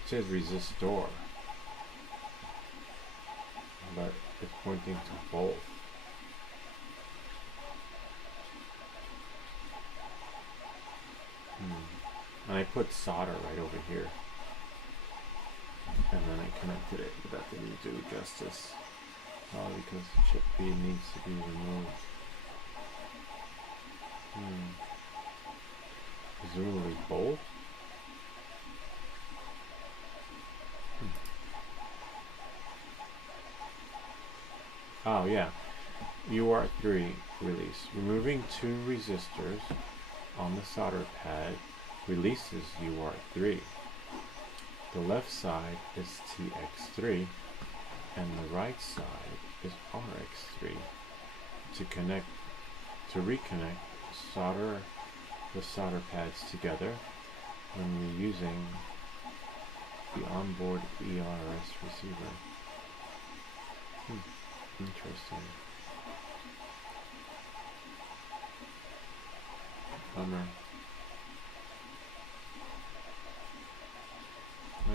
It says resistor, but it's pointing to both. And I put solder right over here. And then I connected it, but that didn't do justice. Because the chip B needs to be removed. Presumably both? Oh yeah, UR3 release. Removing two resistors on the solder pad releases UR3. The left side is TX3 and the right side is RX3. To reconnect, solder the solder pads together when we're using the onboard ERS receiver. Interesting. Bummer. I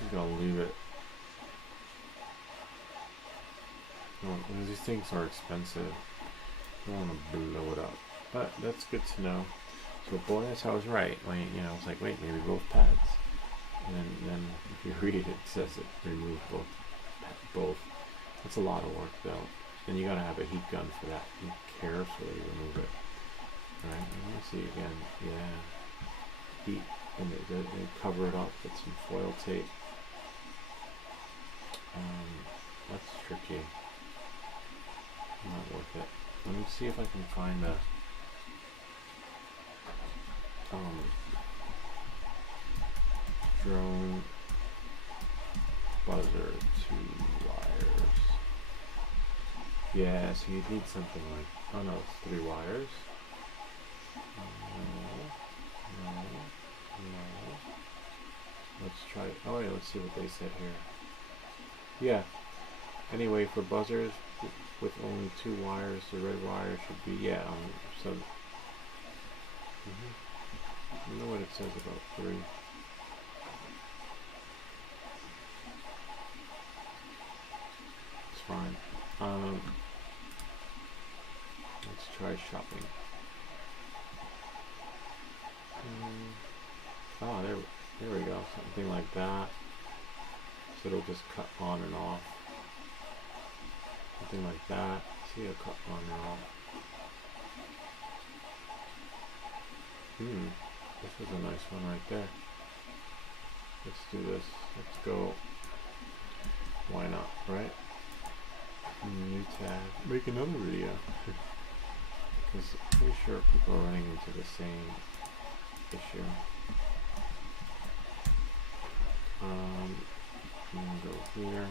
think I'll leave it. These things are expensive. I don't want to blow it up. But that's good to know. So bonus, I was right. When, I was like, wait, maybe both pads. And then if you read it, it says it remove both. That's a lot of work though. And you gotta have a heat gun for that. You carefully remove it. Alright, let me see again. Yeah. Heat. And they cover it up with some foil tape. That's tricky. Not worth it. Let me see if I can find a drone buzzer 2 wires. Yeah, so you'd need something like, oh no, it's 3 wires. No, no, no. Let's try, oh yeah, let's see what they said here. Yeah, anyway, for buzzers with only 2 wires, the red wire should be, yeah, so, I don't know what it says about 3. It's fine. Let's try shopping. Oh, there we go. Something like that. So it'll just cut on and off. Something like that. See, it'll cut on and off. This is a nice one right there. Let's do this. Let's go. Why not, right? New tab. Make another video. Because I'm pretty sure people are running into the same issue. I'm gonna go here.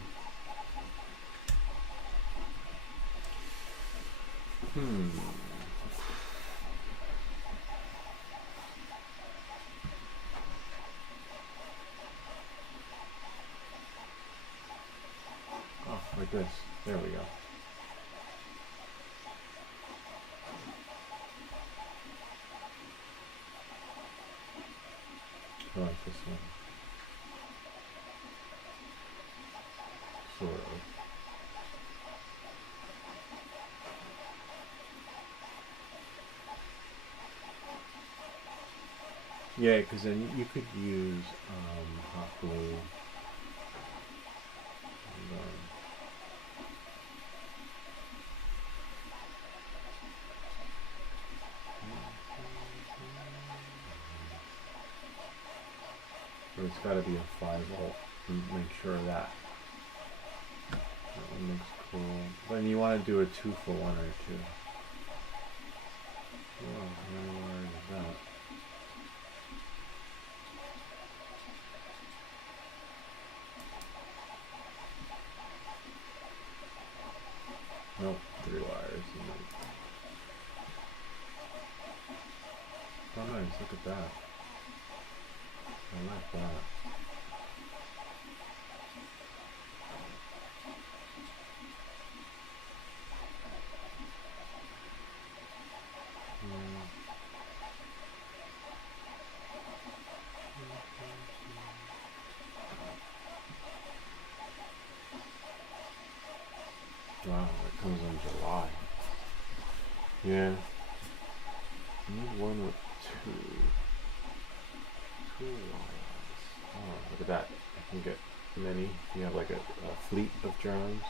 Oh, like this. There we go. I like this one. Sort of. Yeah, because then you could use hot glue. And, but it's got to be a 5-volt. Make sure of that. That one looks cool. Then you want to do a 2-for-1 or 2. Oh, where is that? Nope, 3 wires. Oh nice, look at that. I like that. Wow, it comes in July. Yeah. You need one with 2 wires. Oh, look at that. I can get many. You have like a fleet of drones.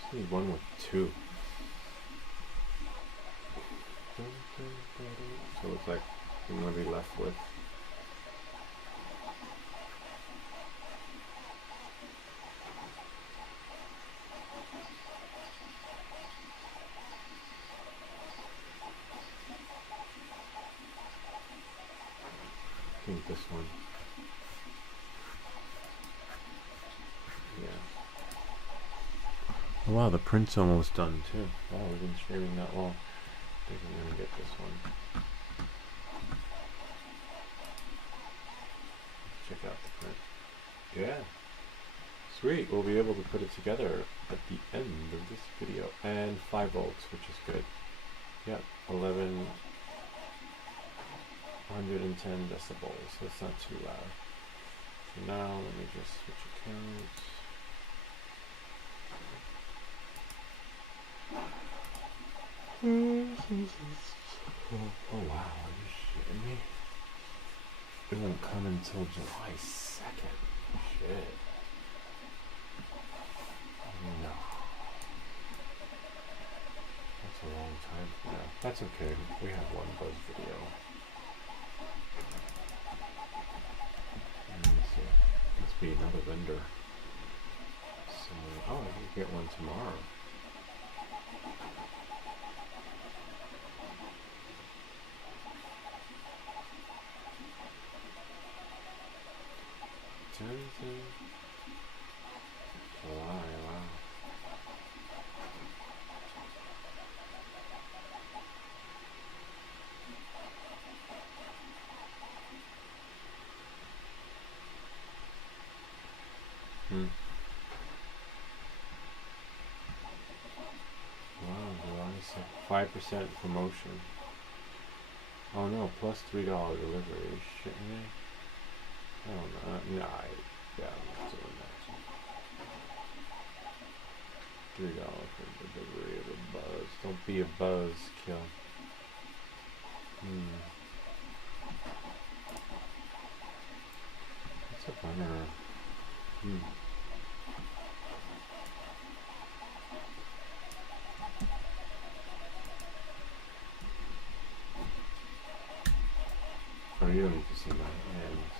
Just need one with 2. So it looks like I'm going to be left with I think this one. Yeah. Oh, wow, the print's almost done too. Wow, we've been streaming that long. I think I'm going to get this one. Check out the print. Yeah. Sweet. We'll be able to put it together at the end of this video. And 5 volts, which is good. Yep. 1110 decibels. So it's not too loud. So now let me just switch accounts. Oh wow, are you shitting me? It won't come until July 2nd. Shit. No. That's a long time from now. That's okay. We have one buzz video. Let me see. Must be another vendor. So, oh, I can get one tomorrow. like 5% promotion. Oh no, plus $3 delivery. Shit, me. I don't know. No, yeah, I'm not doing that. $3 for delivery of a buzz. Don't be a buzz kill. That's a bummer. Oh, you don't need to see my hands.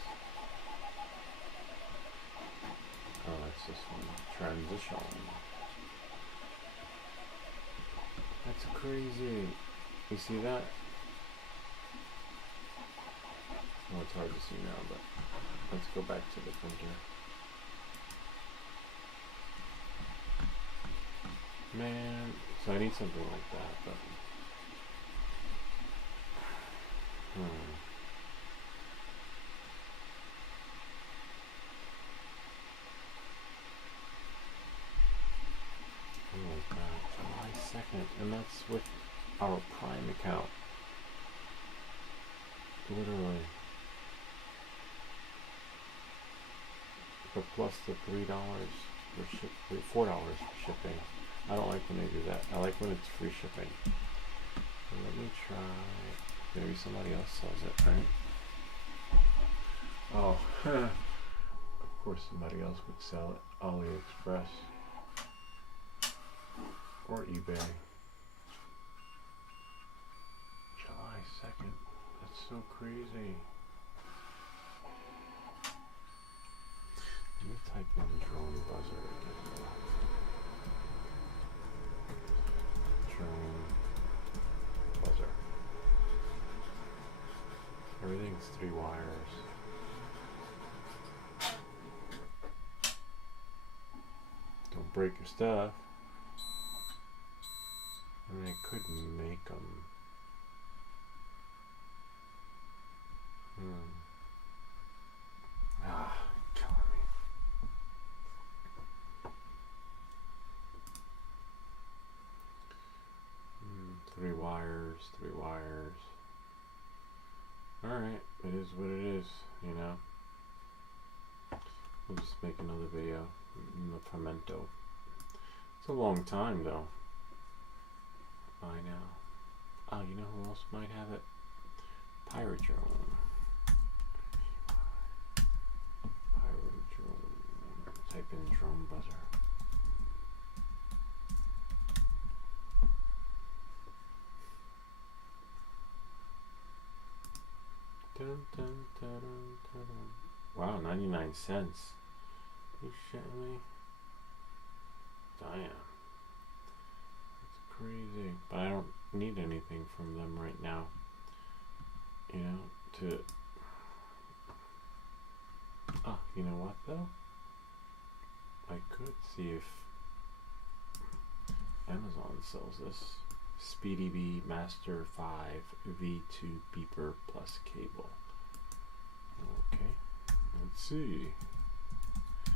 Oh, that's this one. Transition. That's crazy. You see that? Oh, it's hard to see now, but let's go back to the printer. Man, so I need something like that, but like that. July 2nd, and that's with our Prime account. Literally. But plus the $3 for $4 for shipping. I don't like when they do that. I like when it's free shipping. So let me try. Maybe somebody else sells it, right? Oh, of course somebody else would sell it. AliExpress or eBay. July 2nd. That's so crazy. Let me type in drone buzzer again. Drone buzzer. Everything's 3 wires. Don't break your stuff. I mean, I could make them. Killing me. Three wires. Alright, it is what it is, you know. We'll just make another video in the Pimento. It's a long time though. I know. Oh, you know who else might have it? Pirate Drone. Type in drone buzzer. Dun, dun, dun, dun, dun. Wow, 99 cents. You shitting me? Damn. That's crazy. But I don't need anything from them right now. You know, to... Oh, you know what though? I could see if Amazon sells this. Speedy Bee Master 5 V2 beeper plus cable. Okay, let's see. I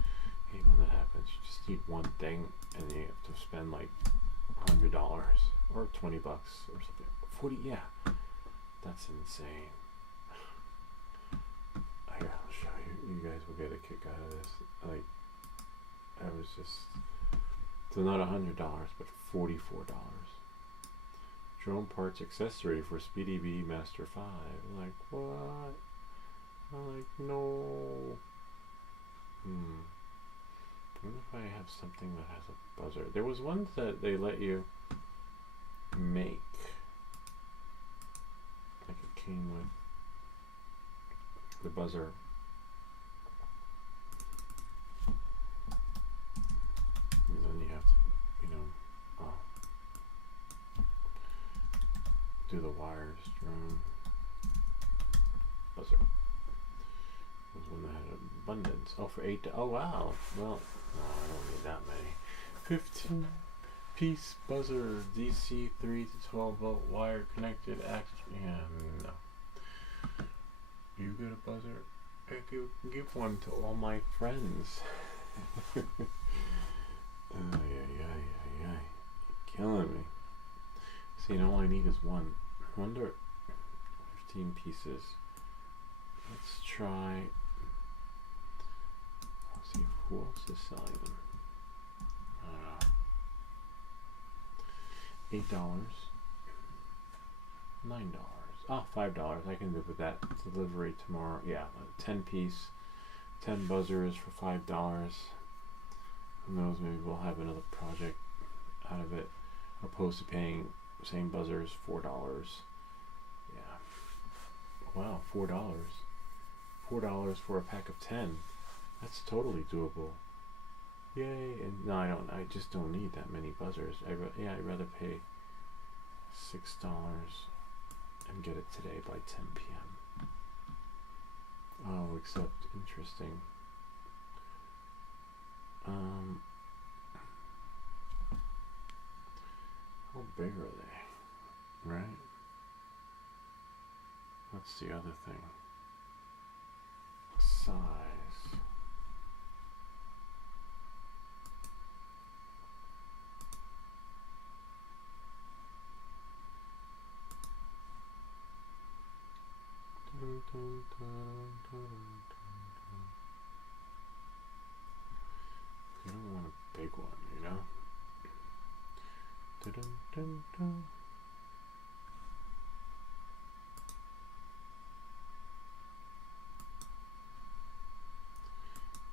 hate when that happens. You just need one thing and you have to spend like $100 or $20 or something. 40, yeah. That's insane. Here, I'll show you. You guys will get a kick out of this. Like, I was just, so not $100, but $44. Drone parts accessory for Speedy Bee Master 5. Like, what? I'm like, no. I wonder if I have something that has a buzzer. There was one that they let you make. Like it came with the buzzer. And then you have to, you know, do the wires, drone, buzzer. There was one that had abundance. Oh, for 8. Oh, wow. Well, no, I don't need that many. 15 piece buzzer, DC 3 to 12 volt wire connected. Yeah, no. You get a buzzer? I could give one to all my friends. Yeah. You're killing me. See, and all I need is one. Wonder 15 pieces. Let's try. Let's see who else is selling them. $8, $9. Oh, $5. I can live with that. Delivery tomorrow. Yeah, 10 piece, 10 buzzers for $5. Who knows? Maybe we'll have another project out of it, opposed to paying same buzzers $4. Yeah. Wow, $4. $4 for a pack of 10. That's totally doable. Yay! And no, I just don't need that many buzzers. I'd rather pay $6 and get it today by 10 p.m. Oh, except interesting. How big are they? Right? That's the other thing. Size. You don't want a big one, you know?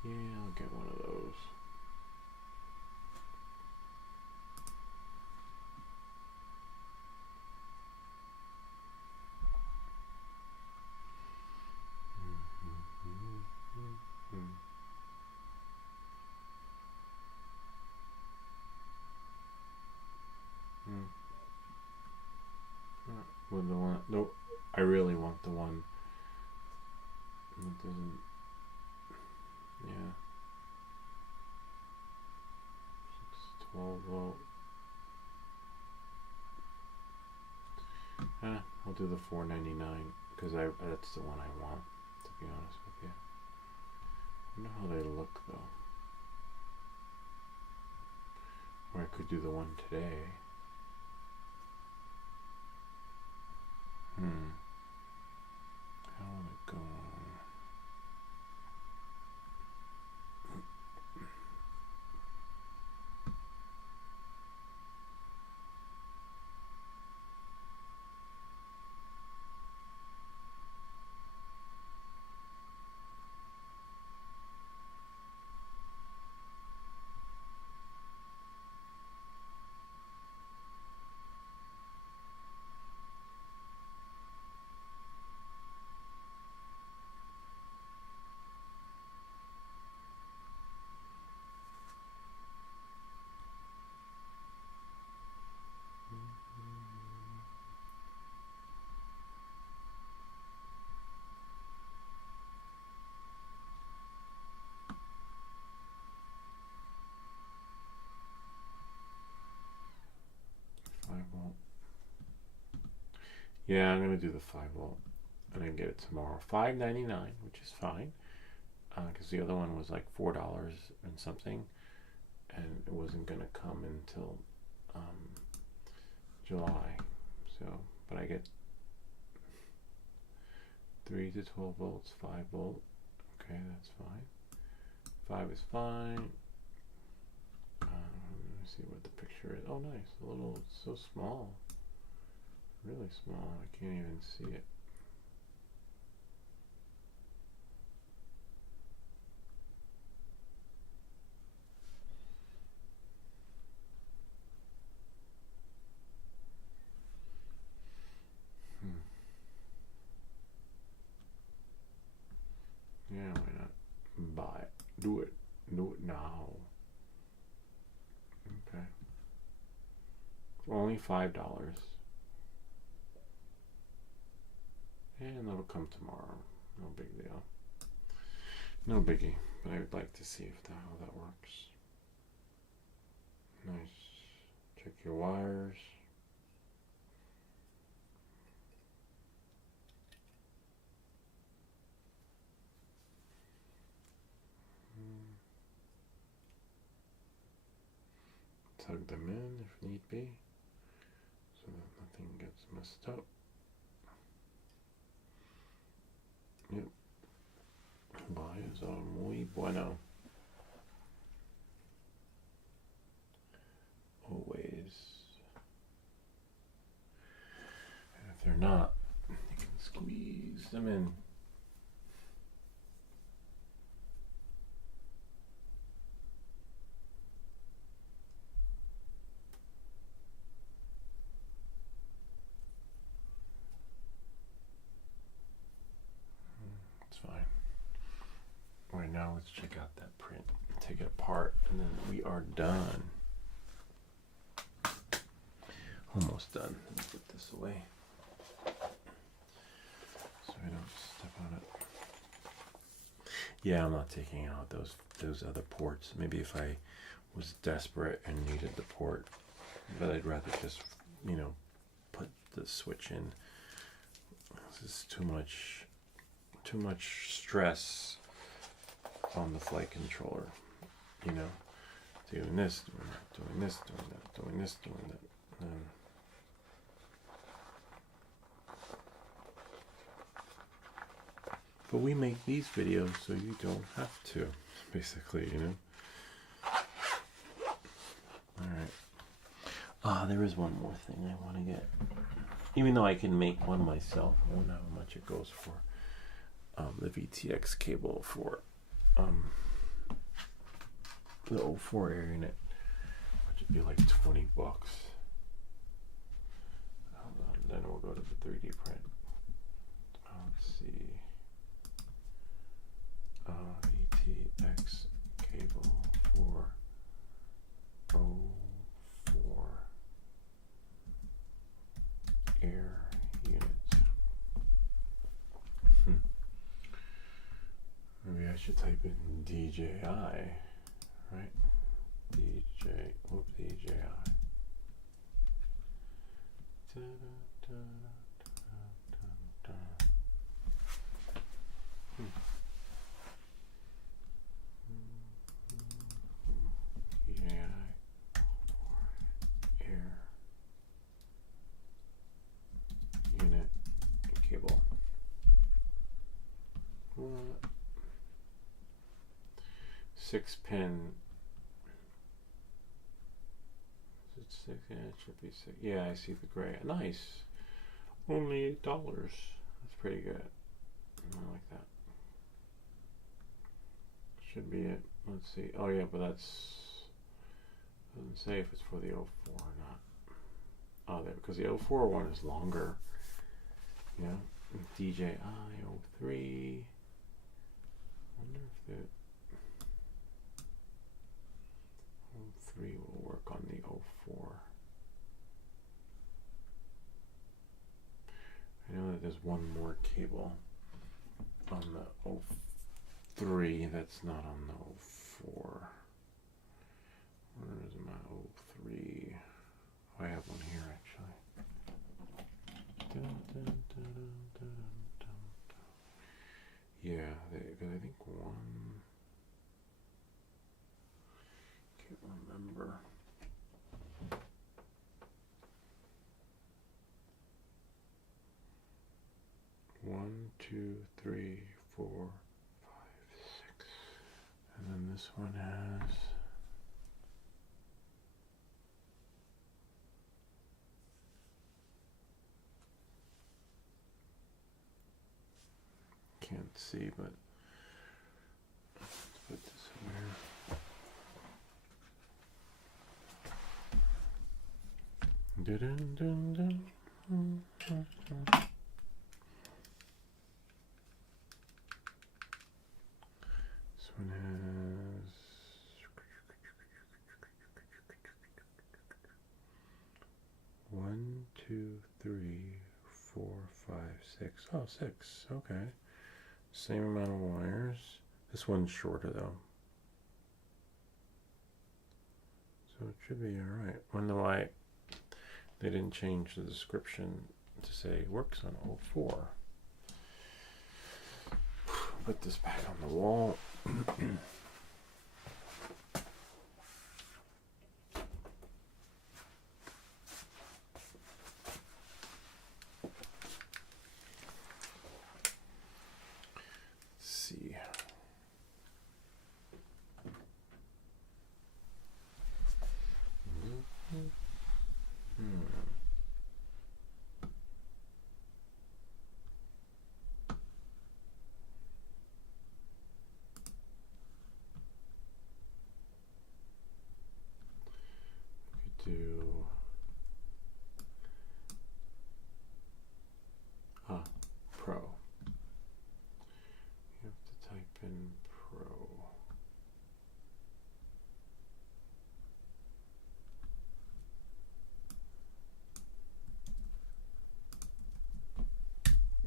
Yeah, I'll get one of those. With the one, no, I really want the one that doesn't, yeah, 12 volt. I'll do the $4.99 because that's the one I want, to be honest with you. I don't know how they look though. Or I could do the one today. How will it go? Yeah, I'm gonna do the 5 volt, and I get it tomorrow. $5.99, which is fine, because the other one was like $4 and something, and it wasn't gonna come until July. So, but I get 3 to 12 volts, 5 volt. Okay, that's fine. 5 is fine. Let me see what the picture is. Oh, nice. A little, so small. Really small. I can't even see it. Yeah, why not? Buy it. Do it. Do it now. Okay. Only $5. And that'll come tomorrow. No big deal. No biggie. But I would like to see how that works. Nice. Check your wires. Tug them in if need be, so that Messed up. Yep. Vaya muy bueno. Always. And if they're not, you can squeeze them in. It's fine. Right now, let's check out that print. Take it apart, and then we are done. Almost done. Let me put this away so I don't step on it. Yeah, I'm not taking out those other ports. Maybe if I was desperate and needed the port, but I'd rather just, put the switch in. This is too much stress on the flight controller. Doing this, doing that, doing this, doing that, doing this, doing that. But we make these videos so you don't have to, basically, Alright. There is one more thing I want to get. Even though I can make one myself, I wonder how much it goes for. The VTX cable for the 04 air unit, which would be like $20. Hold on, then we'll go to the 3D print. Let's see. VTX cable for 04 air unit. Maybe I should type in DJI, right? DJI. DJI air unit cable. What? 6-pin. Is it 6? Yeah, it should be 6. Yeah, I see the gray. Nice. Only $8. That's pretty good. I like that. Should be it. Let's see. Oh yeah, but that's doesn't say if it's for the 04 or not. Oh, there, because the 04 one is longer. DJI 03. I wonder if the 03 will work on the 04. I know that there's one more cable on the 03 that's not on the 04. Where is my 03? Oh, I have one here actually. Yeah, because I think one. Can't remember. One, two, three, 4, 5, 6. And then this one has. Can't see, but let's put this here. Dun, dun, dun, dun. This one has 1, 2, 3, 4, 5, 6. Oh, 6. Okay. Same amount of wires. This one's shorter though. So it should be alright. Wonder why they didn't change the description to say works on 04. Put this back on the wall.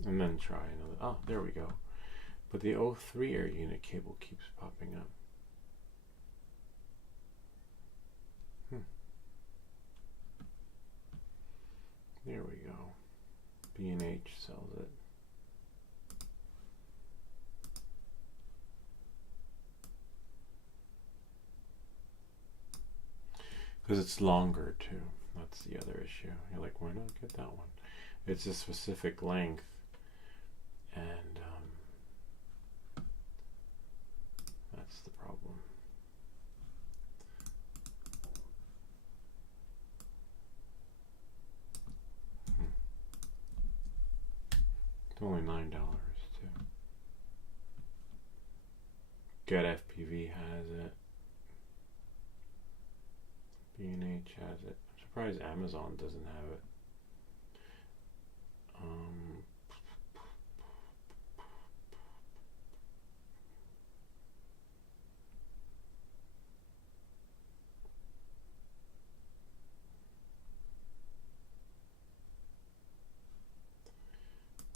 And then try another. Oh, there we go. But the 03 air unit cable keeps popping up. There we go. B&H sells it. Because it's longer too. That's the other issue. You're like, why not get that one? It's a specific length, and that's the problem. It's only $9 too. Get FPV has it. B&H has it. I'm surprised Amazon doesn't have it.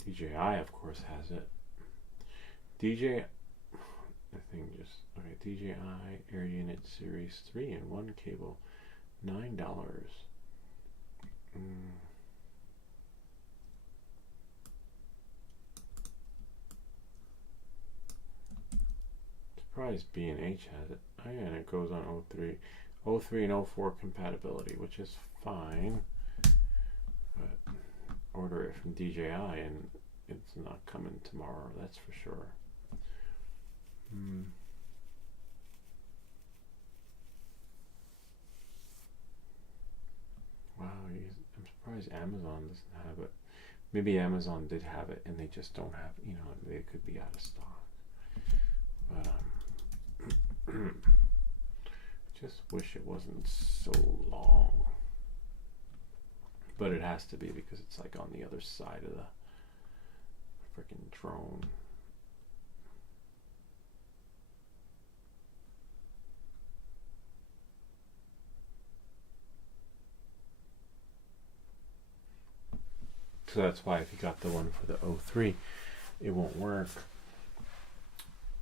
DJI, of course, has it. DJI, I think just, okay, DJI Air Unit Series 3 in 1 cable, $9. Surprised B&H has it. Oh yeah, and it goes on 03 and 04 compatibility, which is fine. But order it from DJI and it's not coming tomorrow, that's for sure. Wow, I'm surprised Amazon doesn't have it. Maybe Amazon did have it and they just don't have, you know, they could be out of stock. But just wish it wasn't so long. But it has to be because it's like on the other side of the freaking drone. So that's why if you got the one for the 03, it won't work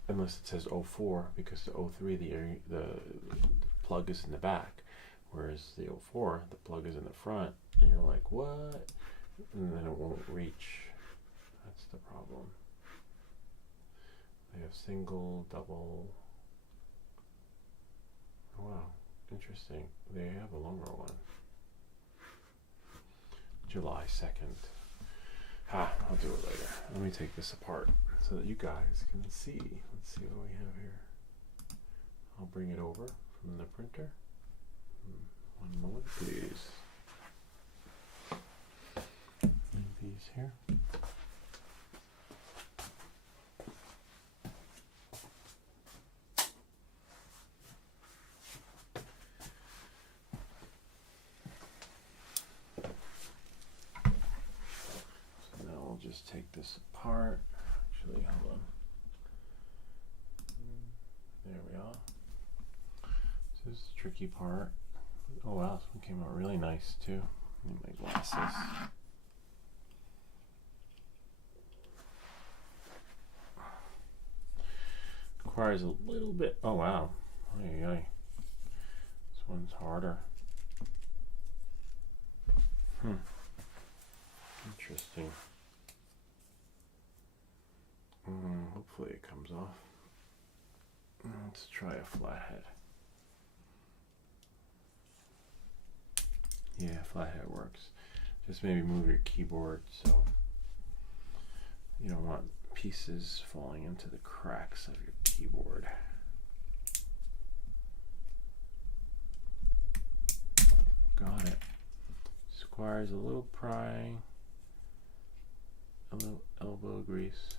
unless it says 04, because the 03 the plug is in the back, whereas the 04 the plug is in the front, and you're like, what? And then it won't reach. That's the problem. They have single, double. Oh, wow, interesting. They have a longer one. July 2nd. I'll do it later. Let me take this apart so that you guys can see. Let's see what we have here. I'll bring it over from the printer. One moment, please. Leave these here. Just take this apart. Actually, hold on. There we are. So this is the tricky part. Oh wow, this one came out really nice too. Need my glasses. Requires a little bit. Oh wow. Oy, oy. This one's harder. Interesting. Hopefully it comes off. Let's try a flathead. Yeah, flathead works. Just maybe move your keyboard so you don't want pieces falling into the cracks of your keyboard. Got it. This requires a little prying, a little elbow grease.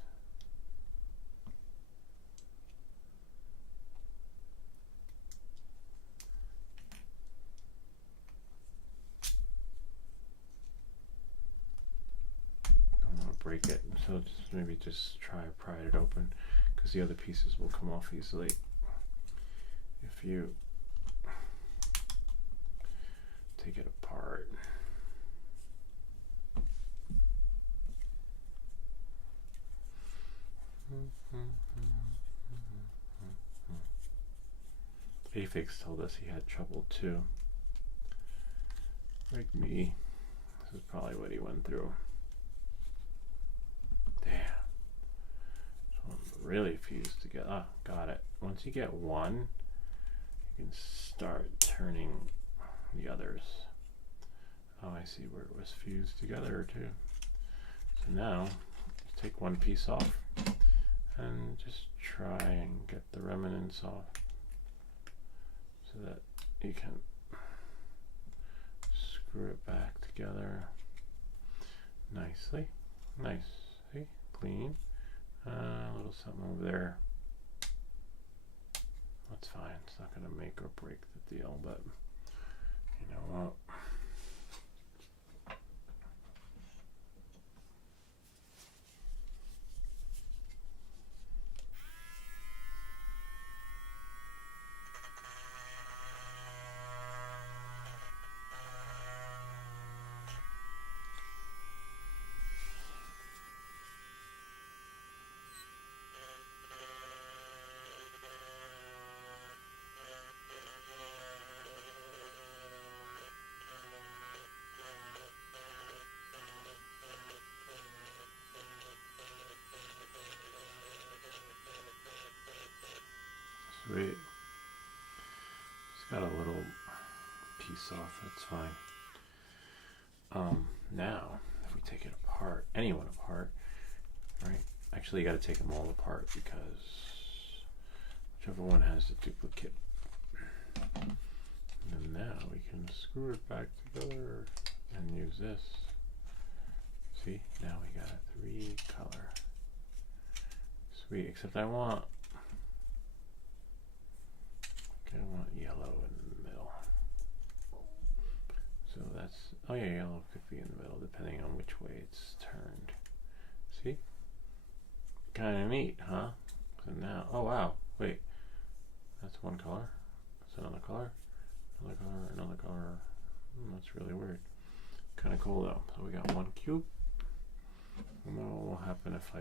Break it, so just maybe just pry it open, because the other pieces will come off easily if you take it apart. Afix told us he had trouble too. Like me. This is probably what he went through. Damn. So I'm really fused together. Ah, got it. Once you get one, you can start turning the others. Oh, I see where it was fused together too. So now, just take one piece off and just try and get the remnants off so that you can screw it back together nicely. Nice. See? Clean. A little something over there. That's fine. It's not going to make or break the deal, but you know what? Sweet. Just got a little piece off, that's fine. Now, if we take it apart, anyone apart, right? Actually, you got to take them all apart because whichever one has the duplicate. And now we can screw it back together and use this. See, now we got a 3 color. Sweet, except I want yellow in the middle. So that's, oh yeah, yellow could be in the middle depending on which way it's turned. See? Kind of neat, huh? So now, oh wow, wait. That's one color. That's another color. Another color, another color. That's really weird. Kind of cool though. So we got one cube. And then what will happen if I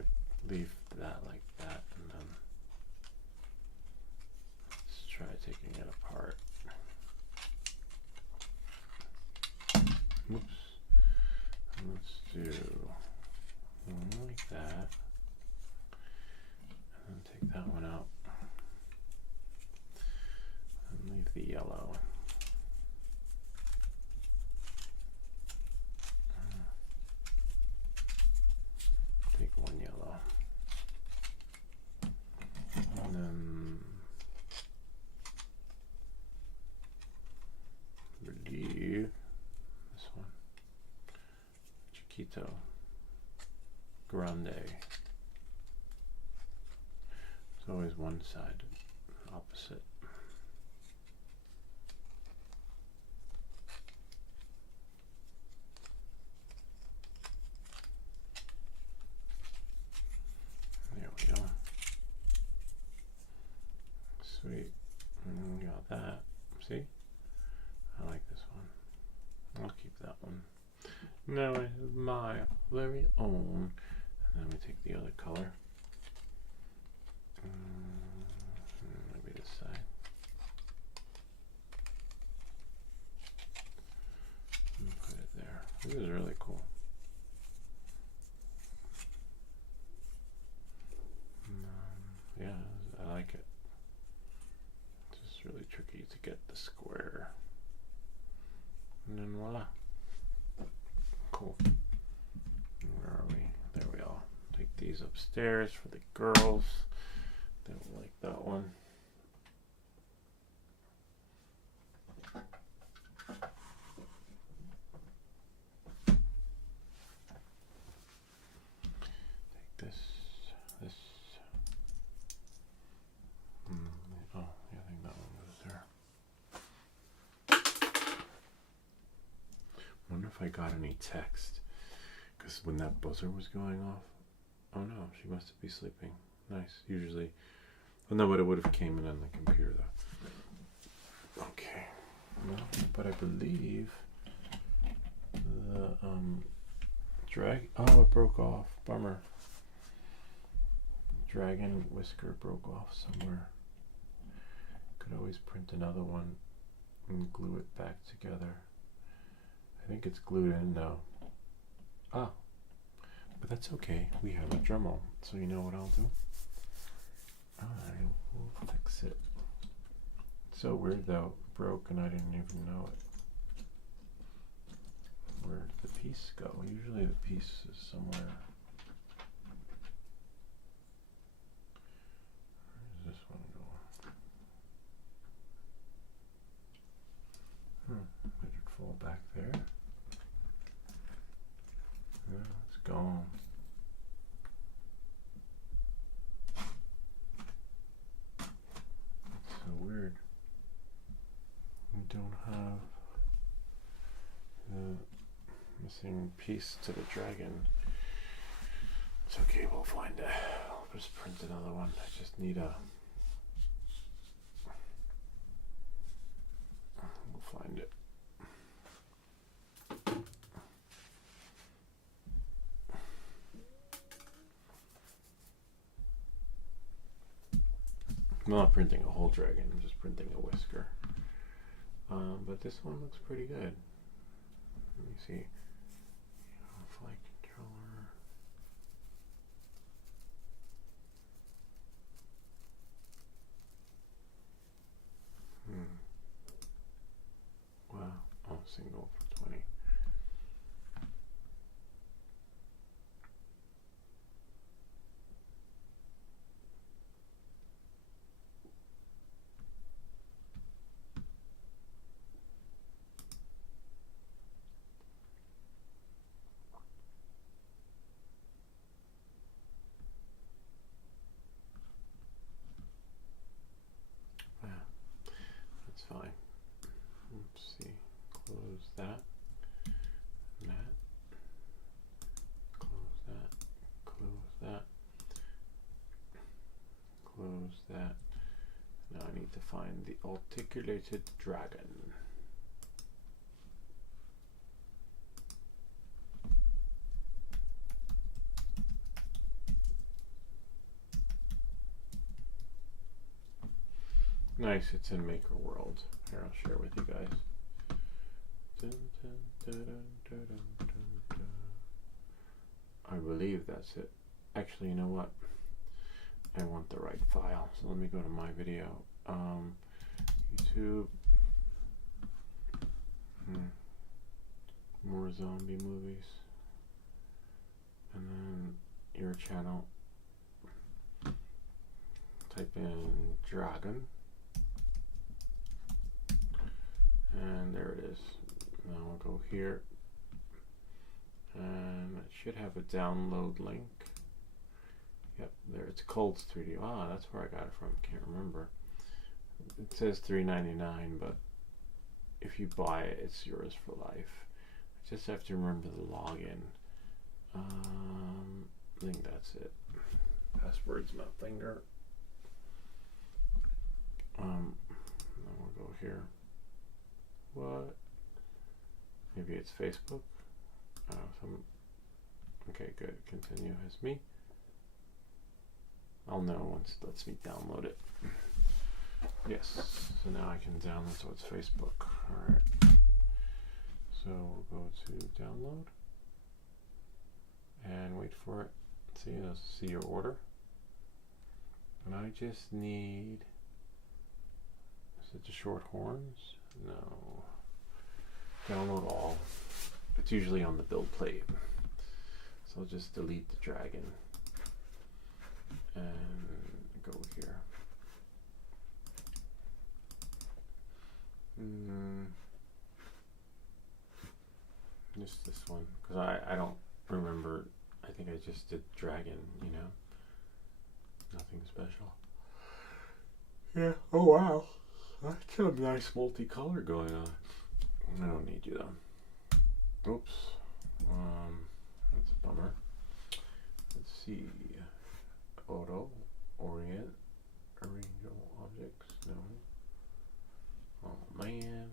leave that like that and then let's try taking it apart. Oops. And let's do one like that. And then take that one out. And leave the yellow. Take one yellow. And then leave this one. Chiquito Grande. It's always one side opposite. There we go. Sweet. And we got that. See? I like this one. I'll keep that one. Now I have my very own. And then we take the other color. Maybe this side. And put it there. This is really cool. Yeah, I like it. It's just really tricky to get the square. And then voila. Cool. Where are we? There we are. Take these upstairs for the girls. They don't like that one. Take this. Oh, yeah, I think that one goes there. Wonder if I got any text. Because when that buzzer was going off, oh no, she must be sleeping. Nice. Usually, well, no, but it would have came in on the computer though. Okay. No, but I believe the drag. Oh, it broke off. Bummer. dragon whisker broke off somewhere. Could always print another one and glue it back together. I think it's glued in now. Ah, but that's okay. We have a Dremel, so you know what I'll do? I will fix it. So weird though, broke and I didn't even know it. Where did the piece go? Usually the piece is somewhere. Where does this one go? Did it fall back there? No, it's gone. It's so weird. We don't have the missing piece to the dragon. It's okay, we'll find it. I'll just print another one. I just need a... We'll find it. I'm not printing a whole dragon, I'm just printing a whisker. But this one looks pretty good. Let me see. Flight controller. Wow. Oh, single for 20. That's fine. Let's see. Close that. That. Close that. Close that. Close that. Now I need to find the articulated dragon. Nice, it's in Maker World. Here, I'll share with you guys. Dun, dun, dun, dun, dun, dun, dun. I believe that's it. Actually, you know what? I want the right file, so let me go to my video. YouTube. More zombie movies. And then your channel. Type in dragon. And there it is. Now we'll go here. And it should have a download link. Yep, there it's Cold 3D. Ah, that's where I got it from. Can't remember. It says $3.99, but if you buy it, it's yours for life. I just have to remember the login. I think that's it. Password's my finger. Then we'll go here. What? Maybe it's Facebook. Okay, good. Continue as me. I'll know once it lets me download it. Yes. So now I can download. So it's Facebook. All right. So we'll go to download and wait for it. See, it'll see your order. And I just need. Is it the short horns? No. Download all. It's usually on the build plate. So I'll just delete the dragon and go here. Just this one, because I don't remember. I think I just did dragon, you know. Nothing special. Yeah, oh wow. That's a nice multicolor going on. I don't need you though. Oops. That's a bummer. Let's see. Auto, orient, arrange all objects. No. Oh man.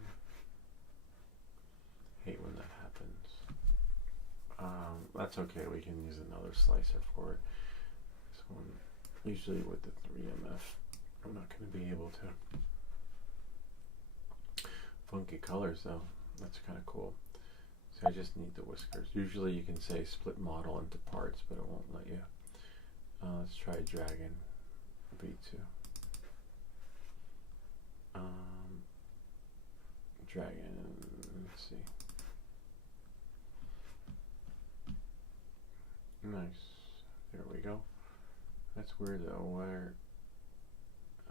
Hate when that happens. That's okay. We can use another slicer for it. This one. Usually with the 3MF, I'm not going to be able to. Funky colors though, that's kind of cool. So I just need the whiskers. Usually you can say split model into parts, but it won't let you. Let's try Dragon V2. Dragon, let's see. Nice. There we go. That's weird though. Where?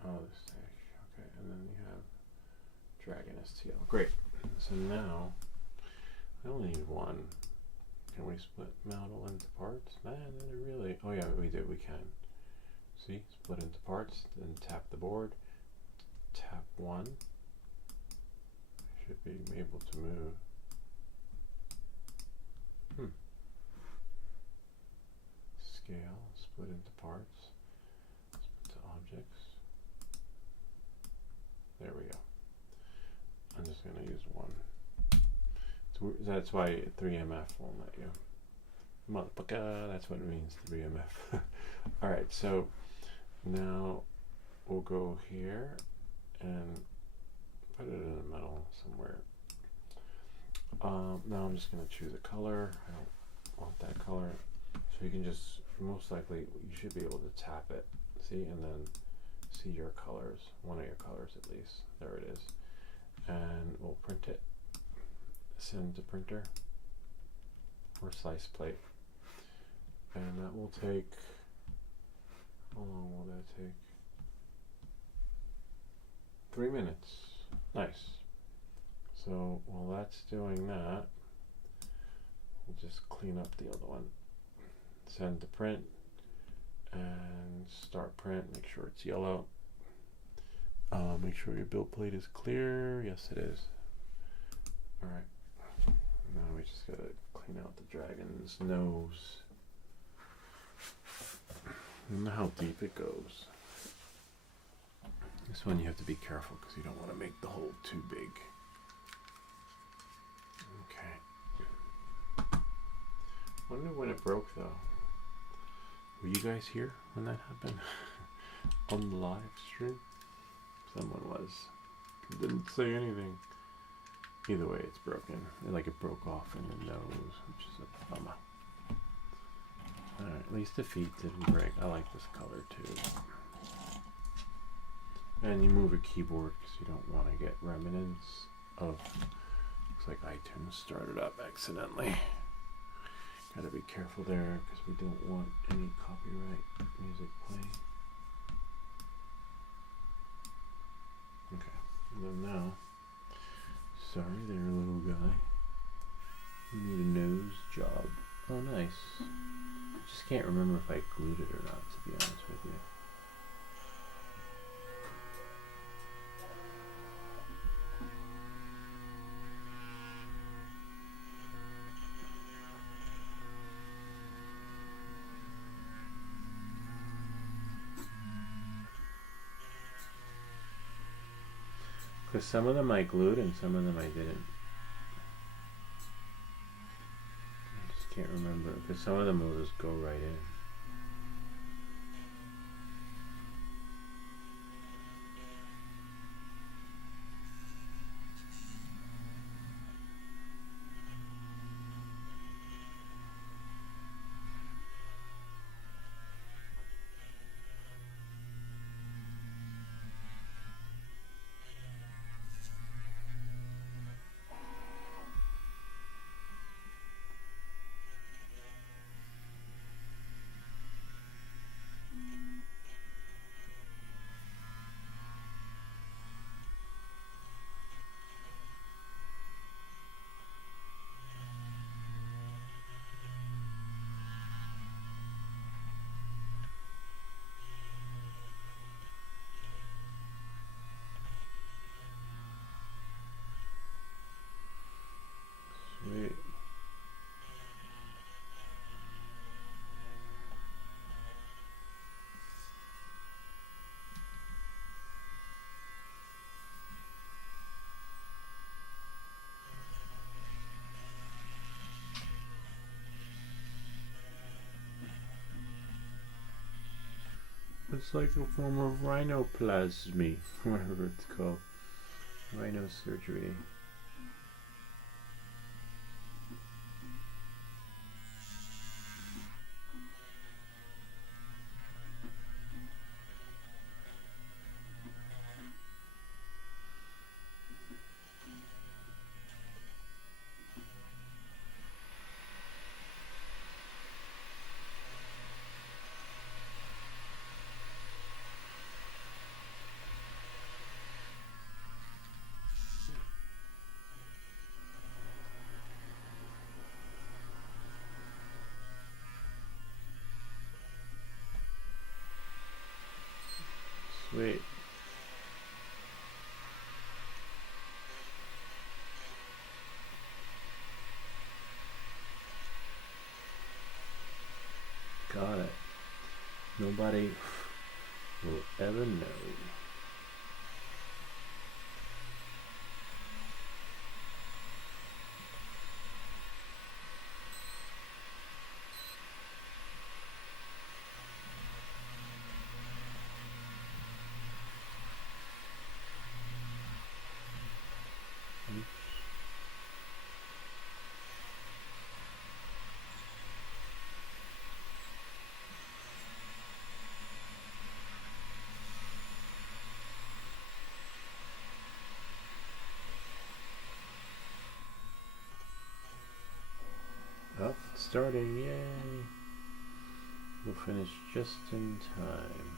Oh, this thing. Okay, and then you have Dragon STL. Great. So now I only need one. Can we split model into parts? Man, really? Oh yeah, we do. We can. See, split into parts. Then tap the board. Tap one. Should be able to move. Scale, split into parts, split to objects. There we go. I'm just going to use one. So that's why 3MF won't let you. Motherfucker, that's what it means, 3MF. Alright, so now we'll go here and put it in the middle somewhere. Now I'm just going to choose a color. I don't want that color. So you can just, most likely, you should be able to tap it, see, and then see your colors, one of your colors at least. There it is. And we'll print it, send to printer, or slice plate. And that will take, how long will that take? 3 minutes. Nice. So while that's doing that, we'll just clean up the other one. Send to print and start print. Make sure it's yellow. Make sure your build plate is clear. Yes, it is. All right. Now we just gotta clean out the dragon's nose. I don't know how deep it goes. This one you have to be careful because you don't want to make the hole too big. Okay. Wonder when it broke though. Were you guys here when that happened? On the live stream? Someone was. Didn't say anything. Either way, it's broken. It broke off in your nose, which is a bummer. Alright, at least the feet didn't break. I like this color too. And you move a keyboard because you don't want to get remnants of. Looks like iTunes started up accidentally. Gotta be careful there because we don't want any copyright music playing. Okay, and then now, sorry there, little guy. You need a nose job. Oh, nice. Just can't remember if I glued it or not, to be honest with you. Because some of them I glued and some of them I didn't. I just can't remember. Because some of them will just go right in. It's like a form of rhinoplasmy, whatever it's called. Rhinosurgery. Sweet. Got it. Nobody will ever know. Oh, it's starting, yay! We'll finish just in time.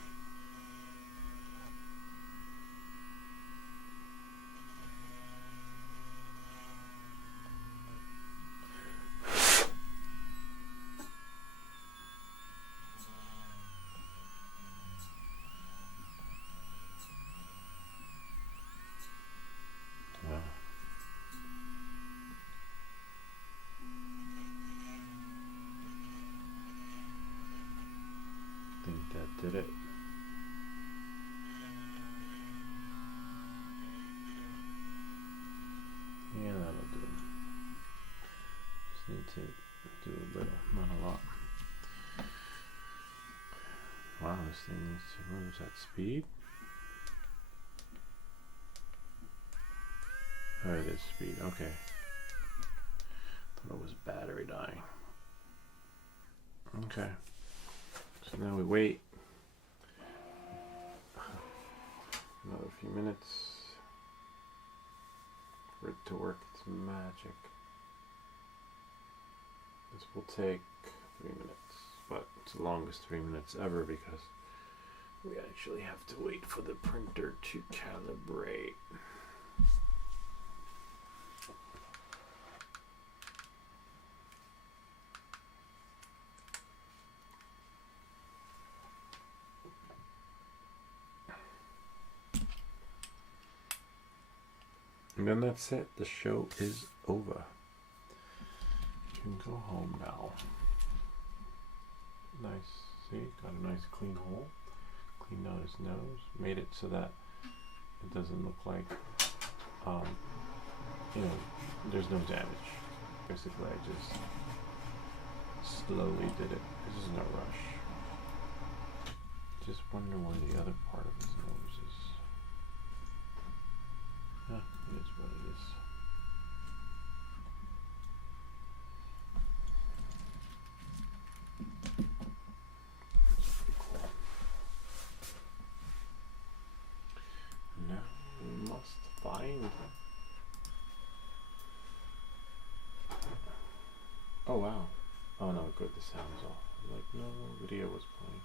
Wow. I think that did it. Yeah, that'll do. Just need to do a little, not a lot. Wow, this thing needs to move at speed. Oh, it is speed, okay. Thought it was battery dying. Okay. So now we wait another few minutes for it to work its magic. This will take 3 minutes, but it's the longest 3 minutes ever because we actually have to wait for the printer to calibrate. And then that's it. The show is over. You can go home now. Nice. See, got a nice clean hole. Cleaned out his nose. Made it so that it doesn't look like, there's no damage. Basically, I just slowly did it. This is no rush. Just wonder where the other part of his nose is. Huh, it is what it is. That's pretty cool. Now we must find. Oh wow. Oh no, good, the sound's off. Like no video was playing.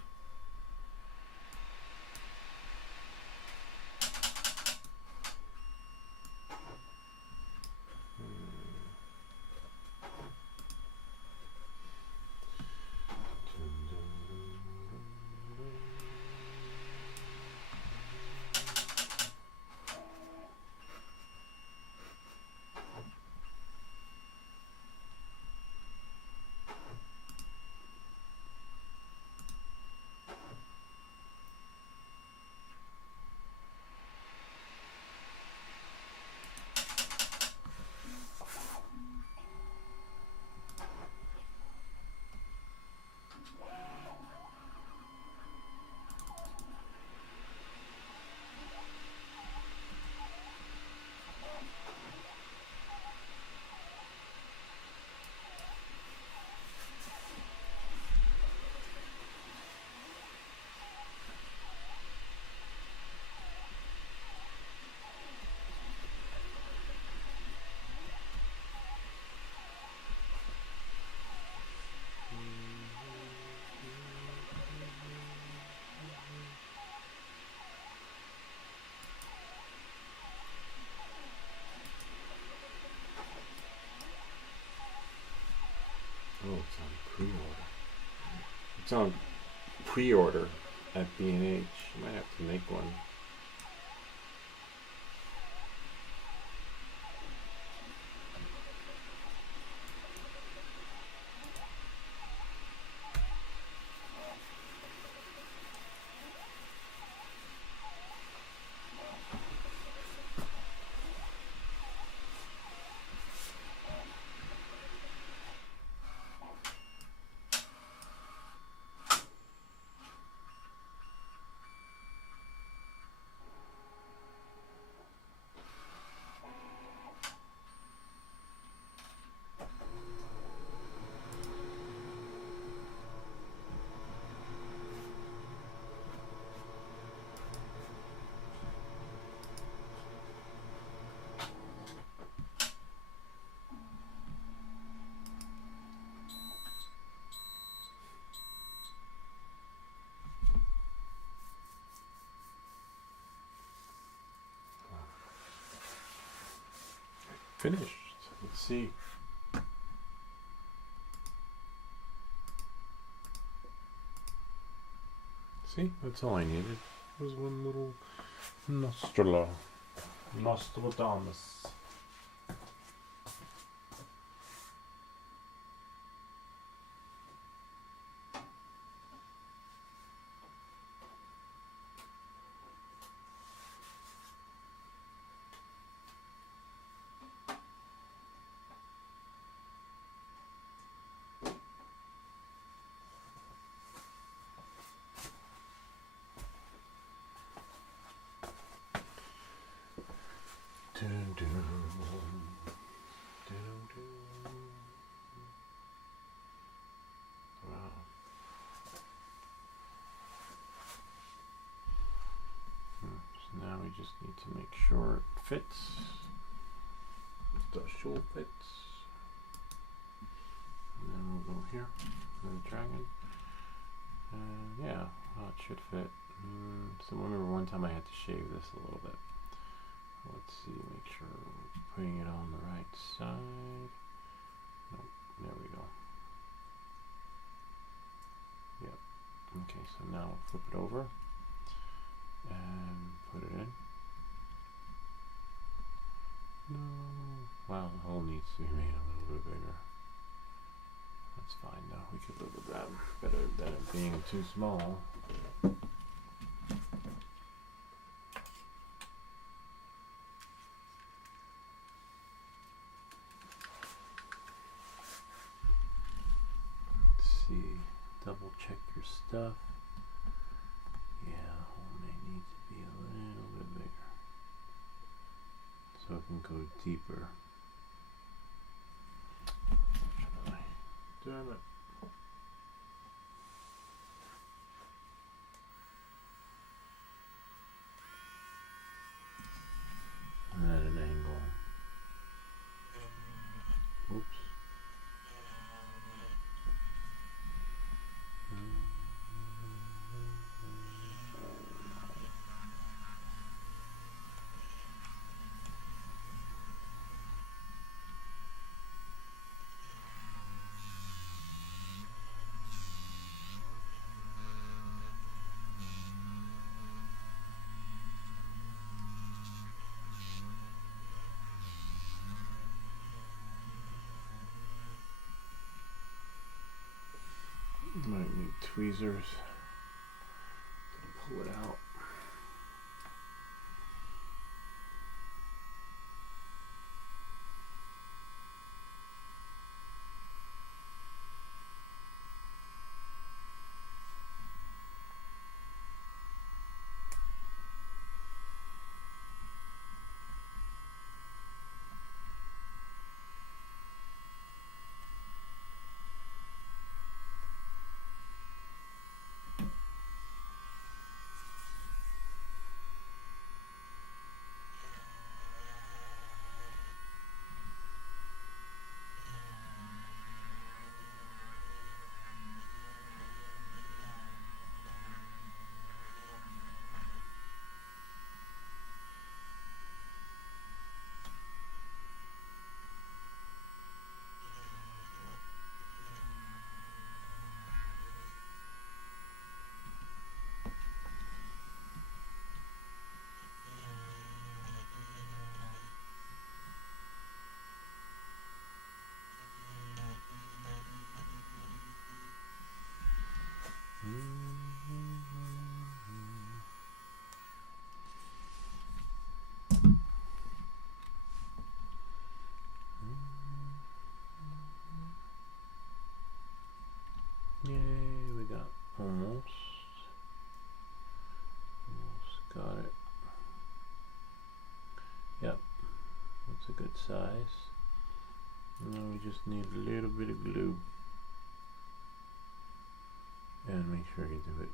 It's on pre-order at B&H. You might have to make one. Finished. Let's see. See, that's all I needed. Was one little Nostradamus. Dun, dun, dun, dun. Wow. So now we just need to make sure it fits. The shoe fits. And then we'll go here for the dragon. Yeah, well, it should fit. So remember one time I had to shave this a little bit. Let's see, make sure we're putting it on the right side. Nope, there we go. Yep. Okay, so now flip it over and put it in. No. Wow, the hole needs to be made a little bit bigger. That's fine though. We could live with that. Better than it being too small. Double check your stuff. Yeah, the hole may need to be a little bit bigger so it can go deeper. Damn it. And at an angle. Oops. Might need tweezers to pull it out. Yay, we got almost got it. Yep, that's a good size. Now we just need a little bit of glue. And make sure you do it,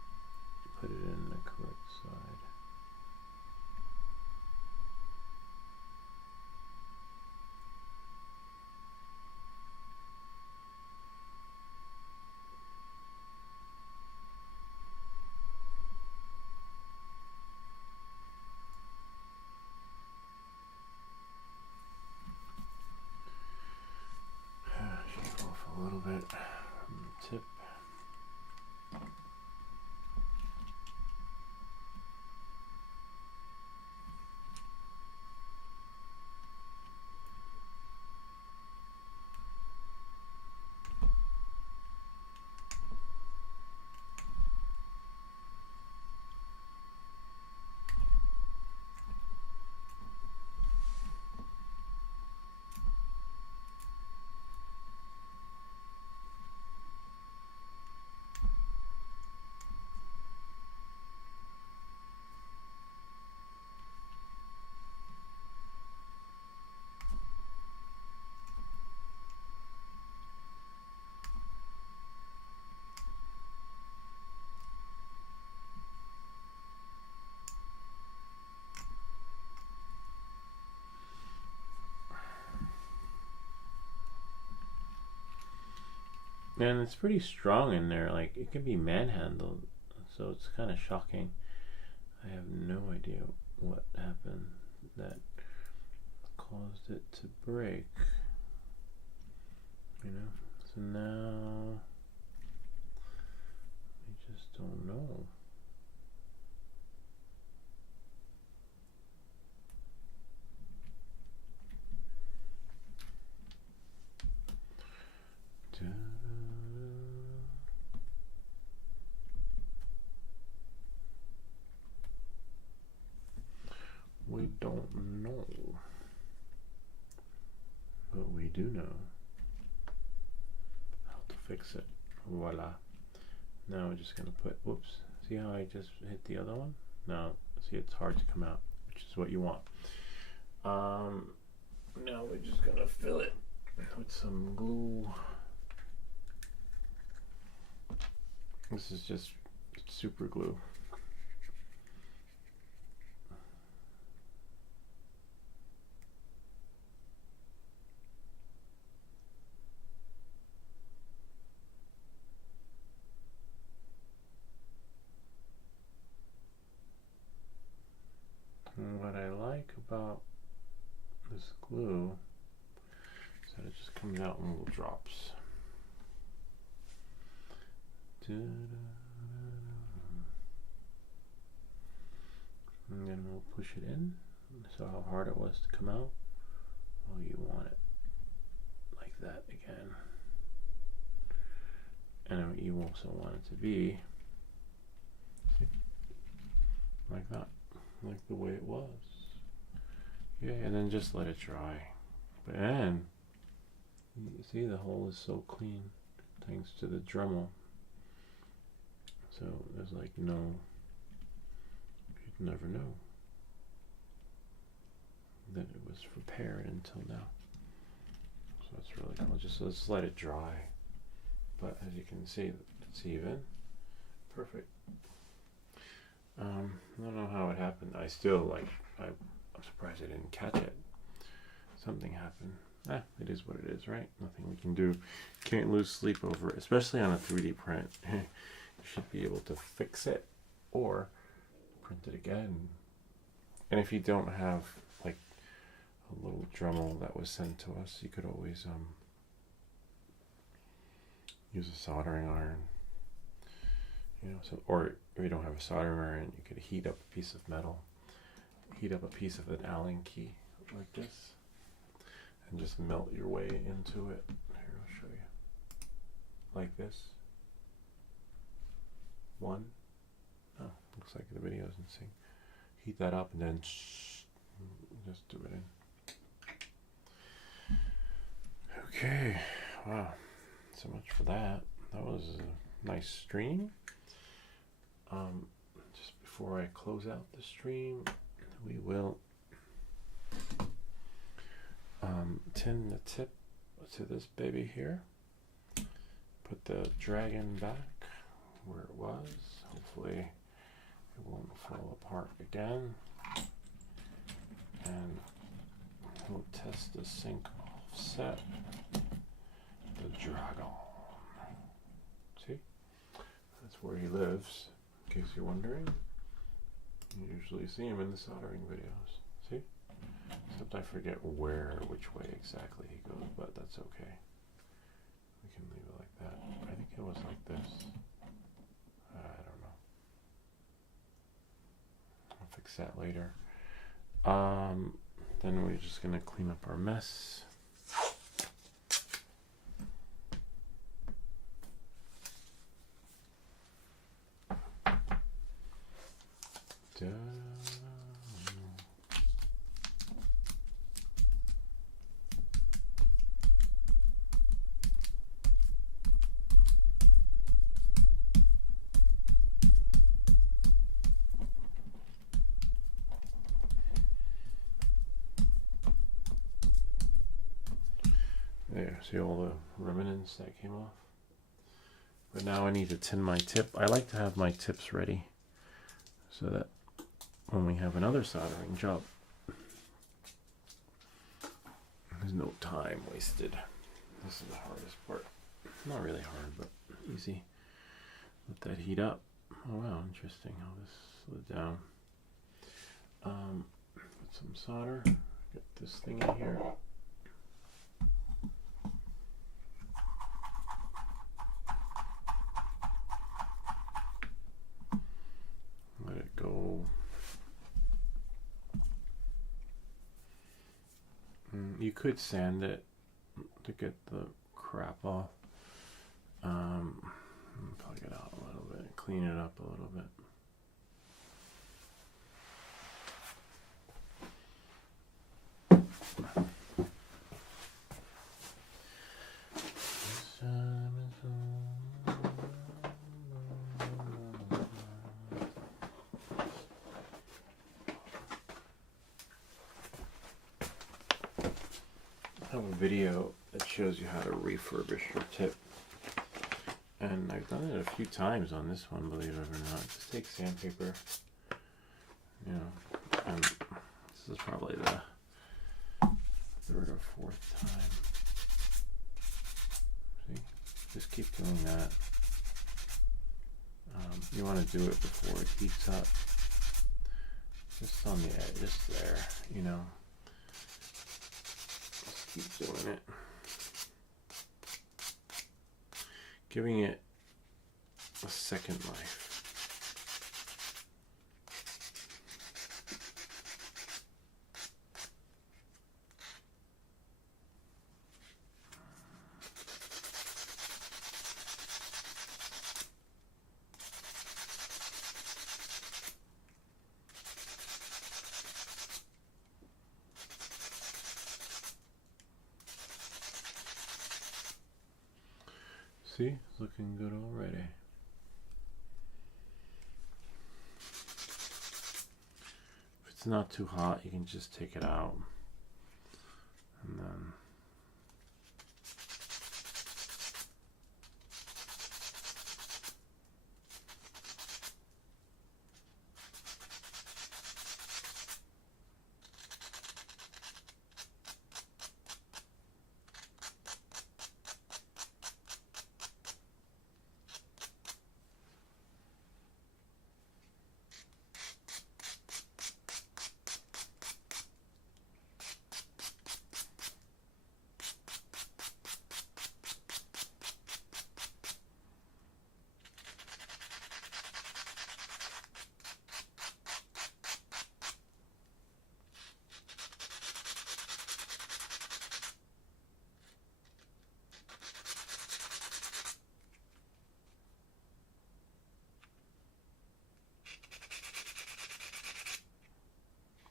put it in the correct side. Shave off a little bit from the tip. And it's pretty strong in there, like it can be manhandled, so it's kind of shocking. I have no idea what happened that caused it to break, you know. So now I just don't know. We don't know, but we do know how to fix it. Voila. Now we're just gonna put, whoops, see how I just hit the other one? Now, see, it's hard to come out, which is what you want. Now we're just gonna fill it with some glue. This is just super glue. And what I like about this glue is that it just comes out in little drops. And then we'll push it in. So how hard it was to come out? Well, you want it like that again. And you also want it to be, see, like that. Like the way it was. Yeah, and then just let it dry. And you see the hole is so clean thanks to the Dremel. So there's like no, you'd never know that it was repaired until now. So that's really cool. Just let's let it dry. But as you can see, it's even. Perfect. I don't know how it happened. I still I'm surprised I didn't catch it. Something happened. It is what it is, right? Nothing we can do. Can't lose sleep over it, especially on a 3D print. You should be able to fix it or print it again. And if you don't have like a little Dremel that was sent to us, you could always use a soldering iron. You know, so, or if you don't have a soldering iron, you could heat up a piece of metal, heat up a piece of an Allen key like this, and just melt your way into it. Here, I'll show you. Like this. 1. Oh, looks like the video isn't sync. Heat that up and then just do it in. Okay, wow, so much for that. That was a nice stream. Just before I close out the stream, we will tin the tip to this baby here. Put the dragon back where it was. Hopefully it won't fall apart again. And we'll test the sync offset. The dragon. See? That's where he lives, in case you're wondering. You usually see him in the soldering videos. See? Except I forget which way exactly he goes, but that's okay. We can leave it like that. I think it was like this. I don't know. I'll fix that later. Then we're just gonna clean up our mess. There, see all the remnants that came off? But now I need to tin my tip. I like to have my tips ready so that when we have another soldering job, there's no time wasted. This is the hardest part. Not really hard, but easy. Let that heat up. Oh wow, interesting how this slid down. Put some solder. Get this thing in here. Let it go. You could sand it to get the crap off. Plug it out a little bit, clean it up a little bit. I have a video that shows you how to refurbish your tip, and I've done it a few times on this one, believe it or not. Just take sandpaper, you know, and this is probably the third or fourth time. See, just keep doing that. You want to do it before it heats up, just on the edge, just there, you know. Keep doing it, giving it a second life. See, it's looking good already. If it's not too hot, you can just take it out. And then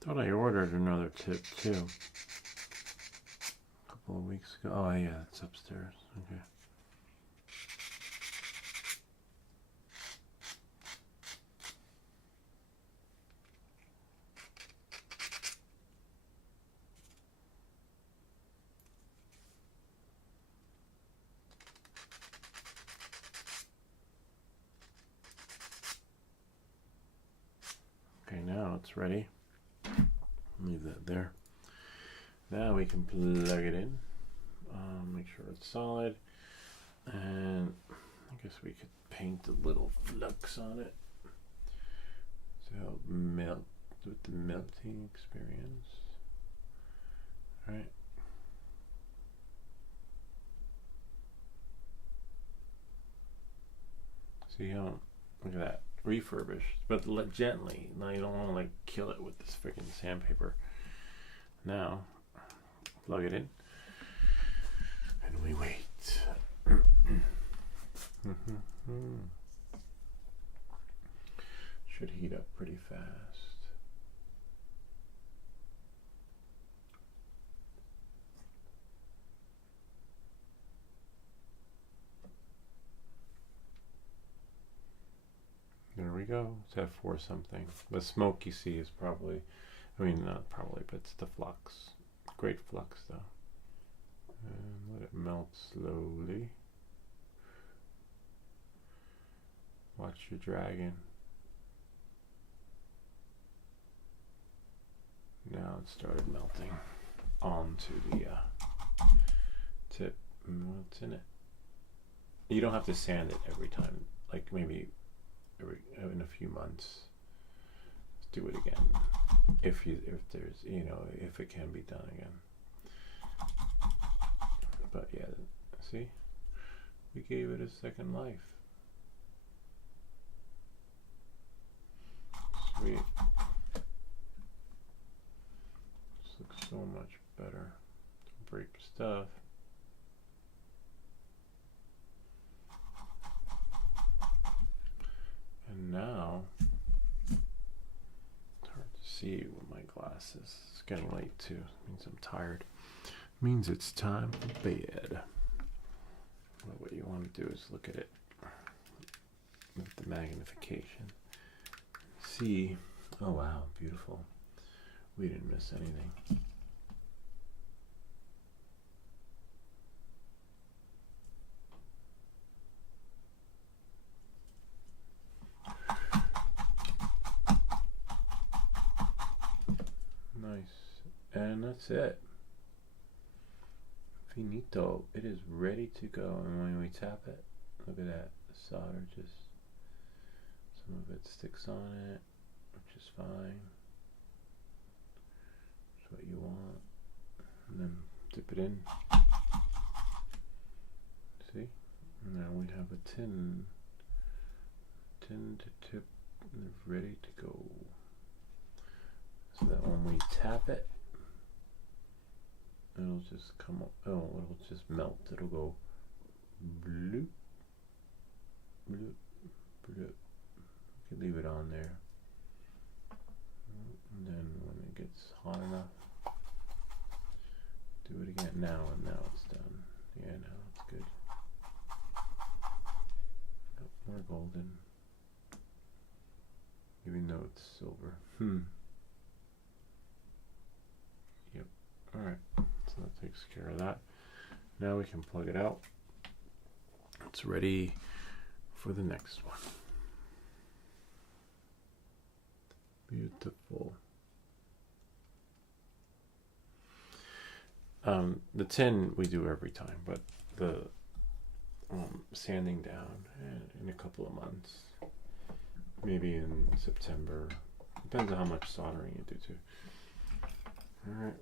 Thought I ordered another tip too. A couple of weeks ago. Oh yeah, it's upstairs. Okay. Okay, now it's ready. Leave that there. Now we can plug it in. Make sure it's solid. And I guess we could paint a little flux on it to help melt with the melting experience. All right. See how, look at that, refurbished, but gently. Now you don't want to like kill it with this freaking sandpaper. Now, plug it in, and we wait. Should heat up pretty fast. There we go. It's at 4 something. The smoke you see is probably, I mean not probably, but it's the flux. Great flux though. And let it melt slowly. Watch your dragon. Now it started melting onto the tip. What's in it? You don't have to sand it every time. Like maybe in a few months. Do it again if there's, you know, if it can be done again. But yeah, see, we gave it a second life. Sweet. This looks so much better. Don't break stuff. And now, it's hard to see with my glasses. It's getting late too. It means I'm tired. It means it's time for bed. Well, what you want to do is look at it with the magnification. See, oh wow, beautiful. We didn't miss anything. Nice. And that's it. Finito. It is ready to go. And when we tap it, look at that. The solder just, some of it sticks on it, which is fine. That's what you want. And then dip it in. See? And now we have a tin to tip, ready to go. So that when we tap it, it'll just come up, oh, it'll just melt. It'll go bloop, bloop, bloop. You can leave it on there. And then when it gets hot enough, do it again. Now, and now it's done. Yeah, now it's good. Oh, more golden. Even though it's silver. Yep. Alright. So that takes care of that. Now we can plug it out. It's ready for the next one. Beautiful. The tin we do every time, but the sanding down in a couple of months. Maybe in September. Depends on how much soldering you do too. Alright.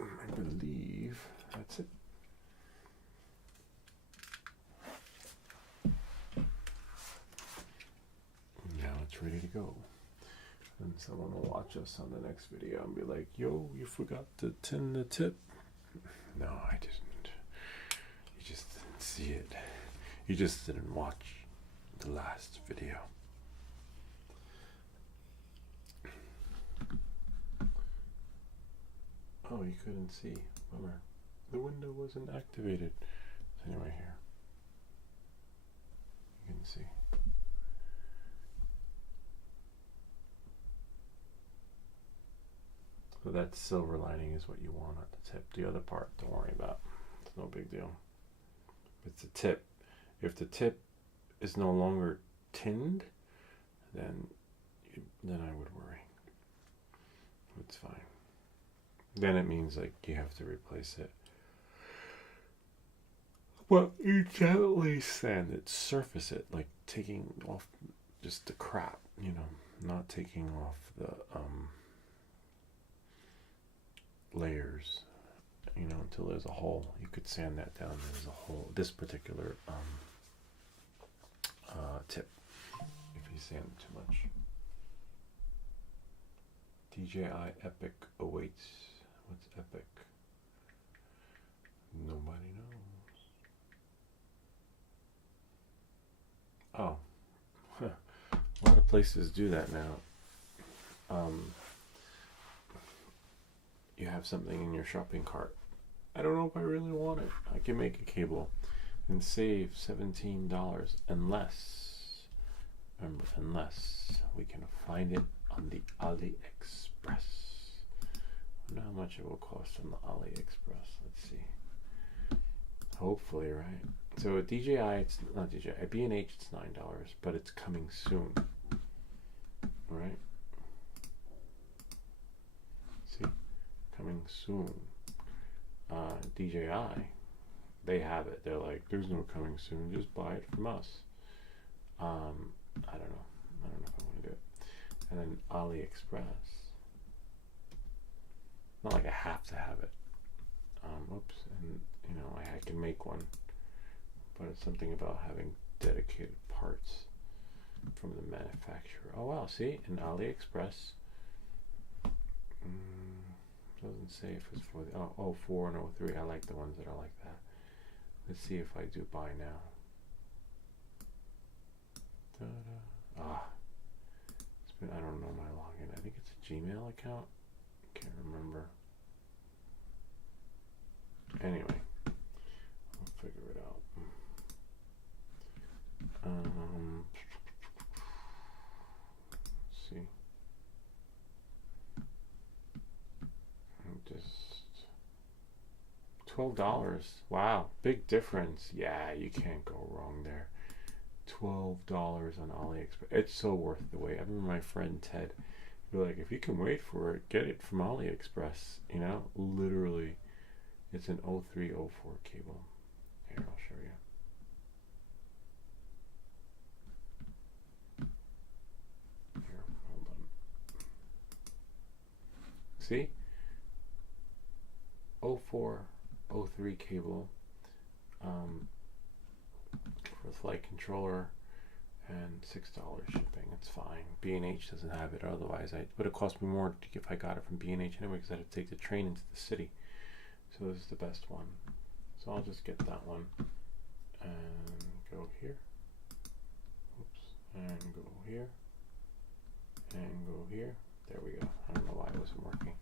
I believe that's it. Now it's ready to go. And someone will watch us on the next video and be like, yo, you forgot to tin the tip. No, I didn't. You just didn't see it. You just didn't watch the last video. Oh, you couldn't see. Bummer. The window wasn't activated. Anyway, here. You can see. So that silver lining is what you want at the tip. The other part, don't worry about. It's no big deal. It's a tip. If the tip is no longer tinned, then I would worry. It's fine. Then it means like you have to replace it. Well, you gently sand it, surface it, like taking off just the crap, not taking off the layers, until there's a hole. You could sand that down. There's a hole. This particular tip, if you sand it too much. DJI Epic awaits. What's Epic? Nobody knows. Oh, a lot of places do that now. You have something in your shopping cart. I don't know if I really want it. I can make a cable and save $17 unless we can find it on the AliExpress. I wonder how much it will cost on the AliExpress. Let's see. Hopefully, right? So at DJI, it's not DJI. At B&H, it's $9, but it's coming soon. Right? See? Coming soon. DJI, they have it. They're like, there's no coming soon. Just buy it from us. I don't know. I don't know if I want to do it. And then AliExpress. Not like I have to have it. Oops. And I can make one, but it's something about having dedicated parts from the manufacturer. Oh wow! See, in AliExpress. Doesn't say if it's for the 04 and 03. I like the ones that are like that. Let's see if I do buy now. It's been, I don't know my login. I think it's a Gmail account. Can't remember. Anyway, I'll figure it out. Let's see. Just $12. Wow, big difference. Yeah, you can't go wrong there. $12 on AliExpress. It's so worth the wait. I remember my friend Ted be like, if you can wait for it, get it from AliExpress. Literally, it's an 0304 cable. Here, I'll show you. Here, hold on. See? 04, 03 cable for flight controller and $6 shipping. It's fine. B&H doesn't have it. Otherwise, it would have cost me more if I got it from B&H anyway, because I had to take the train into the city. So this is the best one. So I'll just get that one and go here. Oops. And go here. And go here. There we go. I don't know why it wasn't working.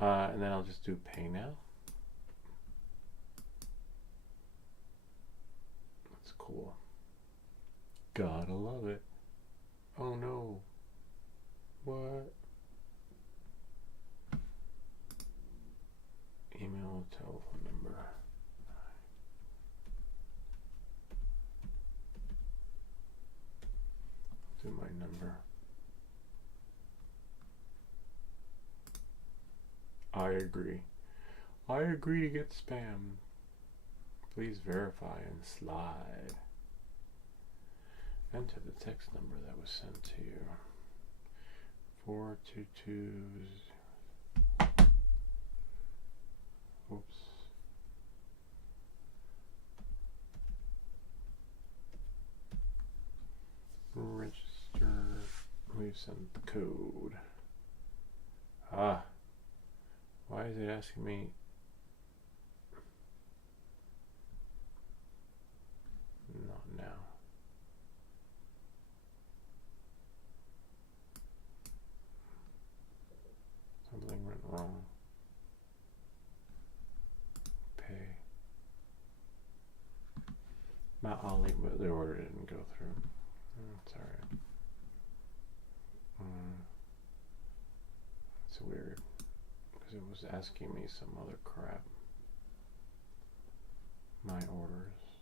And then I'll just do pay now. That's cool. Gotta love it. Oh no. What? Email, telephone number. Do my number. I agree. I agree to get spam. Please verify and slide. Enter the text number that was sent to you. 422. Oops. Register. We sent the code. Why is it asking me? Not now. Mount Olive, but the order didn't go through. It's alright. It's weird because it was asking me some other crap. My orders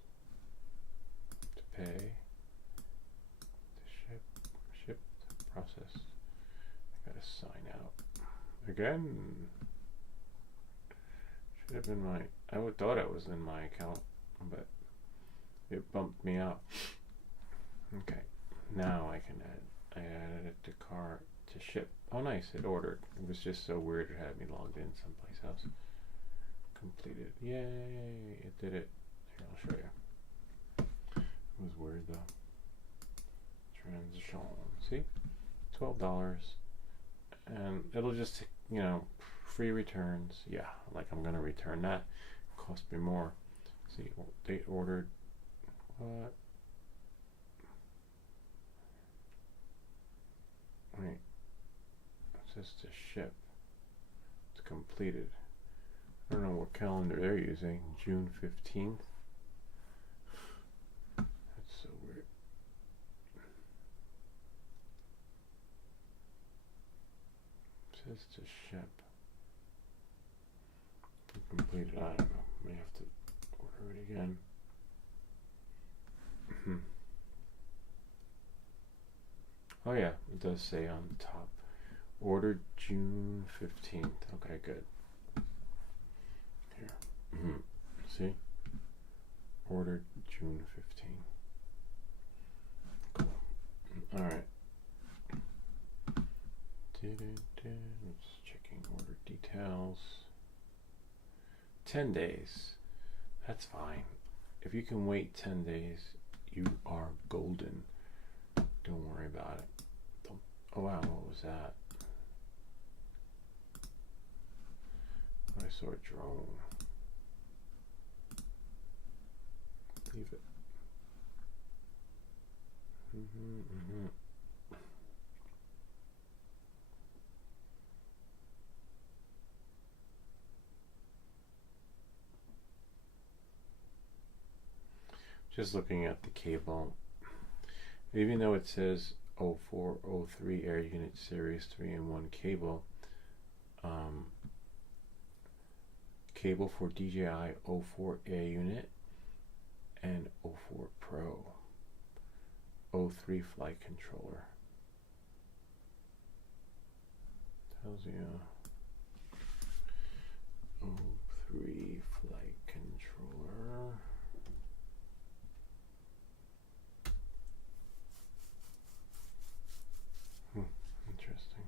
to pay, to ship, process. I gotta sign out again. Should have been my. I would thought it was in my account, but it bumped me out. Okay, now I can add. I added it to cart to ship. Oh, nice! It ordered. It was just so weird. It had me logged in someplace else. Completed. Yay! It did it. Here, I'll show you. It was weird though. Transition. See, $12, and it'll just free returns. Yeah, like I'm gonna return that. Cost me more. See, they ordered what? Wait. It says to ship. It's completed. I don't know what calendar they're using. June 15th. That's so weird. It says to ship. Completed. I don't know. May have to order it again. Oh yeah, it does say on the top. Ordered June 15th. Okay, good. Here. See? Ordered June 15th. Cool. Alright. It's checking order details. 10 days. That's fine. If you can wait 10 days, you are golden. Don't worry about it. Oh wow, what was that? I saw a drone. Leave it. Just looking at the cable. Even though it says 0403 Air Unit Series 3-in-1 cable, cable for DJI 04 Air Unit and 04 Pro, 03 Flight Controller. Tells you 03 Flight Controller. Interesting.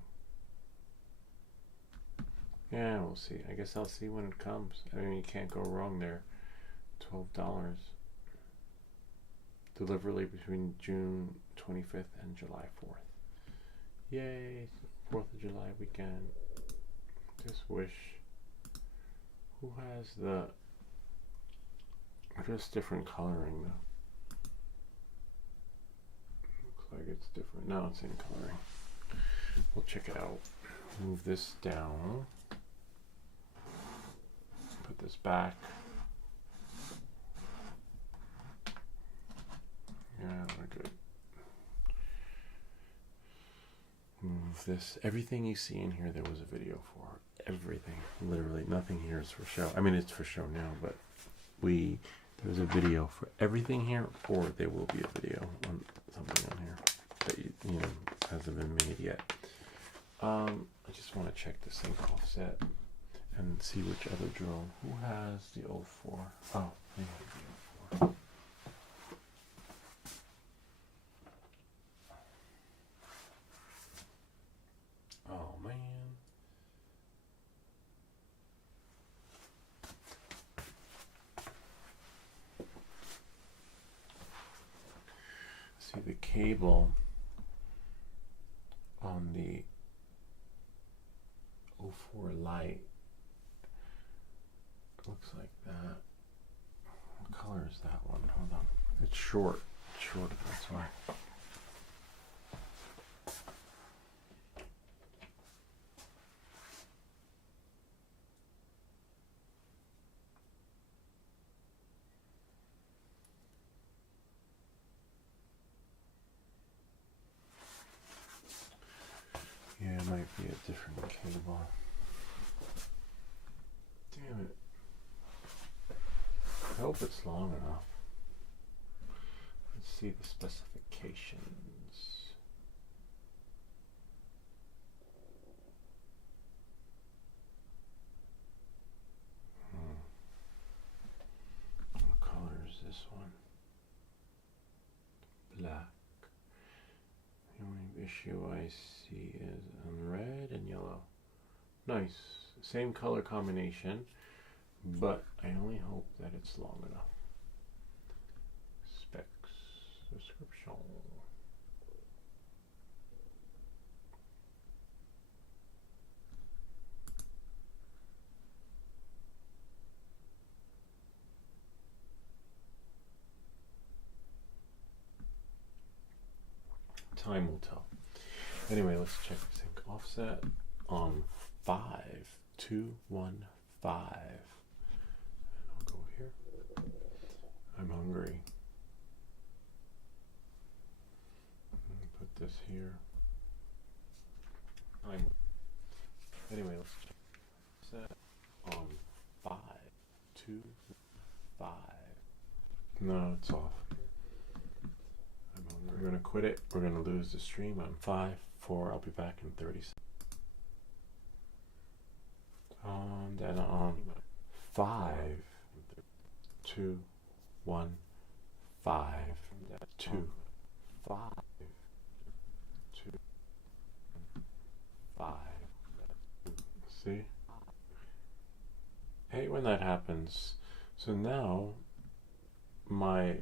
Yeah, we'll see. I guess I'll see when it comes. I mean, you can't go wrong there. $12. Delivery between June 25th and July 4th. Yay! 4th of July weekend. Just wish. Who has the... Just different coloring though. Looks like it's different. No, it's in coloring. We'll check it out. Move this down. Put this back. Yeah, we're good. Move this. Everything you see in here, there was a video for. Everything. Literally, nothing here is for show. I mean, it's for show now, but there's a video for everything here, or there will be a video on something on here that you know hasn't been made yet. I just want to check the sync offset and see which other drone. Who has the 04? Oh, they have the 04. Oh man. See the cable on the 04 Lite looks like that. What color is that one? Hold on. It's short. It's short, that's why. might be a different cable. Damn it. I hope it's long enough. Let's see the specifications. What color is this one? Black. The only issue I see is on red and yellow. Nice. Same color combination, but I only hope that it's long enough. Specs. Description. Time will tell. Anyway, let's check sync offset on 5215. And I'll go here. I'm hungry. Put this here. Anyway, let's check set on 525. No, it's off. We're gonna quit it. We're gonna lose the stream on 5, 4. I'll be back in 30 seconds. Then on 5, 2, 1, 5, 2, 5, 2, 5. See? I hate when that happens. So now my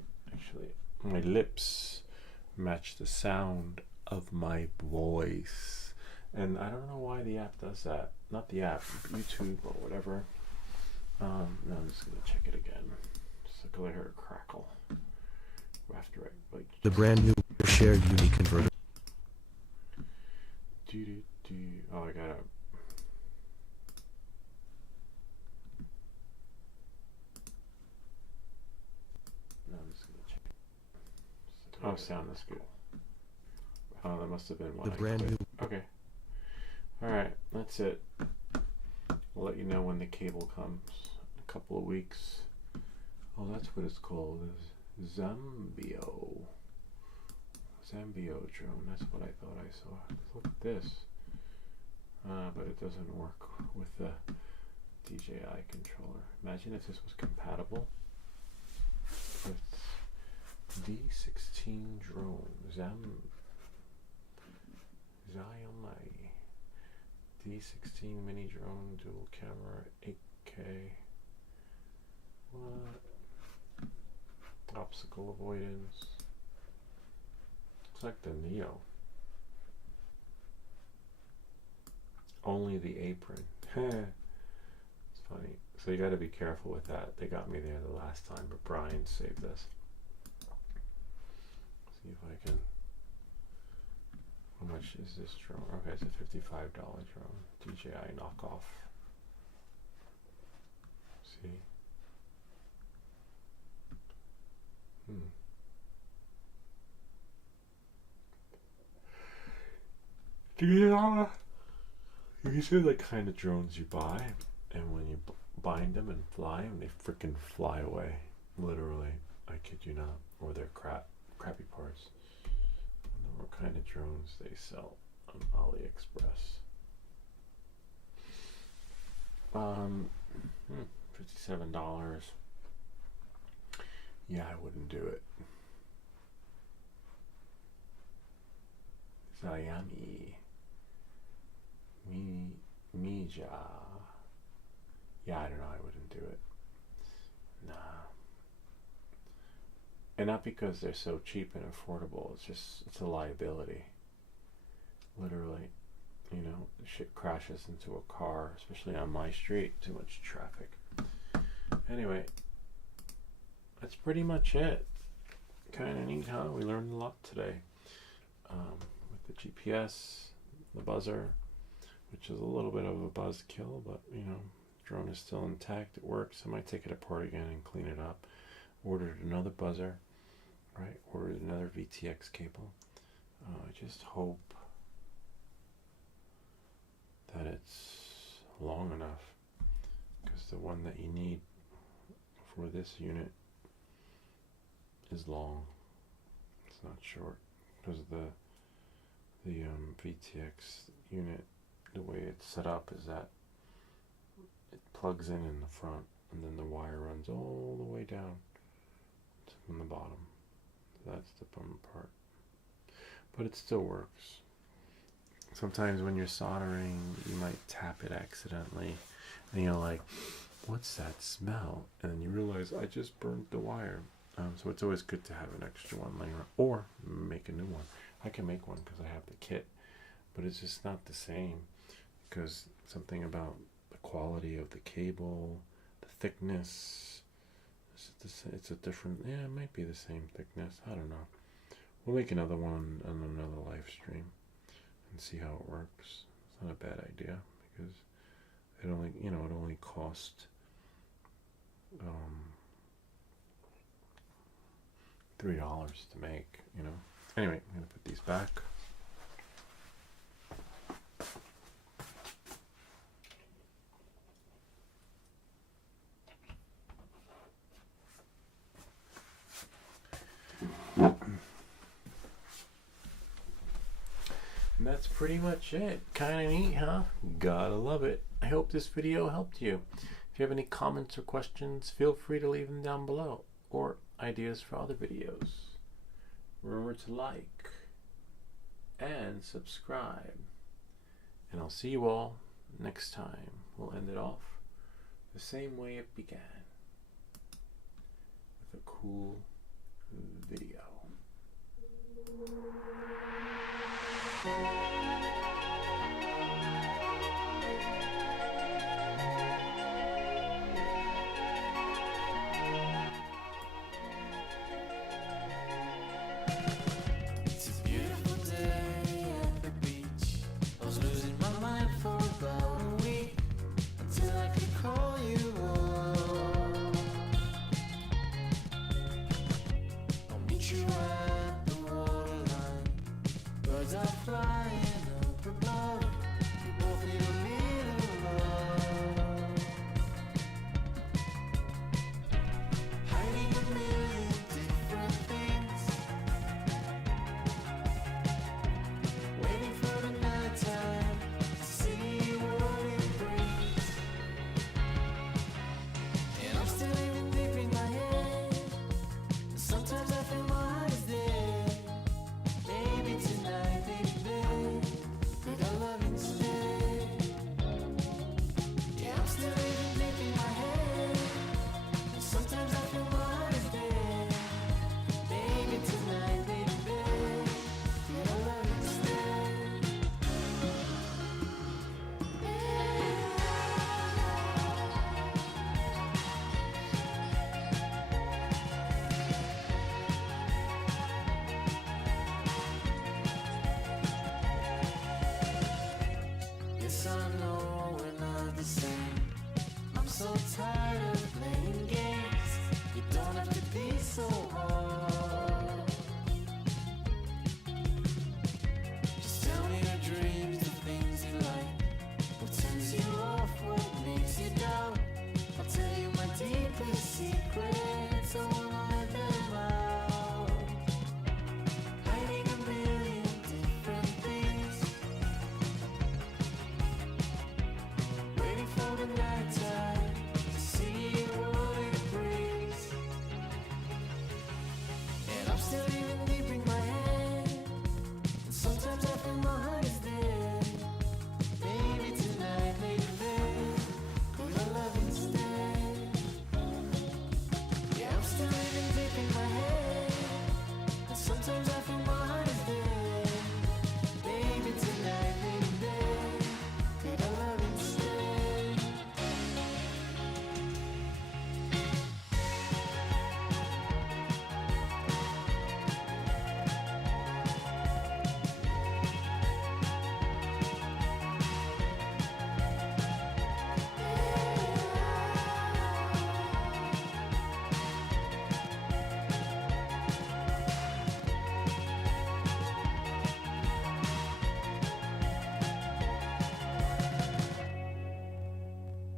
lips match the sound of my voice, and I don't know why the app does that. Not the app, YouTube or whatever. No, I'm just gonna check it again. Just like I heard a crackle after I like The brand new shared UNI converter. Oh, I gotta. No, I'm just gonna check. Oh, sound is good. Oh, that must have been one. The brand new. Okay. Alright, that's it. I'll let you know when the cable comes. In a couple of weeks. Oh, that's what it's called. Is Zambio. Zambio drone. That's what I thought I saw. Look at this. But it doesn't work with the DJI controller. Imagine if this was compatible with D16 drone. Xiaomi D16 mini drone, dual camera, 8K. What? Obstacle avoidance. Looks like the Neo. Only the apron. It's funny. So you got to be careful with that. They got me there the last time, but Brian saved us. See if I can. How much is this drone? Okay, it's a $55 drone. DJI knockoff. See? You see the kind of drones you buy, and when you bind them and fly them, they freaking fly away. Literally. I kid you not. Or they're crappy parts. I don't know what kind of drones they sell on AliExpress. $57. Yeah, I wouldn't do it. Xiaomi. Mija. Yeah, I don't know, I wouldn't do it. Nah. And not because they're so cheap and affordable, it's a liability. Literally. You know, shit crashes into a car, especially on my street, too much traffic. Anyway, that's pretty much it. Kind of neat, huh? We learned a lot today. With the GPS, the buzzer, which is a little bit of a buzzkill, but you know, drone is still intact, it works. I might take it apart again and clean it up. Ordered another buzzer, right? Ordered another VTX cable. I just hope that it's long enough, because the one that you need for this unit is long. It's not short, because the VTX unit, the way it's set up is that it plugs in the front, and then the wire runs all the way down from the bottom. So that's the bummer part, but it still works. Sometimes when you're soldering, you might tap it accidentally, and you're like, what's that smell? And then you realize, I just burnt the wire. So it's always good to have an extra one laying around, or make a new one. I can make one because I have the kit, but it's just not the same, because something about the quality of the cable, the thickness, it's a different, yeah, it might be the same thickness, I don't know. We'll make another one on another live stream and see how it works. It's not a bad idea, because it only cost $3 to make, Anyway, I'm gonna put these back. And that's pretty much it. Kind of neat, huh? Gotta love it. I hope this video helped you. If you have any comments or questions, feel free to leave them down below, or ideas for other videos. Remember to like and subscribe. And I'll see you all next time. We'll end it off the same way it began, with a cool video. It's a beautiful day at the beach. I was losing my mind for about a week, until I could call you up. I'll meet you at the waterline. Birds are flying.